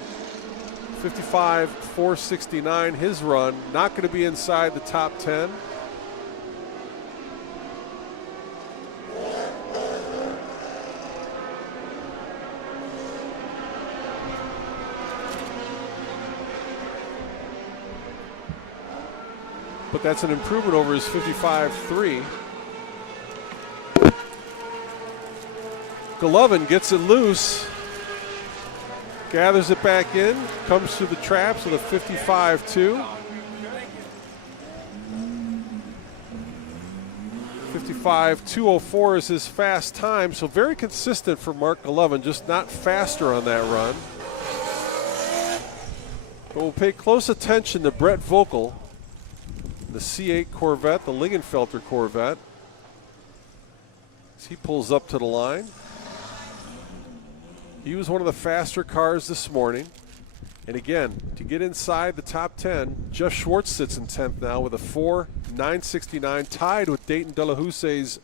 55.469 his run, not going to be inside the top 10. But that's an improvement over his 55.3. Golovin gets it loose, gathers it back in, comes through the traps with a 55.2. 55.204 is his fast time, so very consistent for Mark Golovin, just not faster on that run. But we'll pay close attention to Brett Vocal, the C8 Corvette, the Lingenfelter Corvette. As he pulls up to the line. He was one of the faster cars this morning. And again, to get inside the top 10, Jeff Schwartz sits in 10th now with a 4.969, tied with Dayton Delahouse's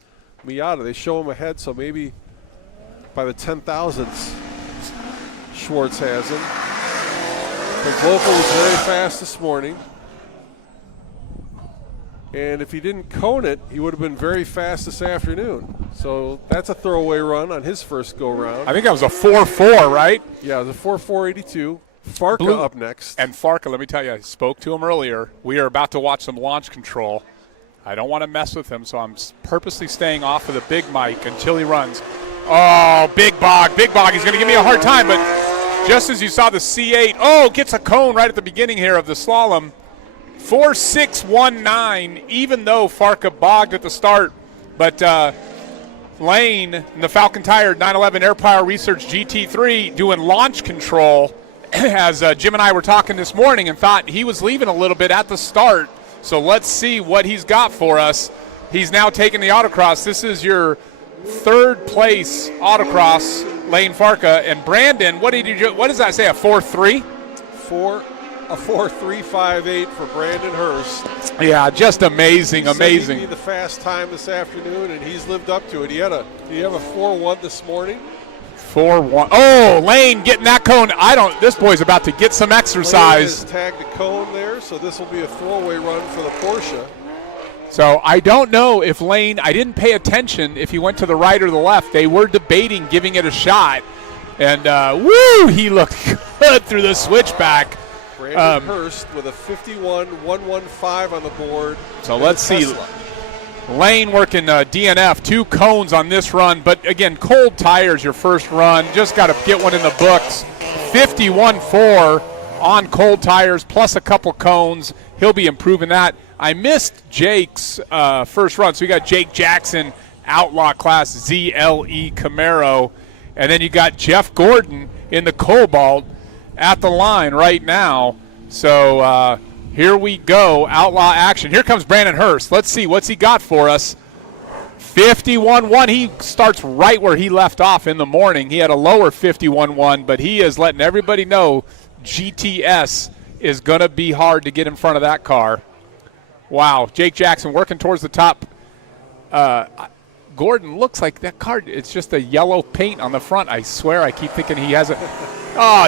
Miata. They show him ahead, so maybe by the 10,000ths, Schwartz has him. But Vocal was very fast this morning. And if he didn't cone it, he would have been very fast this afternoon. So that's a throwaway run on his first go-round. I think that was a 4.4, right? Yeah, it was a 4.482. Farka up next. And Farka, let me tell you, I spoke to him earlier. We are about to watch some launch control. I don't want to mess with him, so I'm purposely staying off of the big mic until he runs. Oh, Big Bog. Big Bog. He's going to give me a hard time, but just as you saw the C8, gets a cone right at the beginning here of the slalom. 4.619, even though Farka bogged at the start. But Lane in the Falcon Tire 911 Air Power Research GT3 doing launch control as Jim and I were talking this morning and thought he was leaving a little bit at the start. So let's see what he's got for us. He's now taking the Autocross. This is your third place Autocross, Lane Farka. And Brandon, what does that say, a 4.3? A 4.358 for Brandon Hurst. Yeah, just amazing, He amazing. said he'd be the fast time this afternoon, and he's lived up to it. He have a 4.1 this morning. 4.1. Oh, Lane getting that cone. This boy's about to get some Lane exercise. has tagged a cone there, so this will be a throwaway run for the Porsche. So I don't know if Lane, I didn't pay attention if he went to the right or the left. They were debating giving it a shot. And he looked good through the switchback. Brandon Hurst with a 51.115 on the board. So let's see. Lane working DNF, 2 cones on this run. But again, cold tires your first run. Just got to get one in the books. 51.4 on cold tires plus a couple cones. He'll be improving that. I missed Jake's first run. So you got Jake Jackson, Outlaw class ZLE Camaro. And then you got Jeff Gordon in the Cobalt at the line right now. So here we go, Outlaw action. Here comes Brandon Hurst. Let's see, what's he got for us? 51.1. He starts right where he left off in the morning. He had a lower 51.1, but he is letting everybody know GTS is going to be hard to get in front of that car. Wow, Jake Jackson working towards the top. Gordon looks like that car, it's just a yellow paint on the front. I swear, I keep thinking he has a...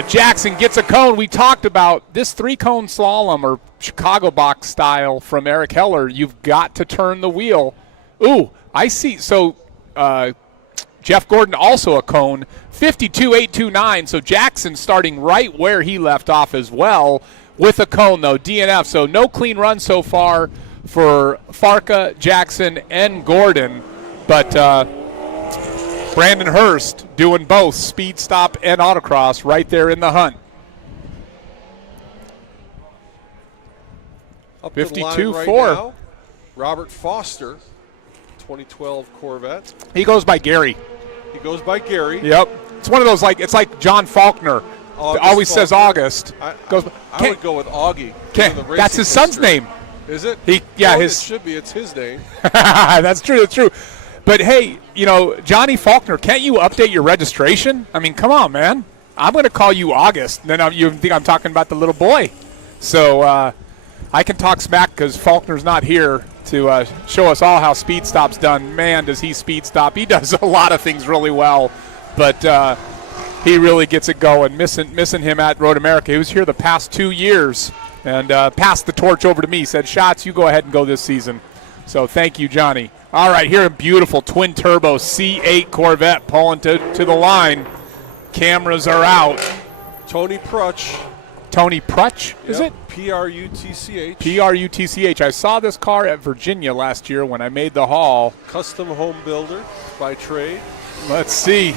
Jackson gets a cone. We talked about this 3-cone slalom or Chicago box style from Eric Heller. You've got to turn the wheel. Ooh, I see. So Jeff Gordon also a cone, 52.829. So Jackson starting right where he left off as well with a cone, though, DNF. So no clean run so far for Farka, Jackson, and Gordon. But Brandon Hurst doing both speed stop and autocross right there in the hunt. 52.4. Robert Foster, 2012 Corvette. He goes by Gary. He goes by Gary. Yep. It's one of those, it's like John Faulkner. Always says August. I would go with Augie. That's his son's name. Is it? It should be. It's his name. That's true. That's true. But hey, Johnny Faulkner, can't you update your registration? I mean, come on, man. I'm going to call you August. Then you think I'm talking about the little boy. So I can talk smack because Faulkner's not here to show us all how speed stop's done. Man, does he speed stop. He does a lot of things really well. But he really gets it going. Missing him at Road America. He was here the past 2 years and passed the torch over to me. Said, Shots, you go ahead and go this season. So thank you, Johnny. All right, here in beautiful twin-turbo C8 Corvette pulling to the line. Cameras are out. Tony Prutch. Tony Prutch, is it? Prutch. Prutch. I saw this car at Virginia last year when I made the haul. Custom home builder by trade. Let's see.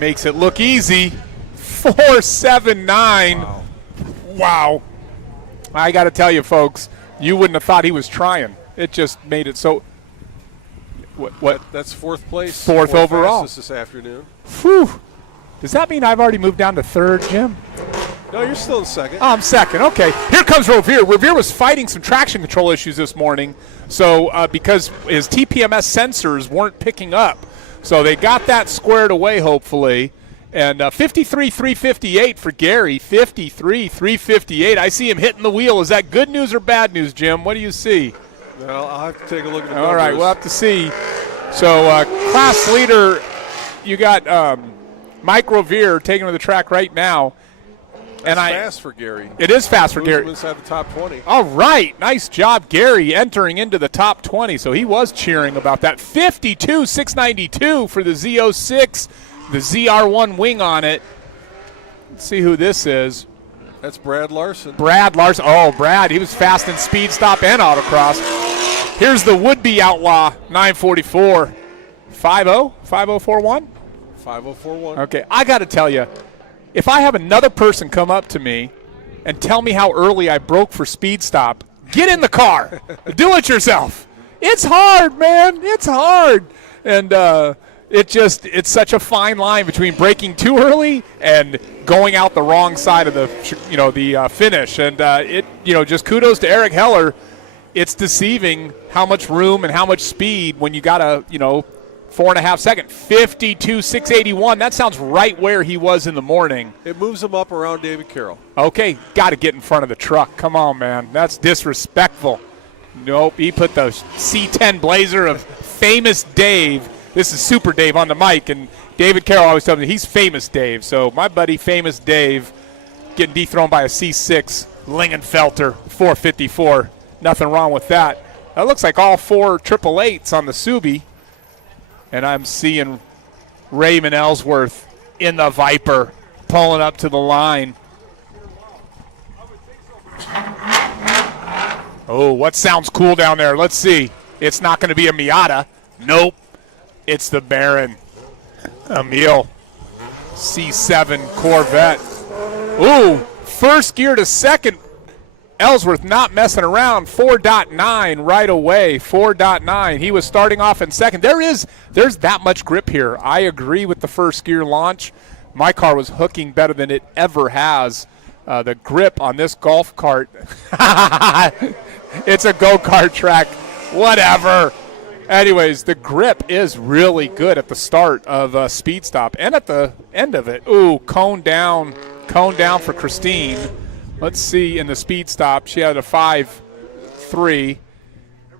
Makes it look easy. 4.79. Wow. I got to tell you, folks, you wouldn't have thought he was trying. It just made it so. What? That's fourth place. Fourth overall this afternoon. Whew. Does that mean I've already moved down to third, Jim? No, you're still in second. Oh, I'm second. Okay. Here comes Rovere. Rovere was fighting some traction control issues this morning, so because his TPMS sensors weren't picking up. So they got that squared away, hopefully. And 53-358 for Gary. 53-358. I see him hitting the wheel. Is that good news or bad news, Jim? What do you see? Well, I'll have to take a look at the All numbers. right, we'll have to see. So class leader, you got Mike Rovere taking to the track right now. That's fast for Gary. It is fast for Moves Gary. him inside the top 20. All right. Nice job, Gary, entering into the top 20. So he was cheering about that. 52-692 for the Z06, the ZR1 wing on it. Let's see who this is. That's Brad Larson. Brad Larson. Oh, Brad. He was fast in speed, stop, and autocross. Here's the would-be Outlaw, 944. 5-0? 5041? 5041. Okay. I got to tell you, if I have another person come up to me and tell me how early I broke for speed stop, get in the car. Do it yourself. It's hard, man. It's hard. And it's such a fine line between breaking too early and going out the wrong side of the finish. And just kudos to Eric Heller. It's deceiving how much room and how much speed when you got a 4.5 second. 52-681. That sounds right where he was in the morning. It moves him up around David Carroll. Okay, got to get in front of the truck. Come on, man. That's disrespectful. Nope, he put the C10 Blazer of Famous Dave. This is Super Dave on the mic, and David Carroll always tells me he's Famous Dave. So my buddy Famous Dave getting dethroned by a C6 Lingenfelter 454. Nothing wrong with that. That looks like all 4 888s on the Subi. And I'm seeing Raymond Ellsworth in the Viper pulling up to the line. Oh, what sounds cool down there? Let's see. It's not going to be a Miata. Nope. It's the Baron. Emil. C7 Corvette. Ooh, first gear to second. Ellsworth not messing around. 4.9 right away. 4.9. He was starting off in second. There's that much grip here. I agree with the first gear launch. My car was hooking better than it ever has. The grip on this golf cart. It's a go-kart track. Whatever. Anyways, the grip is really good at the start of Speed Stop and at the end of it. Ooh, cone down for Christine. Let's see in the Speed Stop. She had a 5.3,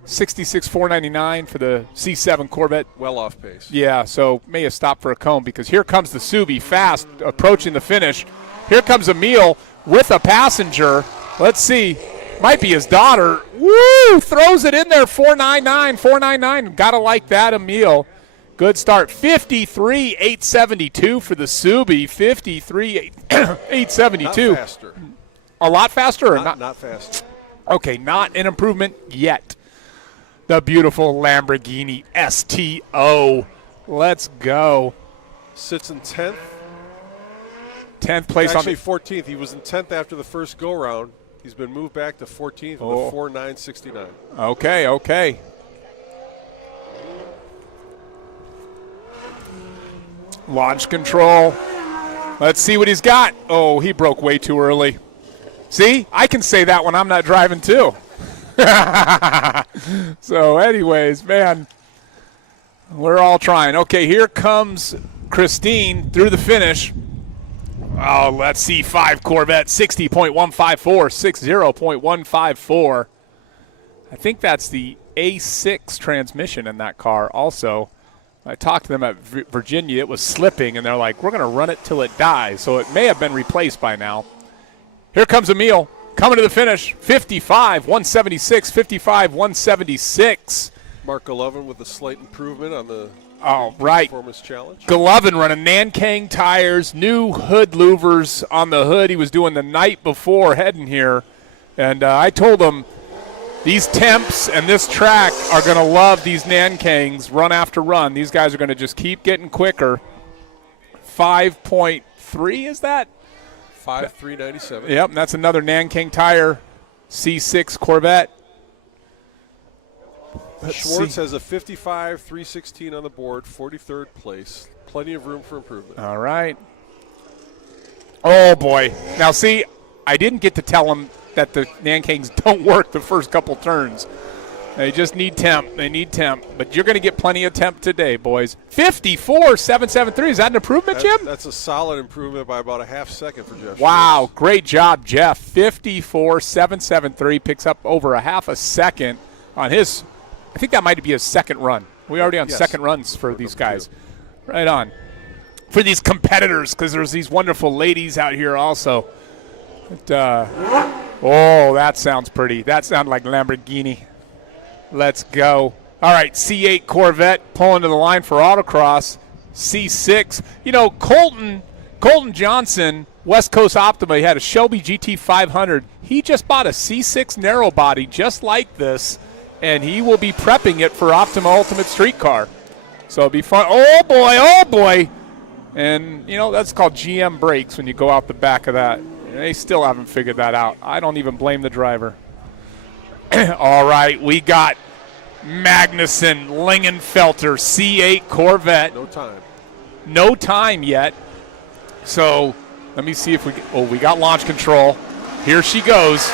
66.499 for the C7 Corvette. Well off pace. Yeah, so may have stopped for a cone because here comes the Subi fast approaching the finish. Here comes Emil with a passenger. Let's see. Might be his daughter. Woo! Throws it in there. 4.99. Gotta like that, Emil. Good start. 53.872 for the Subi. 53.872. Not faster. A lot faster or not? Not faster. Okay, not an improvement yet. The beautiful Lamborghini STO. Let's go. Sits in 10th. 10th place Actually, on 14th. He was in 10th after the first go-round. He's been moved back to 14th with a 4.969. Okay. Launch control. Let's see what he's got. Oh, he broke way too early. See, I can say that when I'm not driving too. So anyways, man, we're all trying. Okay, here comes Christine through the finish. Oh, let's see, 5 Corvette, 60.154, 60.154. I think that's the A6 transmission in that car also. I talked to them at Virginia. It was slipping, and they're like, we're going to run it till it dies. So it may have been replaced by now. Here comes Emil coming to the finish, 55.176, 55.176. Mark 11 with a slight improvement on the Performance Challenge. Golovin running Nankang tires, new hood louvers on the hood he was doing the night before heading here. And I told him these temps and this track are going to love these Nankangs run after run. These guys are going to just keep getting quicker. 5.3 is that? 5.397. Yep, and that's another Nankang tire C6 Corvette. Schwartz has a 55.316 on the board, 43rd place. Plenty of room for improvement. All right. Oh, boy. Now, see, I didn't get to tell him that the Nankangs don't work the first couple turns. They just need temp. They need temp. But you're going to get plenty of temp today, boys. 54.773. Is that an improvement, Jim? That's a solid improvement by about a half second for Jeff. Wow. Schwartz. Great job, Jeff. 54.773. Picks up over a half a second on his. I think that might be his second run. We already on second runs for these guys. Right on. For these competitors, because there's these wonderful ladies out here also. But, oh, that sounds pretty. That sounds like Lamborghini. Let's go. All right, C8 Corvette pulling to the line for Autocross. C6. You know, Colton Johnson, West Coast Optima, he had a Shelby GT 500. He just bought a C6 narrow body just like this, and he will be prepping it for Optima Ultimate Street Car. So it'll be fun. Oh, boy, oh, boy. And, you know, that's called GM brakes when you go out the back of that. They still haven't figured that out. I don't even blame the driver. All right, we got Magnuson, Lingenfelter, C8 Corvette. No time. No time yet. So let me see if we got launch control. Here she goes.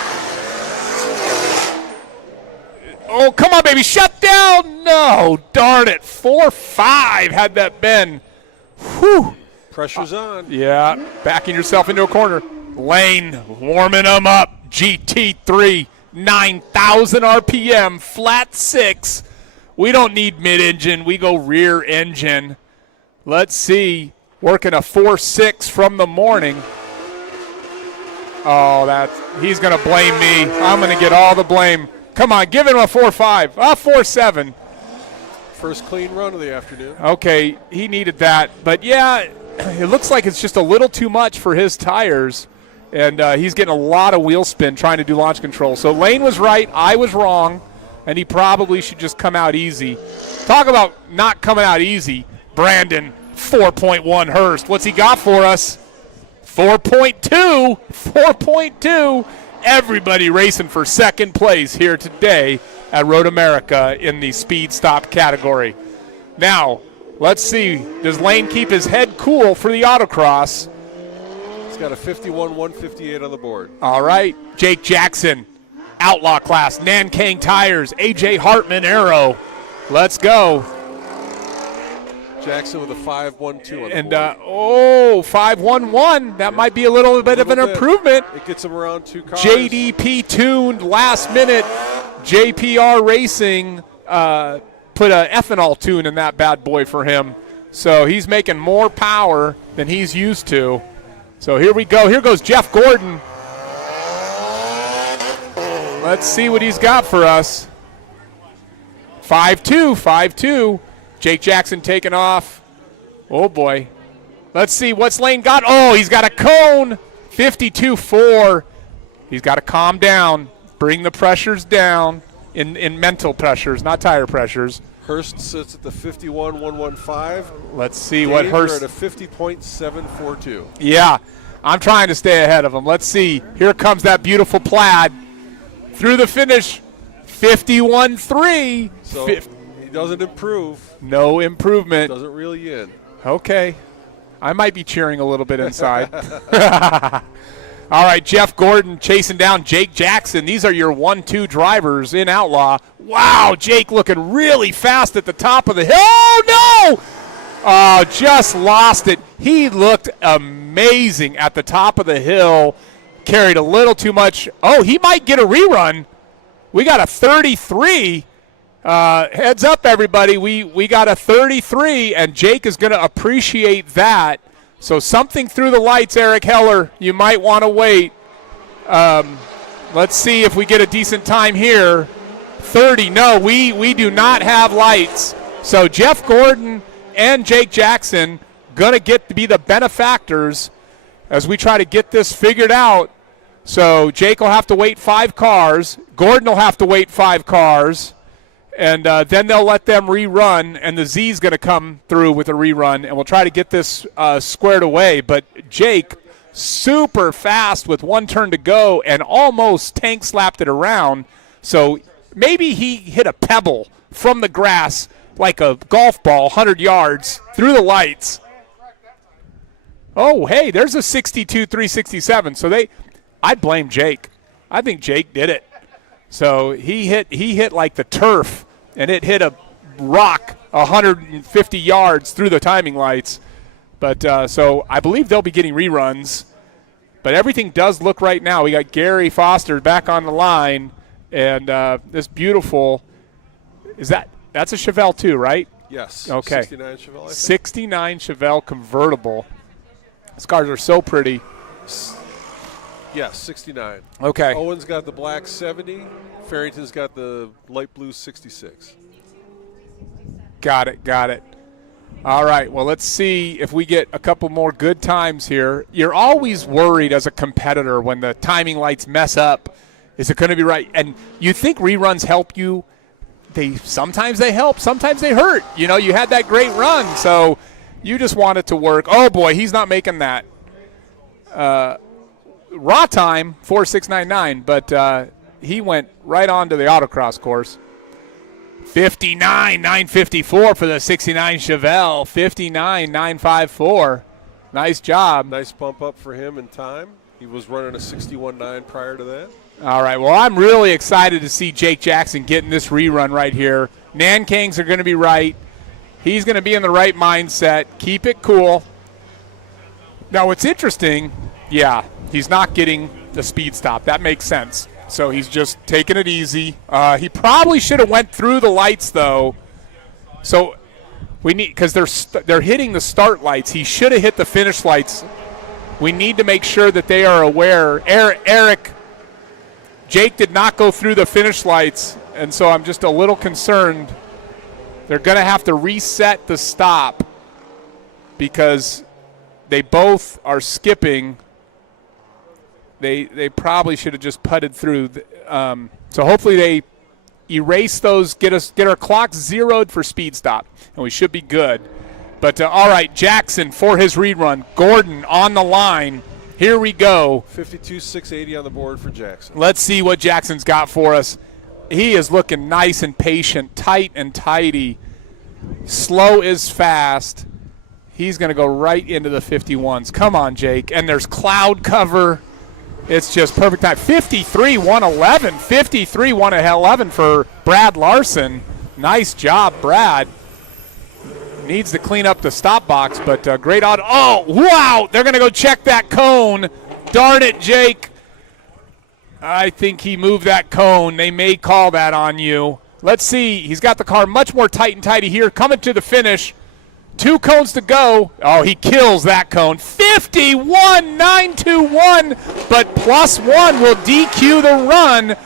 Oh, come on, baby, shut down. No, darn it. 4-5 had that been. Whew. Pressure's on. Yeah, backing yourself into a corner. Lane warming them up. GT3, 9,000 RPM, flat 6. We don't need mid-engine. We go rear engine. Let's see. Working a 4.6 from the morning. Oh, he's going to blame me. I'm going to get all the blame. Come on, give him a 4.5. 4.7. First clean run of the afternoon. Okay, he needed that. But, yeah, it looks like it's just a little too much for his tires. And he's getting a lot of wheel spin trying to do launch control. So Lane was right, I was wrong, and he probably should just come out easy. Talk about not coming out easy. Brandon, 4.1 Hurst. What's he got for us? 4.2. 4.2. Everybody racing for second place here today at Road America in the speed stop category. Now, let's see. Does Lane keep his head cool for the autocross? Got a 51-158 on the board. All right, Jake Jackson, Outlaw class, Nankang tires, AJ Hartman Aero. Let's go. Jackson with a 5-1-2 on the board. And 5-1-1. That might be a little bit of an improvement. It gets him around 2 cars. JDP tuned last minute. JPR Racing put a ethanol tune in that bad boy for him. So he's making more power than he's used to. So here we go. Here goes Jeff Gordon. Let's see what he's got for us. 5-2, 5-2. Jake Jackson taking off. Oh, boy. Let's see. What's Lane got? Oh, he's got a cone. 52-4. He's got to calm down. Bring the pressures down in mental pressures, not tire pressures. Hurst sits at the 51-115. Let's see what Hurst. At a 50.742. Yeah, I'm trying to stay ahead of him. Let's see. Here comes that beautiful plaid through the finish. 51.3. So he doesn't improve. No improvement. Doesn't reel you in. Okay. I might be cheering a little bit inside. All right, Jeff Gordon chasing down Jake Jackson. These are your 1-2 drivers in Outlaw. Wow, Jake looking really fast at the top of the hill. Oh, no! Oh, just lost it. He looked amazing at the top of the hill. Carried a little too much. Oh, he might get a rerun. We got a 33. Heads up, everybody. We got a 33, and Jake is going to appreciate that. So something through the lights, Eric Heller. You might want to wait. Let's see if we get a decent time here. 30. No, we do not have lights. So Jeff Gordon and Jake Jackson going to get to be the benefactors as we try to get this figured out. So Jake will have to wait 5 cars. Gordon will have to wait 5 cars. And then they'll let them rerun, and the Z's going to come through with a rerun, and we'll try to get this squared away. But Jake, super fast with 1 turn to go and almost tank slapped it around. So maybe he hit a pebble from the grass like a golf ball, 100 yards, through the lights. Oh, hey, there's a 62 367. So I'd blame Jake. I think Jake did it. So he hit like the turf, and it hit a rock 150 yards through the timing lights. But so I believe they'll be getting reruns. But everything does look right now. We got Gary Foster back on the line, and this beautiful that's a Chevelle too, right? Yes. Okay. 69 Chevelle, I think. 69 Chevelle convertible. These cars are so pretty. Yes, 69. Okay. Owen's got the black 70. Farrington's got the light blue 66. Got it. All right, well, let's see if we get a couple more good times here. You're always worried as a competitor when the timing lights mess up. Is it going to be right? And you think reruns help you. Sometimes they help, sometimes they hurt. You know, you had that great run, so you just want it to work. Oh, boy, he's not making that. Raw time, 4.699, but he went right on to the autocross course. 59.954 for the 69 Chevelle. 59.954. Nice job. Nice bump up for him in time. He was running a 61.9 prior to that. All right, well, I'm really excited to see Jake Jackson getting this rerun right here. Nankangs are going to be right. He's going to be in the right mindset. Keep it cool. Now, what's interesting, he's not getting the speed stop. That makes sense. So he's just taking it easy. He probably should have went through the lights, though. So we need, because they're hitting the start lights. He should have hit the finish lights. We need to make sure that they are aware. Jake did not go through the finish lights, and so I'm just a little concerned. They're going to have to reset the stop because they both are skipping. They probably should have just putted through. So hopefully they erase those, get our clocks zeroed for speed stop, and we should be good. But all right, Jackson for his rerun. Gordon on the line. Here we go. 52.680 on the board for Jackson. Let's see what Jackson's got for us. He is looking nice and patient, tight and tidy. Slow is fast. He's going to go right into the 51s. Come on, Jake. And there's cloud cover. It's just perfect time. 53-111. 53-111 for Brad Larson. Nice job, Brad. Needs to clean up the stop box, but great auto. Oh, wow! They're going to go check that cone. Darn it, Jake. I think he moved that cone. They may call that on you. Let's see. He's got the car much more tight and tidy here. Coming to the finish. 2 cones to go. Oh, he kills that cone. 51-921, but +1 will DQ the run.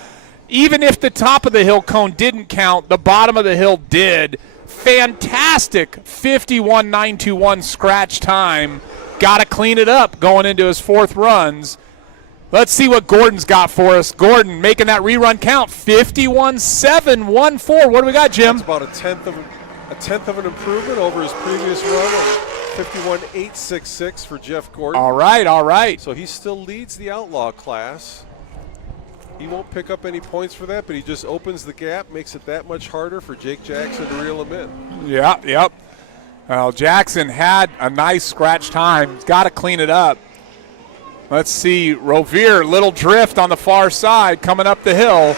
Even if the top of the hill cone didn't count, the bottom of the hill did. Fantastic 51-921 scratch time. Got to clean it up going into his 4th runs. Let's see what Gordon's got for us. Gordon making that rerun count. 51-714. What do we got, Jim? That's about a tenth of an improvement over his previous run of 51.866 for Jeff Gordon. All right. So he still leads the Outlaw class. He won't pick up any points for that, but he just opens the gap, makes it that much harder for Jake Jackson to reel him in. Yep. Well, Jackson had a nice scratch time. He's got to clean it up. Let's see. Rovere, little drift on the far side coming up the hill.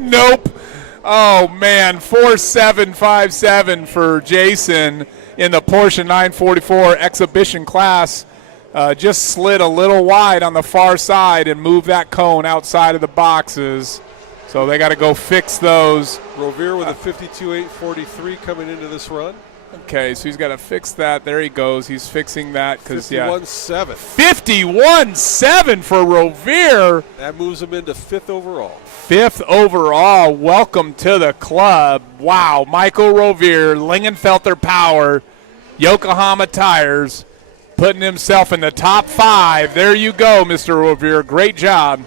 Nope. Oh, man. 4.757 for Jason in the Porsche 944 exhibition class. Just slid a little wide on the far side and moved that cone outside of the boxes. So they got to go fix those. Rovere with a 52.843 coming into this run. Okay, so he's got to fix that. There he goes. He's fixing that because 51.7. 51.7 for Rovere. That moves him into 5th overall. 5th overall. Welcome to the club. Wow, Michael Rovere, Lingenfelter Power, Yokohama Tires, putting himself in the top 5. There you go, Mr. Rovere. Great job.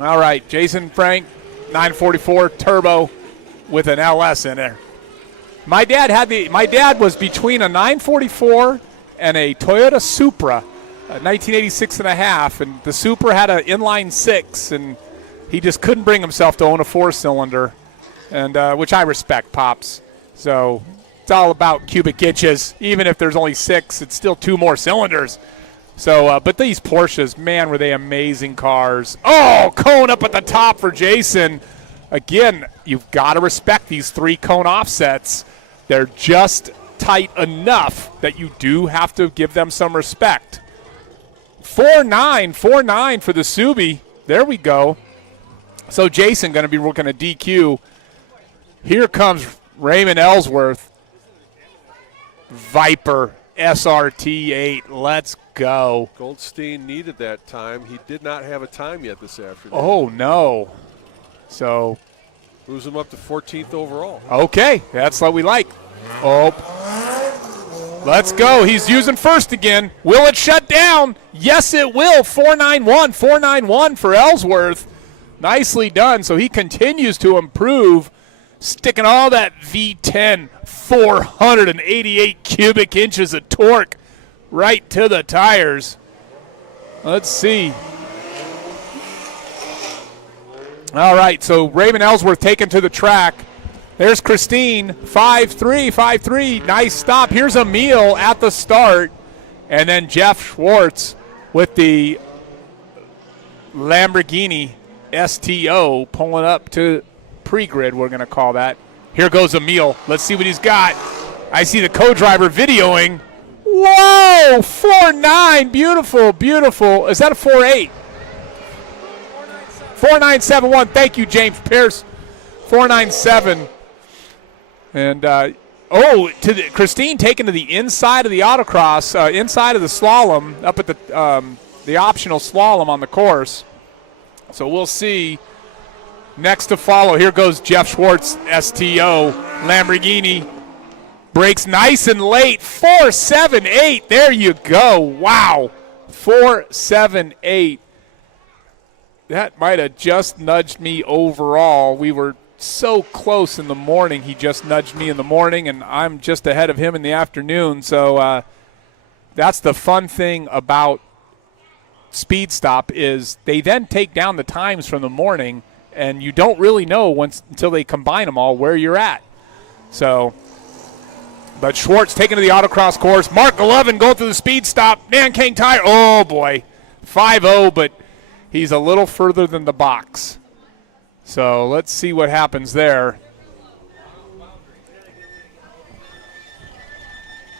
All right, Jason Frank, 944 Turbo with an LS in there. My dad was between a 944 and a Toyota Supra, a 1986 and a half, and the Supra had an inline 6, and he just couldn't bring himself to own a 4-cylinder, and which I respect, Pops. So It's all about cubic inches. Even if there's only 6, it's still 2 more cylinders. So, but these Porsches, man, were they amazing cars. Oh, cone up at the top for Jason. Again, you've got to respect these 3 cone offsets. They're just tight enough that you do have to give them some respect. 4.9 for the Subi. There we go. So Jason going to be working a DQ. Here comes Raymond Ellsworth. Viper SRT8. Let's go. Goldstein needed that time. He did not have a time yet this afternoon. Oh, no. So moves him up to 14th overall. Okay, that's what we like. Oh, let's go. He's using first again. Will it shut down? Yes, it will. 4.91 for Ellsworth. Nicely done. So he continues to improve, sticking all that V10, 488 cubic inches of torque right to the tires. Let's see. All right, so Raymond Ellsworth taken to the track. There's Christine, 5.3. Nice stop. Here's Emil at the start. And then Jeff Schwartz with the Lamborghini STO pulling up to pre-grid, we're going to call that. Here goes Emil. Let's see what he's got. I see the co-driver videoing. Whoa, 4.9. Beautiful, beautiful. Is that a 4.8? 4.971. Thank you, James Pierce. 4.97. And, Christine taken to the inside of the autocross, inside of the slalom, up at the optional slalom on the course. So we'll see. Next to follow, here goes Jeff Schwartz, STO, Lamborghini. Brakes nice and late, 4.78. There you go. Wow, 4.78. That might have just nudged me overall. We were so close in the morning. He just nudged me in the morning, and I'm just ahead of him in the afternoon. So that's the fun thing about Speed Stop is they then take down the times from the morning, and you don't really know until they combine them all where you're at. So, but Schwartz taken to the autocross course. Mark Golovin going through the Speed Stop. Nanking Tire. Oh, boy. 5-0, but he's a little further than the box. So let's see what happens there.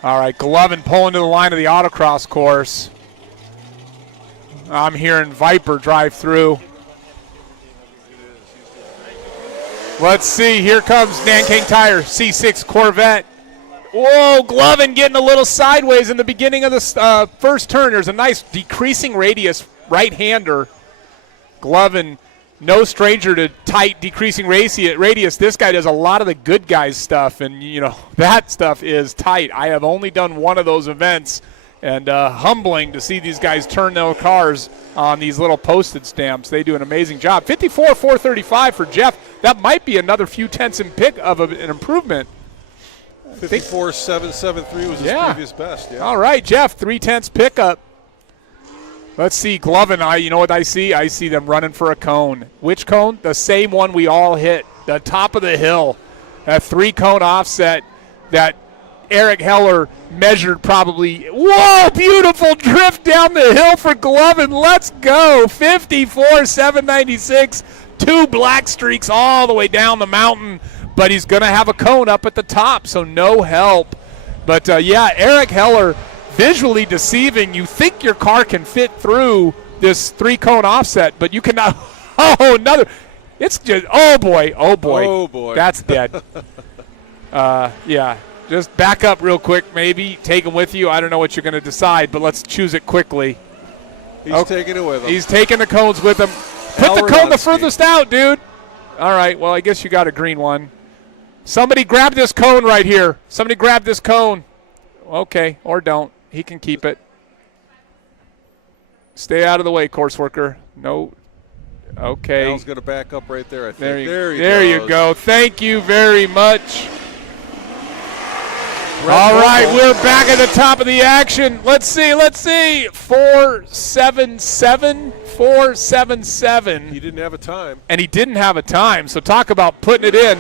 All right, Golovin pulling to the line of the autocross course. I'm hearing Viper drive through. Let's see. Here comes Nanking Tire, C6 Corvette. Whoa, Golovin getting a little sideways in the beginning of the first turn. There's a nice decreasing radius right-hander. Golovin, no stranger to tight decreasing radius. This guy does a lot of the good guys stuff, and, you know, that stuff is tight. I have only done one of those events, and humbling to see these guys turn their cars on these little postage stamps. They do an amazing job. 54.435 for Jeff. That might be another few tenths in an improvement. 54.773 was his previous best. Yeah. All right, Jeff, 3/10 pickup. Let's see, Golovin, you know what I see? I see them running for a cone. Which cone? The same one we all hit, the top of the hill. A 3-cone offset that Eric Heller measured probably. Whoa, beautiful drift down the hill for Golovin. Let's go. 54.796. 2 black streaks all the way down the mountain, but he's going to have a cone up at the top, so no help. But, Eric Heller, visually deceiving. You think your car can fit through this 3-cone offset, but you cannot. Oh, another. It's just, oh boy. That's dead. Just back up real quick, maybe. Take him with you. I don't know what you're going to decide, but let's choose it quickly. He's taking it with him. He's taking the cones with him. Put the cone the furthest out, dude. All right, well, I guess you got a green one. Somebody grab this cone right here. Somebody grab this cone. Okay, or don't. He can keep it. Stay out of the way, course worker. No. Okay. Al's going to back up right there, I think. There you go. Thank you very much. All right, we're back at the top of the action. Let's see. 4.77. He didn't have a time. And he didn't have a time, so talk about putting it in.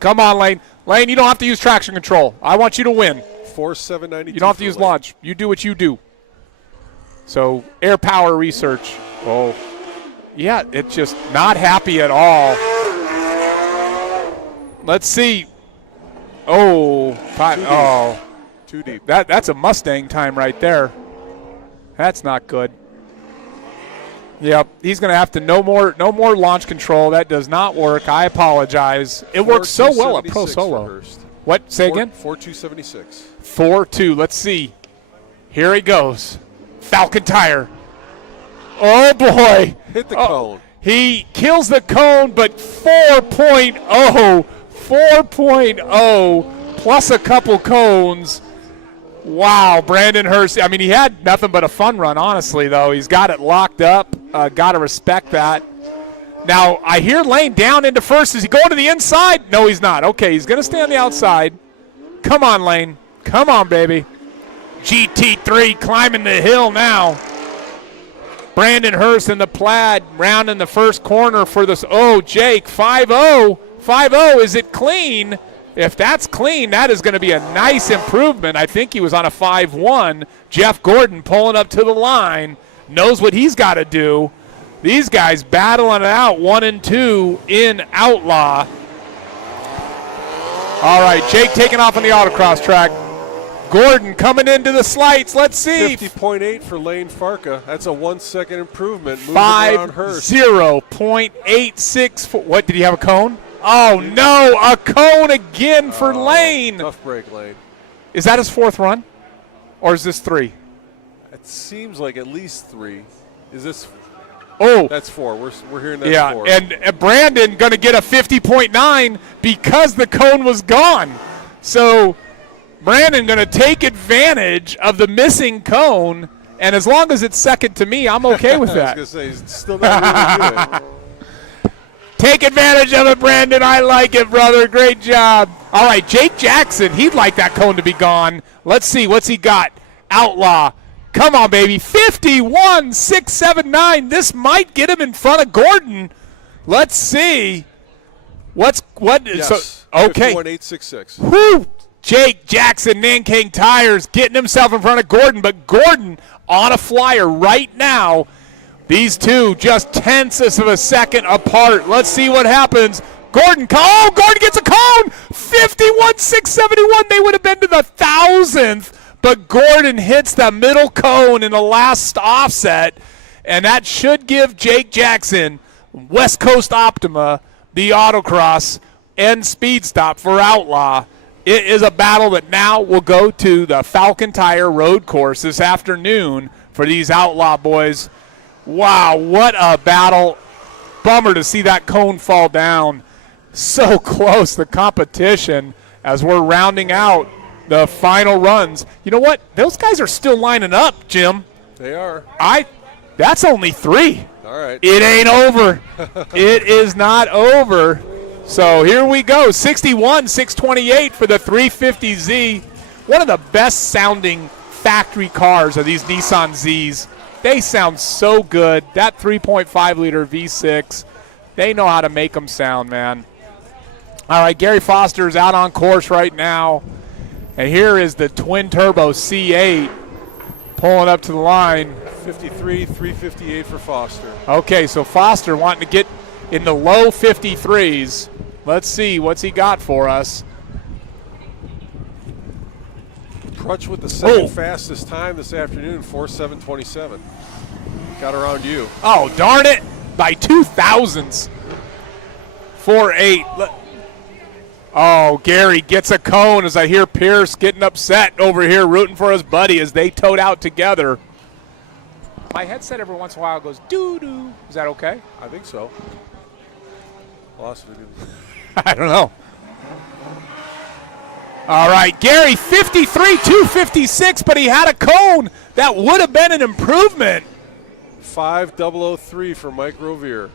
Come on, Lane. Lane, you don't have to use traction control. I want you to win. 4.792. You don't have to use launch. You do what you do. So, air power research. Oh, yeah, it's just not happy at all. Let's see. Oh, Too deep. That's a Mustang time right there. That's not good. Yep, he's going to have to no more launch control. That does not work. I apologize. It works so well at Pro Solo. What? Say again? 4.276. 4.2. Let's see. Here he goes. Falcon tire. Oh, boy. Hit the cone. He kills the cone, but 4.0 plus a couple cones. Wow, Brandon Hurst. I mean, he had nothing but a fun run, honestly, though. He's got it locked up. Got to respect that. Now, I hear Lane down into first. Is he going to the inside? No, he's not. Okay, he's going to stay on the outside. Come on, Lane. Come on, baby. GT3 climbing the hill now. Brandon Hurst in the plaid, rounding the first corner for this. Oh, Jake, 5-0. 5-0, is it clean? If that's clean, that is going to be a nice improvement. I think he was on a 5-1. Jeff Gordon pulling up to the line, knows what he's got to do. These guys battling it out, 1 and 2 in Outlaw. All right, Jake taking off on the autocross track. Gordon coming into the slights. Let's see. 50.8 for Lane Farka. That's a 1 second improvement. Moving around Hurst. 5-0.86. What, did he have a cone? Oh, no, a cone again for Lane. Tough break, Lane. Is that his 4th run? Or is this 3? It seems like at least 3. Is this? Oh. That's 4. We're hearing that's 4. And Brandon going to get a 50.9 because the cone was gone. So Brandon going to take advantage of the missing cone, and as long as it's second to me, I'm okay with that. I was going to say, he's still not really good. Take advantage of it, Brandon. I like it, brother. Great job. All right, Jake Jackson, he'd like that cone to be gone. Let's see. What's he got? Outlaw. Come on, baby. 51.679. This might get him in front of Gordon. Let's see. What? Yes. So, okay. 51.866. Whew. Jake Jackson, Nanking Tires, getting himself in front of Gordon, but Gordon on a flyer right now. These two just tenths of a second apart. Let's see what happens. Gordon gets a cone. 51.671. They would have been to the 1,000th, but Gordon hits the middle cone in the last offset, and that should give Jake Jackson, West Coast Optima, the Autocross, and Speed Stop for Outlaw. It is a battle that now will go to the Falcon Tire Road Course this afternoon for these Outlaw boys. Wow, what a battle. Bummer to see that cone fall down. So close, the competition, as we're rounding out the final runs. You know what? Those guys are still lining up, Jim. They are. That's only 3. All right. It ain't over. It is not over. So here we go. 61.628 for the 350Z. One of the best sounding factory cars are these Nissan Zs. They sound so good. That 3.5 liter V6, they know how to make them sound, man. All right, Gary Foster's out on course right now. And here is the twin turbo C8 pulling up to the line. 53.358 for Foster. Okay, so Foster wanting to get in the low 53s. Let's see what's he got for us. Crutch with the second fastest time this afternoon, 4.727. Got around you. Oh, darn it. By 2,000ths. 4.8. Oh, Gary gets a cone as I hear Pierce getting upset over here rooting for his buddy as they toed out together. My headset every once in a while goes doo-doo. Is that okay? I think so. Lost it. I don't know. All right, Gary, 53.256, but he had a cone. That would have been an improvement. 5.003 for Mike Rovier.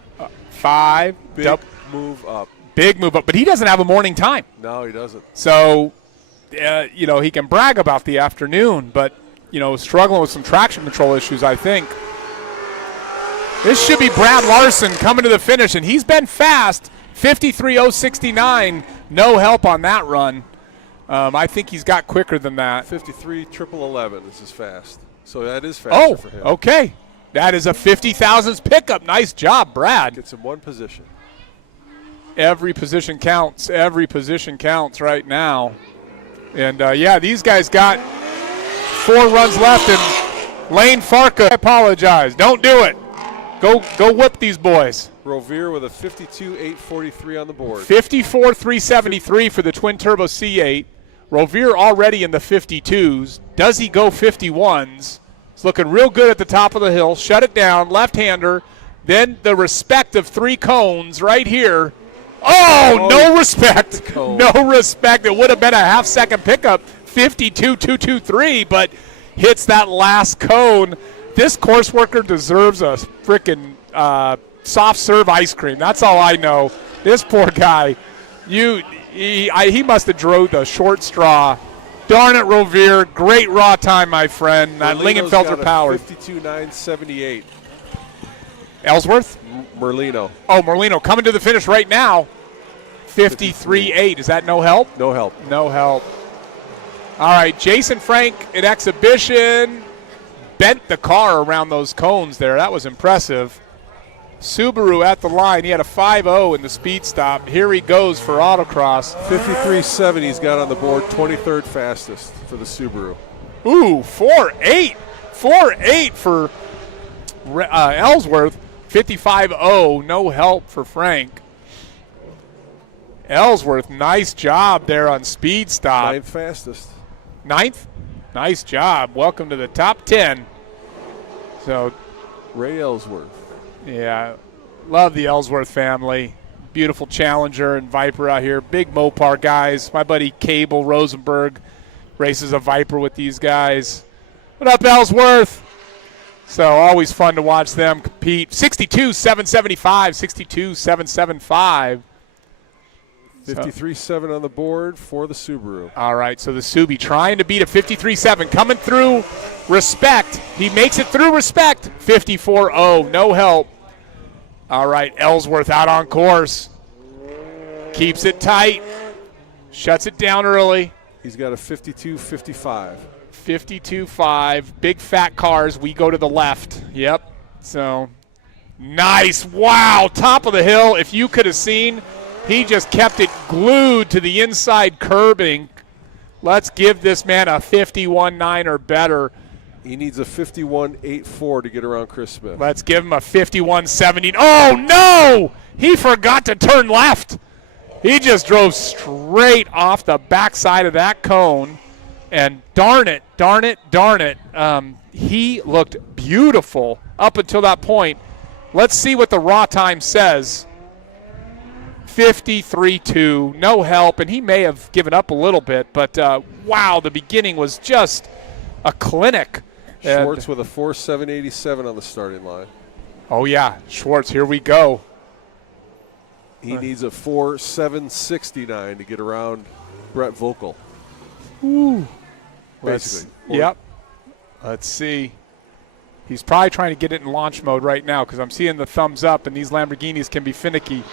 5. Big move up. Big move up, but he doesn't have a morning time. No, he doesn't. So, he can brag about the afternoon, but, struggling with some traction control issues, I think. This should be Brad Larson coming to the finish, and he's been fast. 53.069. No help on that run. I think he's got quicker than that. 53 triple 11 is his fast. So that is faster for him. Okay. That is a 50,000s pickup. Nice job, Brad. Gets in one position. Every position counts. Every position counts right now. And, yeah, these guys got 4 runs left. And Lane Farka, I apologize. Don't do it. Go whip these boys. Rovere with a 52.843 on the board. 54.373 for the twin-turbo C8. Rovere already in the 52s. Does he go 51s? He's looking real good at the top of the hill. Shut it down, left-hander. Then the respect of 3 cones right here. Oh, no respect. No respect. It would have been a half-second pickup, 52.223, but hits that last cone. This course worker deserves a freaking soft serve ice cream. That's all I know. This poor guy, he must have drove the short straw. Darn it, Rovere. Great raw time, my friend. That Lingenfelter powered. 52.978. Ellsworth? Merlino. Oh, Merlino coming to the finish right now. 53.8. Is that no help? No help. No help. All right, Jason Frank in exhibition. Bent the car around those cones there. That was impressive. Subaru at the line. He had a 5.0 in the speed stop. Here he goes for Autocross. 53.7 he's got on the board, 23rd fastest for the Subaru. Ooh, 4.8. 4.8 for Ellsworth. 55.0, no help for Frank. Ellsworth, nice job there on speed stop. 9th fastest. 9th? Nice job. Welcome to the top 10. So, Ray Ellsworth. yeah, love the Ellsworth family. Beautiful Challenger and Viper out here. Big Mopar guys. My buddy Cable Rosenberg races a Viper with these guys. What up, Ellsworth? So always fun to watch them compete. 62.775, 62.775. 53.7 on the board for the Subaru. All right, so the Subi trying to beat a 53.7. Coming through respect. He makes it through respect. 54.0, no help. All right, Ellsworth out on course. Keeps it tight. Shuts it down early. He's got a 52.55. 52.5. Big fat cars. We go to the left. Yep. So nice. Wow. Top of the hill. If you could have seen, he just kept it glued to the inside curbing. Let's give this man a 51.9 or better. He needs a 51.84 to get around Chris Smith. Let's give him a 51.70. Oh, no! He forgot to turn left. He just drove straight off the backside of that cone. And darn it, he looked beautiful up until that point. Let's see what the raw time says. 53.2, no help, and he may have given up a little bit, but wow, the beginning was just a clinic. Schwartz with a 4.787 on the starting line. Oh, yeah, Schwartz, here we go. He needs a 4.769 to get around Brett Vogel. Ooh. Basically. Yep. Let's see. He's probably trying to get it in launch mode right now because I'm seeing the thumbs up, and these Lamborghinis can be finicky.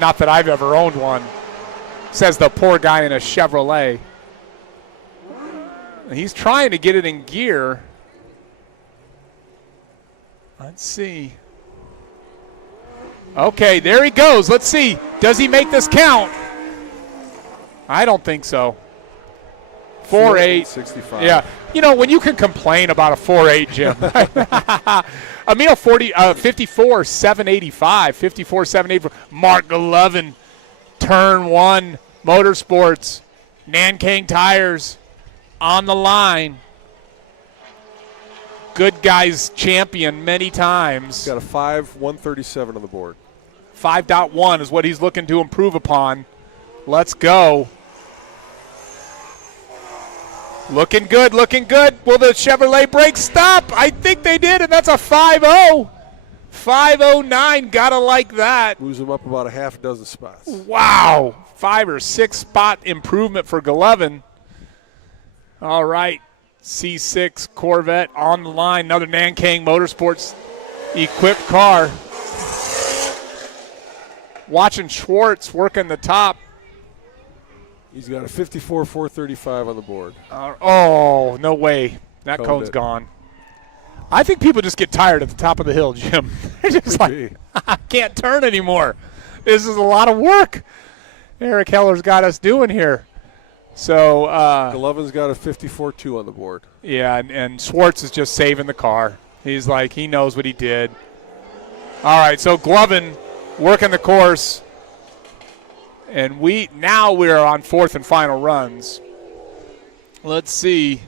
Not that I've ever owned one, says the poor guy in a Chevrolet. He's trying to get it in gear. Let's see. Okay, there he goes. Let's see. Does he make this count? I don't think so. 4.8. Yeah. You know, when you can complain about a 4.8, Jim. Emil 54.785. 54.784. Mark 11. Turn 1. Motorsports. Nankang Tires. On the line. Good guys champion many times. Got a 5.137 on the board. 5.1 is what he's looking to improve upon. Let's go. Looking good, looking good. Will the Chevrolet brakes stop? I think they did, and that's a 5.0. 5.09, gotta like that. Moves him up about a half dozen spots. Wow, 5 or 6 spot improvement for Golovin. All right, C6 Corvette on the line. Another Nankang Motorsports equipped car. Watching Schwartz working the top. He's got a 54.435 on the board. Oh, no way. That Coned cone's it. gone. I think people just get tired at the top of the hill, Jim. They're just Could like, be. I can't turn anymore. This is a lot of work Eric Heller's got us doing here. So, Golovin's got a 54.2 on the board. yeah, and Schwartz is just saving the car. He's like, he knows what he did. All right, so Glovin working the course. And we are on fourth and final runs. Let's see.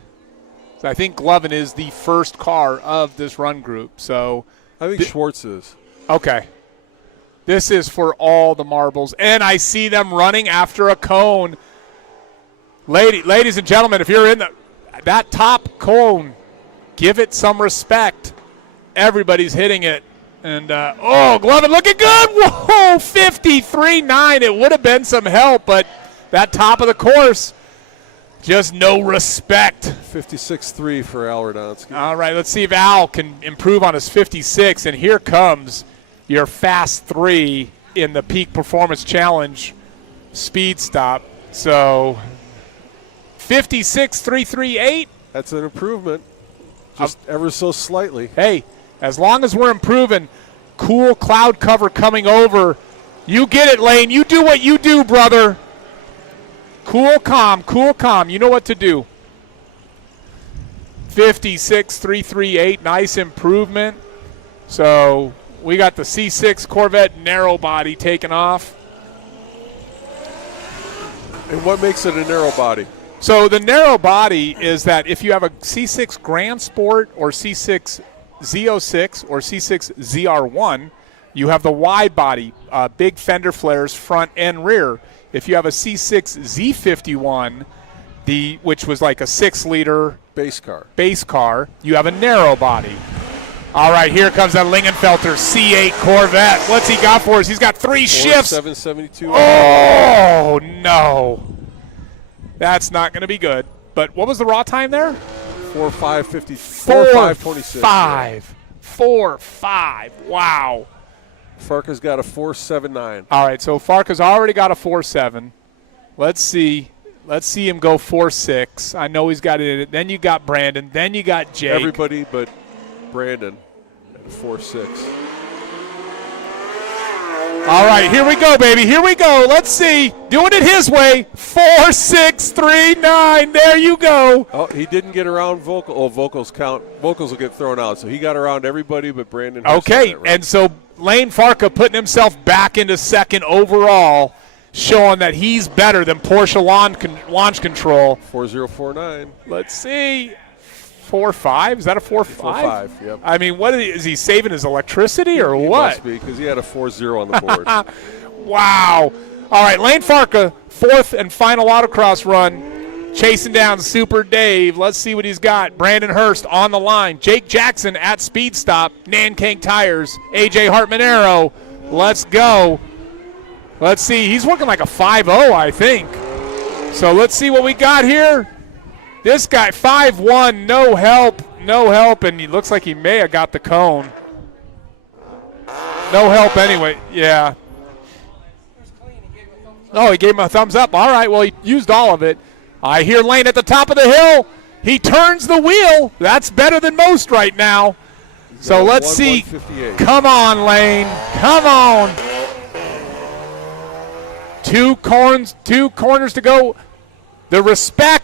So I think Glovin is the first car of this run group. So, I think Schwartz is. okay. This is for all the marbles. And I see them running after a cone. Ladies and gentlemen, if you're in that top cone, give it some respect. Everybody's hitting it. And, Glovin looking good. Whoa, 53.9. It would have been some help, but that top of the course, just no respect. 56.3 for Al Radonsky. All right, let's see if Al can improve on his 56. And here comes your fast 3 in the Peak Performance Challenge speed stop. So 56.338. That's an improvement, just ever so slightly. Hey, as long as we're improving, cool cloud cover coming over. You get it, Lane. You do what you do, brother. Cool, calm. You know what to do. 56.338, nice improvement. So we got the C6 Corvette narrow body taken off. And what makes it a narrow body? So the narrow body is that if you have a C6 Grand Sport or C6 Z06 or C6 ZR1, you have the wide body, big fender flares front and rear. If you have a C6 Z51, which was like a 6-liter Base car. you have a narrow body. All right, here comes that Lingenfelter C8 Corvette. What's he got for us? He's got 3 shifts. 772. Oh, no. That's not going to be good. But what was the raw time there? 4.550. 4.526. 4.5. Wow. Farka's got a 4.79. All right, so Farka's already got a 4.7. Let's see him go 4.6. I know he's got it in it. Then you got Brandon. Then you got Jake. Everybody but Brandon at a 4.6. All right, here we go, baby. Here we go. Let's see. Doing it his way. 4.639. There you go. Oh, he didn't get around Vocal. Oh, Vocals count. Vocals will get thrown out. So he got around everybody but Brandon. Hurst on Okay, that run. and so Lane Farka putting himself back into second overall, showing that he's better than Porsche launch control. 4.049. Let's see. 4.5? Is that a 4.5? 4.5, yep. I mean, what is he saving his electricity or He what? must be, because he had a 4.0 on the board. Wow. All right, Lane Farka, fourth and final autocross run, chasing down Super Dave. Let's see what he's got. Brandon Hurst on the line. Jake Jackson at speed stop. Nanking Tires. AJ Hartman Arrow. Let's go. Let's see. He's working like a 5.0, I think. So let's see what we got here. This guy, 5.1, no help, and he looks like he may have got the cone. No help anyway, yeah. Oh, he gave him a thumbs up. All right, well, he used all of it. I hear Lane at the top of the hill. He turns the wheel. That's better than most right now. So let's see. 158. Come on, Lane. Come on. Two corners to go. The respect.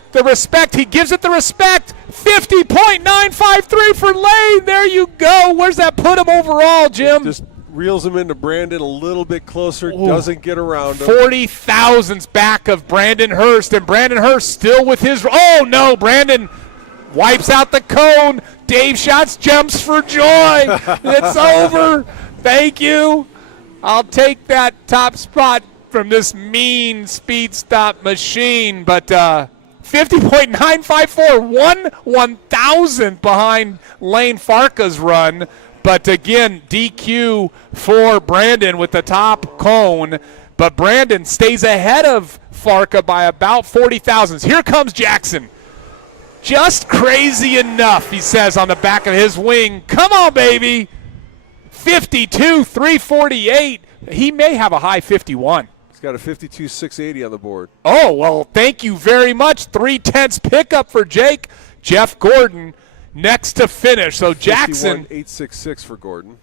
He gives it the respect. 50.953 for Lane. There you go. Where's that put him overall, Jim? Just reels him into Brandon a little bit closer. Doesn't get around him. 40 thousandths back of Brandon Hurst, and Brandon Hurst still with his. Oh no, Brandon wipes out the cone. Dave Schatz jumps for joy. It's over. Thank you. I'll take that top spot from this mean speed stop machine, but 50.954, 1/1000th behind Lane Farka's run. But again, DQ for Brandon with the top cone. But Brandon stays ahead of Farka by about 40 thousandths. Here comes Jackson. Just crazy enough, he says on the back of his wing. Come on, baby. 52.348. He may have a high 51. He's got a 52.680 on the board. Oh, well, thank you very much. 3/10 pickup for Jake. Jeff Gordon next to finish. So Jackson. 51.866 for Gordon.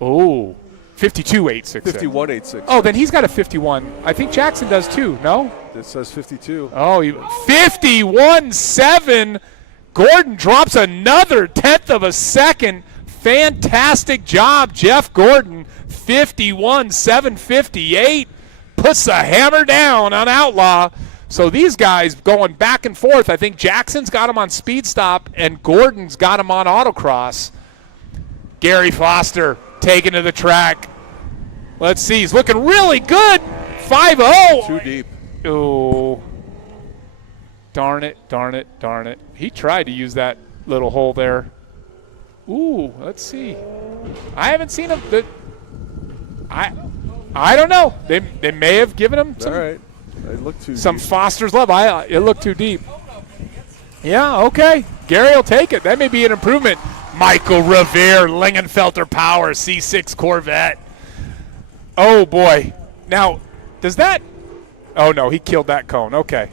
Oh, 52.866. 51.86. Oh, then he's got a 51. I think Jackson does too, no? It says 52. Oh, 51.7. Gordon drops another 1/10 of a second. Fantastic job, Jeff Gordon. 51.758. Puts the hammer down on Outlaw. So these guys going back and forth. I think Jackson's got him on speed stop, and Gordon's got him on autocross. Gary Foster taking to the track. Let's see. He's looking really good. 5-0. Too deep. Oh. Darn it, darn it, darn it. He tried to use that little hole there. Ooh, let's see. I haven't seen him. I don't know. They may have given him some, All right. It looked too some deep. Foster's love. It looked too deep. Yeah, okay. Gary will take it. That may be an improvement. Michael Revere, Lingenfelter Power, C6 Corvette. Oh, boy. Now, does that – oh, no, he killed that cone. Okay.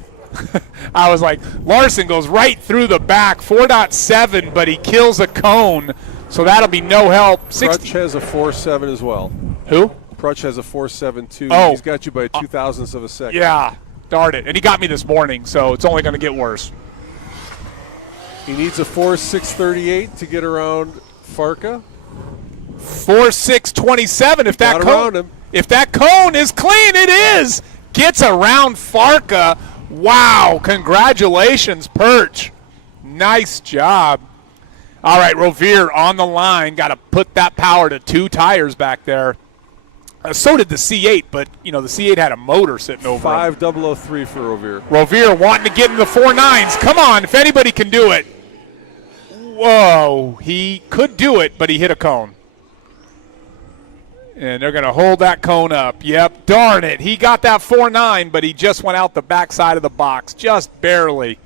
I was like, Larson goes right through the back, 4.7, but he kills a cone, so that'll be no help. Crutch has a 4.7 as well. Who? Crutch has a 4.7 too. Oh. He's got you by 0.02 of a second. Yeah, darn it. And he got me this morning, so it's only going to get worse. He needs a 4.638 to get around Farka. 4.627 if that Got cone around him. If that cone is clean, it is. Gets around Farka. Wow, congratulations, Perch. Nice job. All right, Revere on the line. Got to put that power to 2 tires back there. So did the C8, but, the C8 had a motor sitting over him. 5.003 for Revere. Revere wanting to get in the 4.9s. Come on, if anybody can do it. Whoa, he could do it, but he hit a cone. And they're going to hold that cone up. Yep, darn it. He got that 4.9, but he just went out the backside of the box, just barely.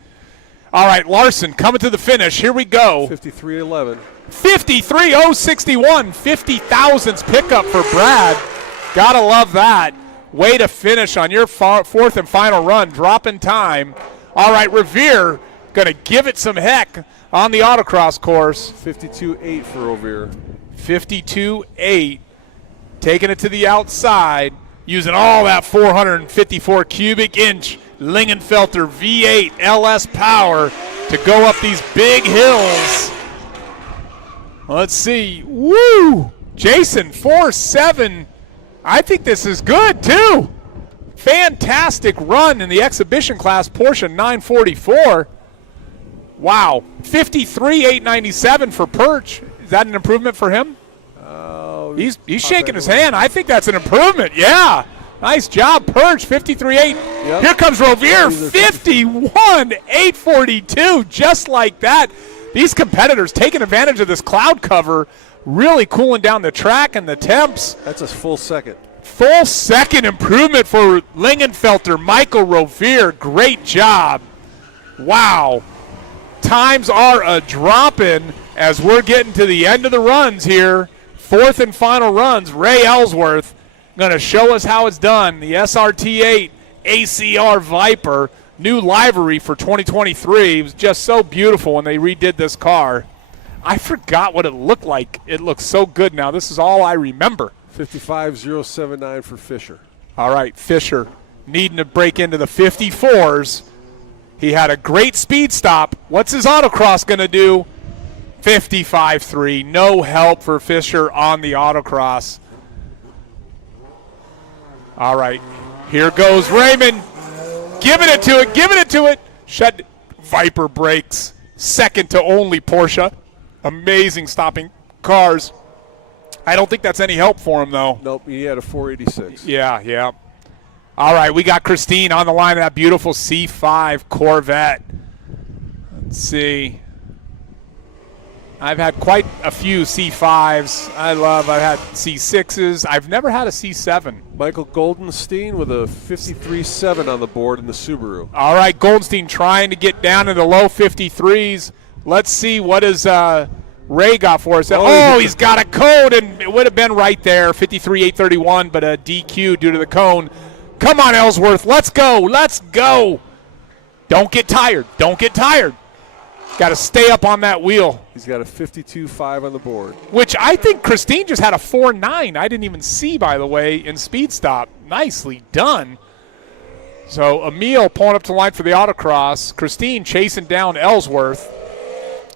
All right, Larson coming to the finish. Here we go. 53.11. 53.061. 50 thousandths pickup for Brad. Gotta love that. Way to finish on your fourth and final run. Dropping time. All right, Revere going to give it some heck on the autocross course. 52.8 for Revere. 52.8. Taking it to the outside, using all that 454 cubic inch Lingenfelter V8 LS power to go up these big hills. Let's see. Woo! Jason, 4.7. I think this is good, too. Fantastic run in the exhibition class, Porsche 944. Wow. 53.897 for Perch. Is that an improvement for him? He's shaking his hand. I think that's an improvement. Yeah. Nice job, Perch. 53.8. Yep. Here comes Revere. 51.842. Just like that. These competitors taking advantage of this cloud cover, really cooling down the track and the temps. That's a full second. Full second improvement for Lingenfelter. Michael Revere. Great job. Wow. Times are a-dropping as we're getting to the end of the runs here. Fourth and final runs. Ray Ellsworth going to show us how it's done. The SRT8 ACR Viper, new livery for 2023. It was just so beautiful when they redid this car. I forgot what it looked like. It looks so good now. This is all I remember. 55.079 for Fisher. All right, Fisher needing to break into the 54s. He had a great speed stop. What's his autocross going to do? 55.3. No help for Fisher on the autocross. All right. Here goes Raymond. Giving it to it. Giving it to it. Shut. Viper brakes. Second to only Porsche. Amazing stopping cars. I don't think that's any help for him, though. Nope, he had a 486. Yeah. All right, we got Christine on the line of that beautiful C5 Corvette. Let's see. I've had quite a few C5s. I've had C6s. I've never had a C7. Michael Goldenstein with a 53.7 on the board in the Subaru. All right, Goldenstein trying to get down in the low 53s. Let's see what is Ray got for us. Oh, he's got a cone, and it would have been right there, 53.831, but a DQ due to the cone. Come on, Ellsworth. Let's go. Let's go. Don't get tired. Don't get tired. Got to stay up on that wheel. He's got a 52.5 on the board. Which I think Christine just had a 4.9. I didn't even see, by the way, in speed stop. Nicely done. So Emil pulling up to the line for the autocross. Christine chasing down Ellsworth.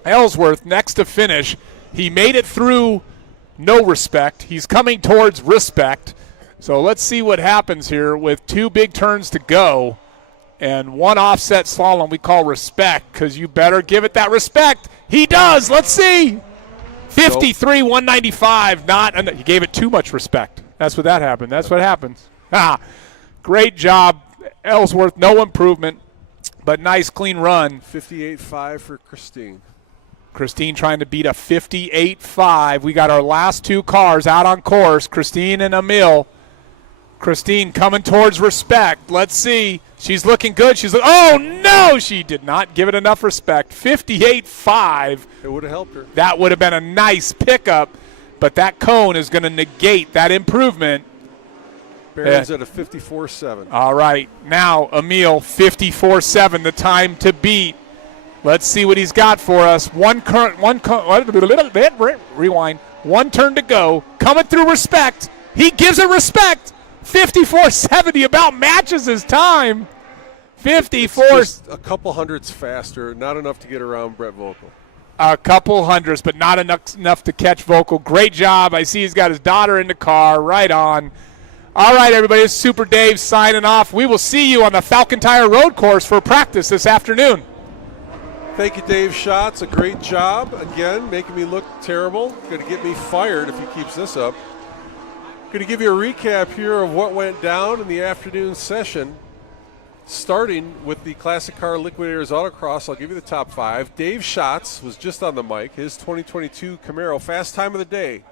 Ellsworth next to finish. He made it through no respect. He's coming towards respect. So let's see what happens here with 2 big turns to go. And 1 offset slalom we call respect, because you better give it that respect. He does. Let's see. 53, 195. He gave it too much respect. That's what that happened. That's what happens. Great job, Ellsworth. No improvement, but nice, clean run. 58.5 for Christine. Christine trying to beat a 58.5. We got our last 2 cars out on course, Christine and Emil. Christine coming towards respect. Let's see. She's looking good. Oh, no, she did not give it enough respect. 58.5. It would have helped her. That would have been a nice pickup, but that cone is going to negate that improvement. Barron's at a 54.7. All right. Now, Emil, 54.7, the time to beat. Let's see what he's got for us. Rewind. 1 turn to go. Coming through respect. He gives it respect. 54.70 about matches his time. 54. Just a couple hundreds faster, not enough to get around Brett Vocal. A couple hundreds, but not enough to catch Vocal. Great job. I see he's got his daughter in the car. Right on. All right, everybody. It's Super Dave signing off. We will see you on the Falcon Tire Road Course for practice this afternoon. Thank you, Dave Schatz. A great job. Again, making me look terrible. Going to get me fired if he keeps this up. Going to give you a recap here of what went down in the afternoon session, starting with the Classic Car Liquidators Autocross. I'll give you the top 5. Dave Schatz was just on the mic. His 2022 Camaro, fast time of the day.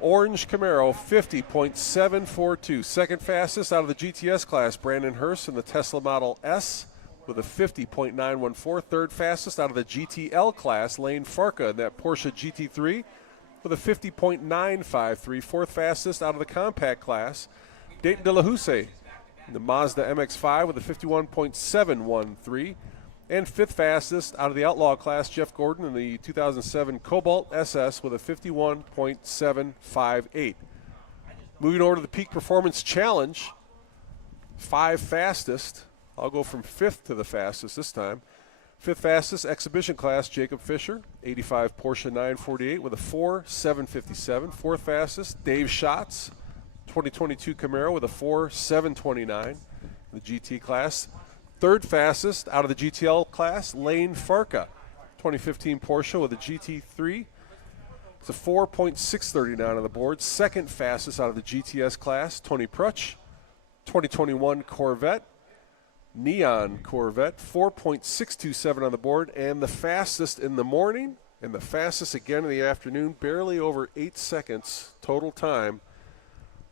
Orange Camaro, 50.742. Second fastest out of the GTS class, Brandon Hurst in the Tesla Model S with a 50.914. Third fastest out of the GTL class, Lane Farka in that Porsche GT3 with a 50.953. Fourth fastest out of the compact class, Dayton De La Houssaye in the Mazda MX-5 with a 51.713. And fifth fastest out of the Outlaw class, Jeff Gordon in the 2007 Cobalt SS with a 51.758. Moving over to the Peak Performance Challenge, 5 fastest. I'll go from 5th to the fastest this time. 5th fastest, exhibition class, Jacob Fisher, 85 Porsche 948 with a 4.757. 4th fastest, Dave Schatz, 2022 Camaro with a 4.729 in the GT class. 3rd fastest out of the GTL class, Lane Farka, 2015 Porsche with a GT3. It's a 4.639 on the board. 2nd fastest out of the GTS class, Tony Prutch, 2021 Corvette, Neon Corvette, 4.627 on the board. And the fastest in the morning and the fastest again in the afternoon, barely over 8 seconds total time.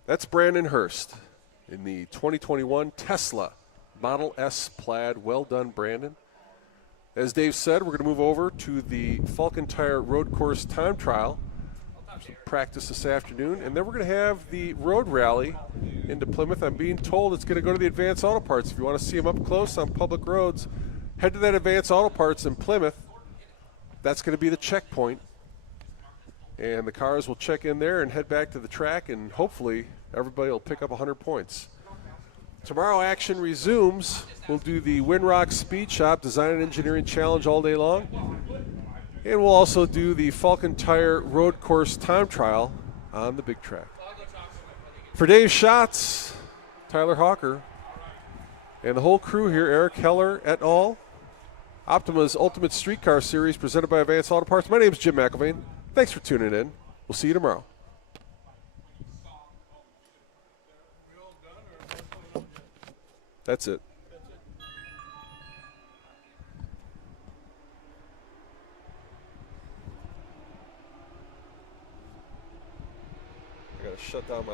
That's Brandon Hurst in the 2021 Tesla Model S Plaid. Well done, Brandon. As Dave said, we're going to move over to the Falcon Tire Road Course time trial. Some practice this afternoon, and then we're going to have the road rally into Plymouth. I'm being told it's going to go to the Advanced Auto Parts. If you want to see them up close on public roads, head to that Advanced Auto Parts in Plymouth. That's going to be the checkpoint. And the cars will check in there and head back to the track, and hopefully everybody will pick up 100 points. Tomorrow action resumes. We'll do the Winrock Speed Shop Design and Engineering Challenge all day long. And we'll also do the Falcon Tire Road Course time trial on the big track. For Dave Schatz, Tyler Hawker, and the whole crew here, Eric Heller et al., Optima's Ultimate Streetcar Series presented by Advanced Auto Parts. My name is Jim McElvain. Thanks for tuning in. We'll see you tomorrow. That's it. I gotta shut down my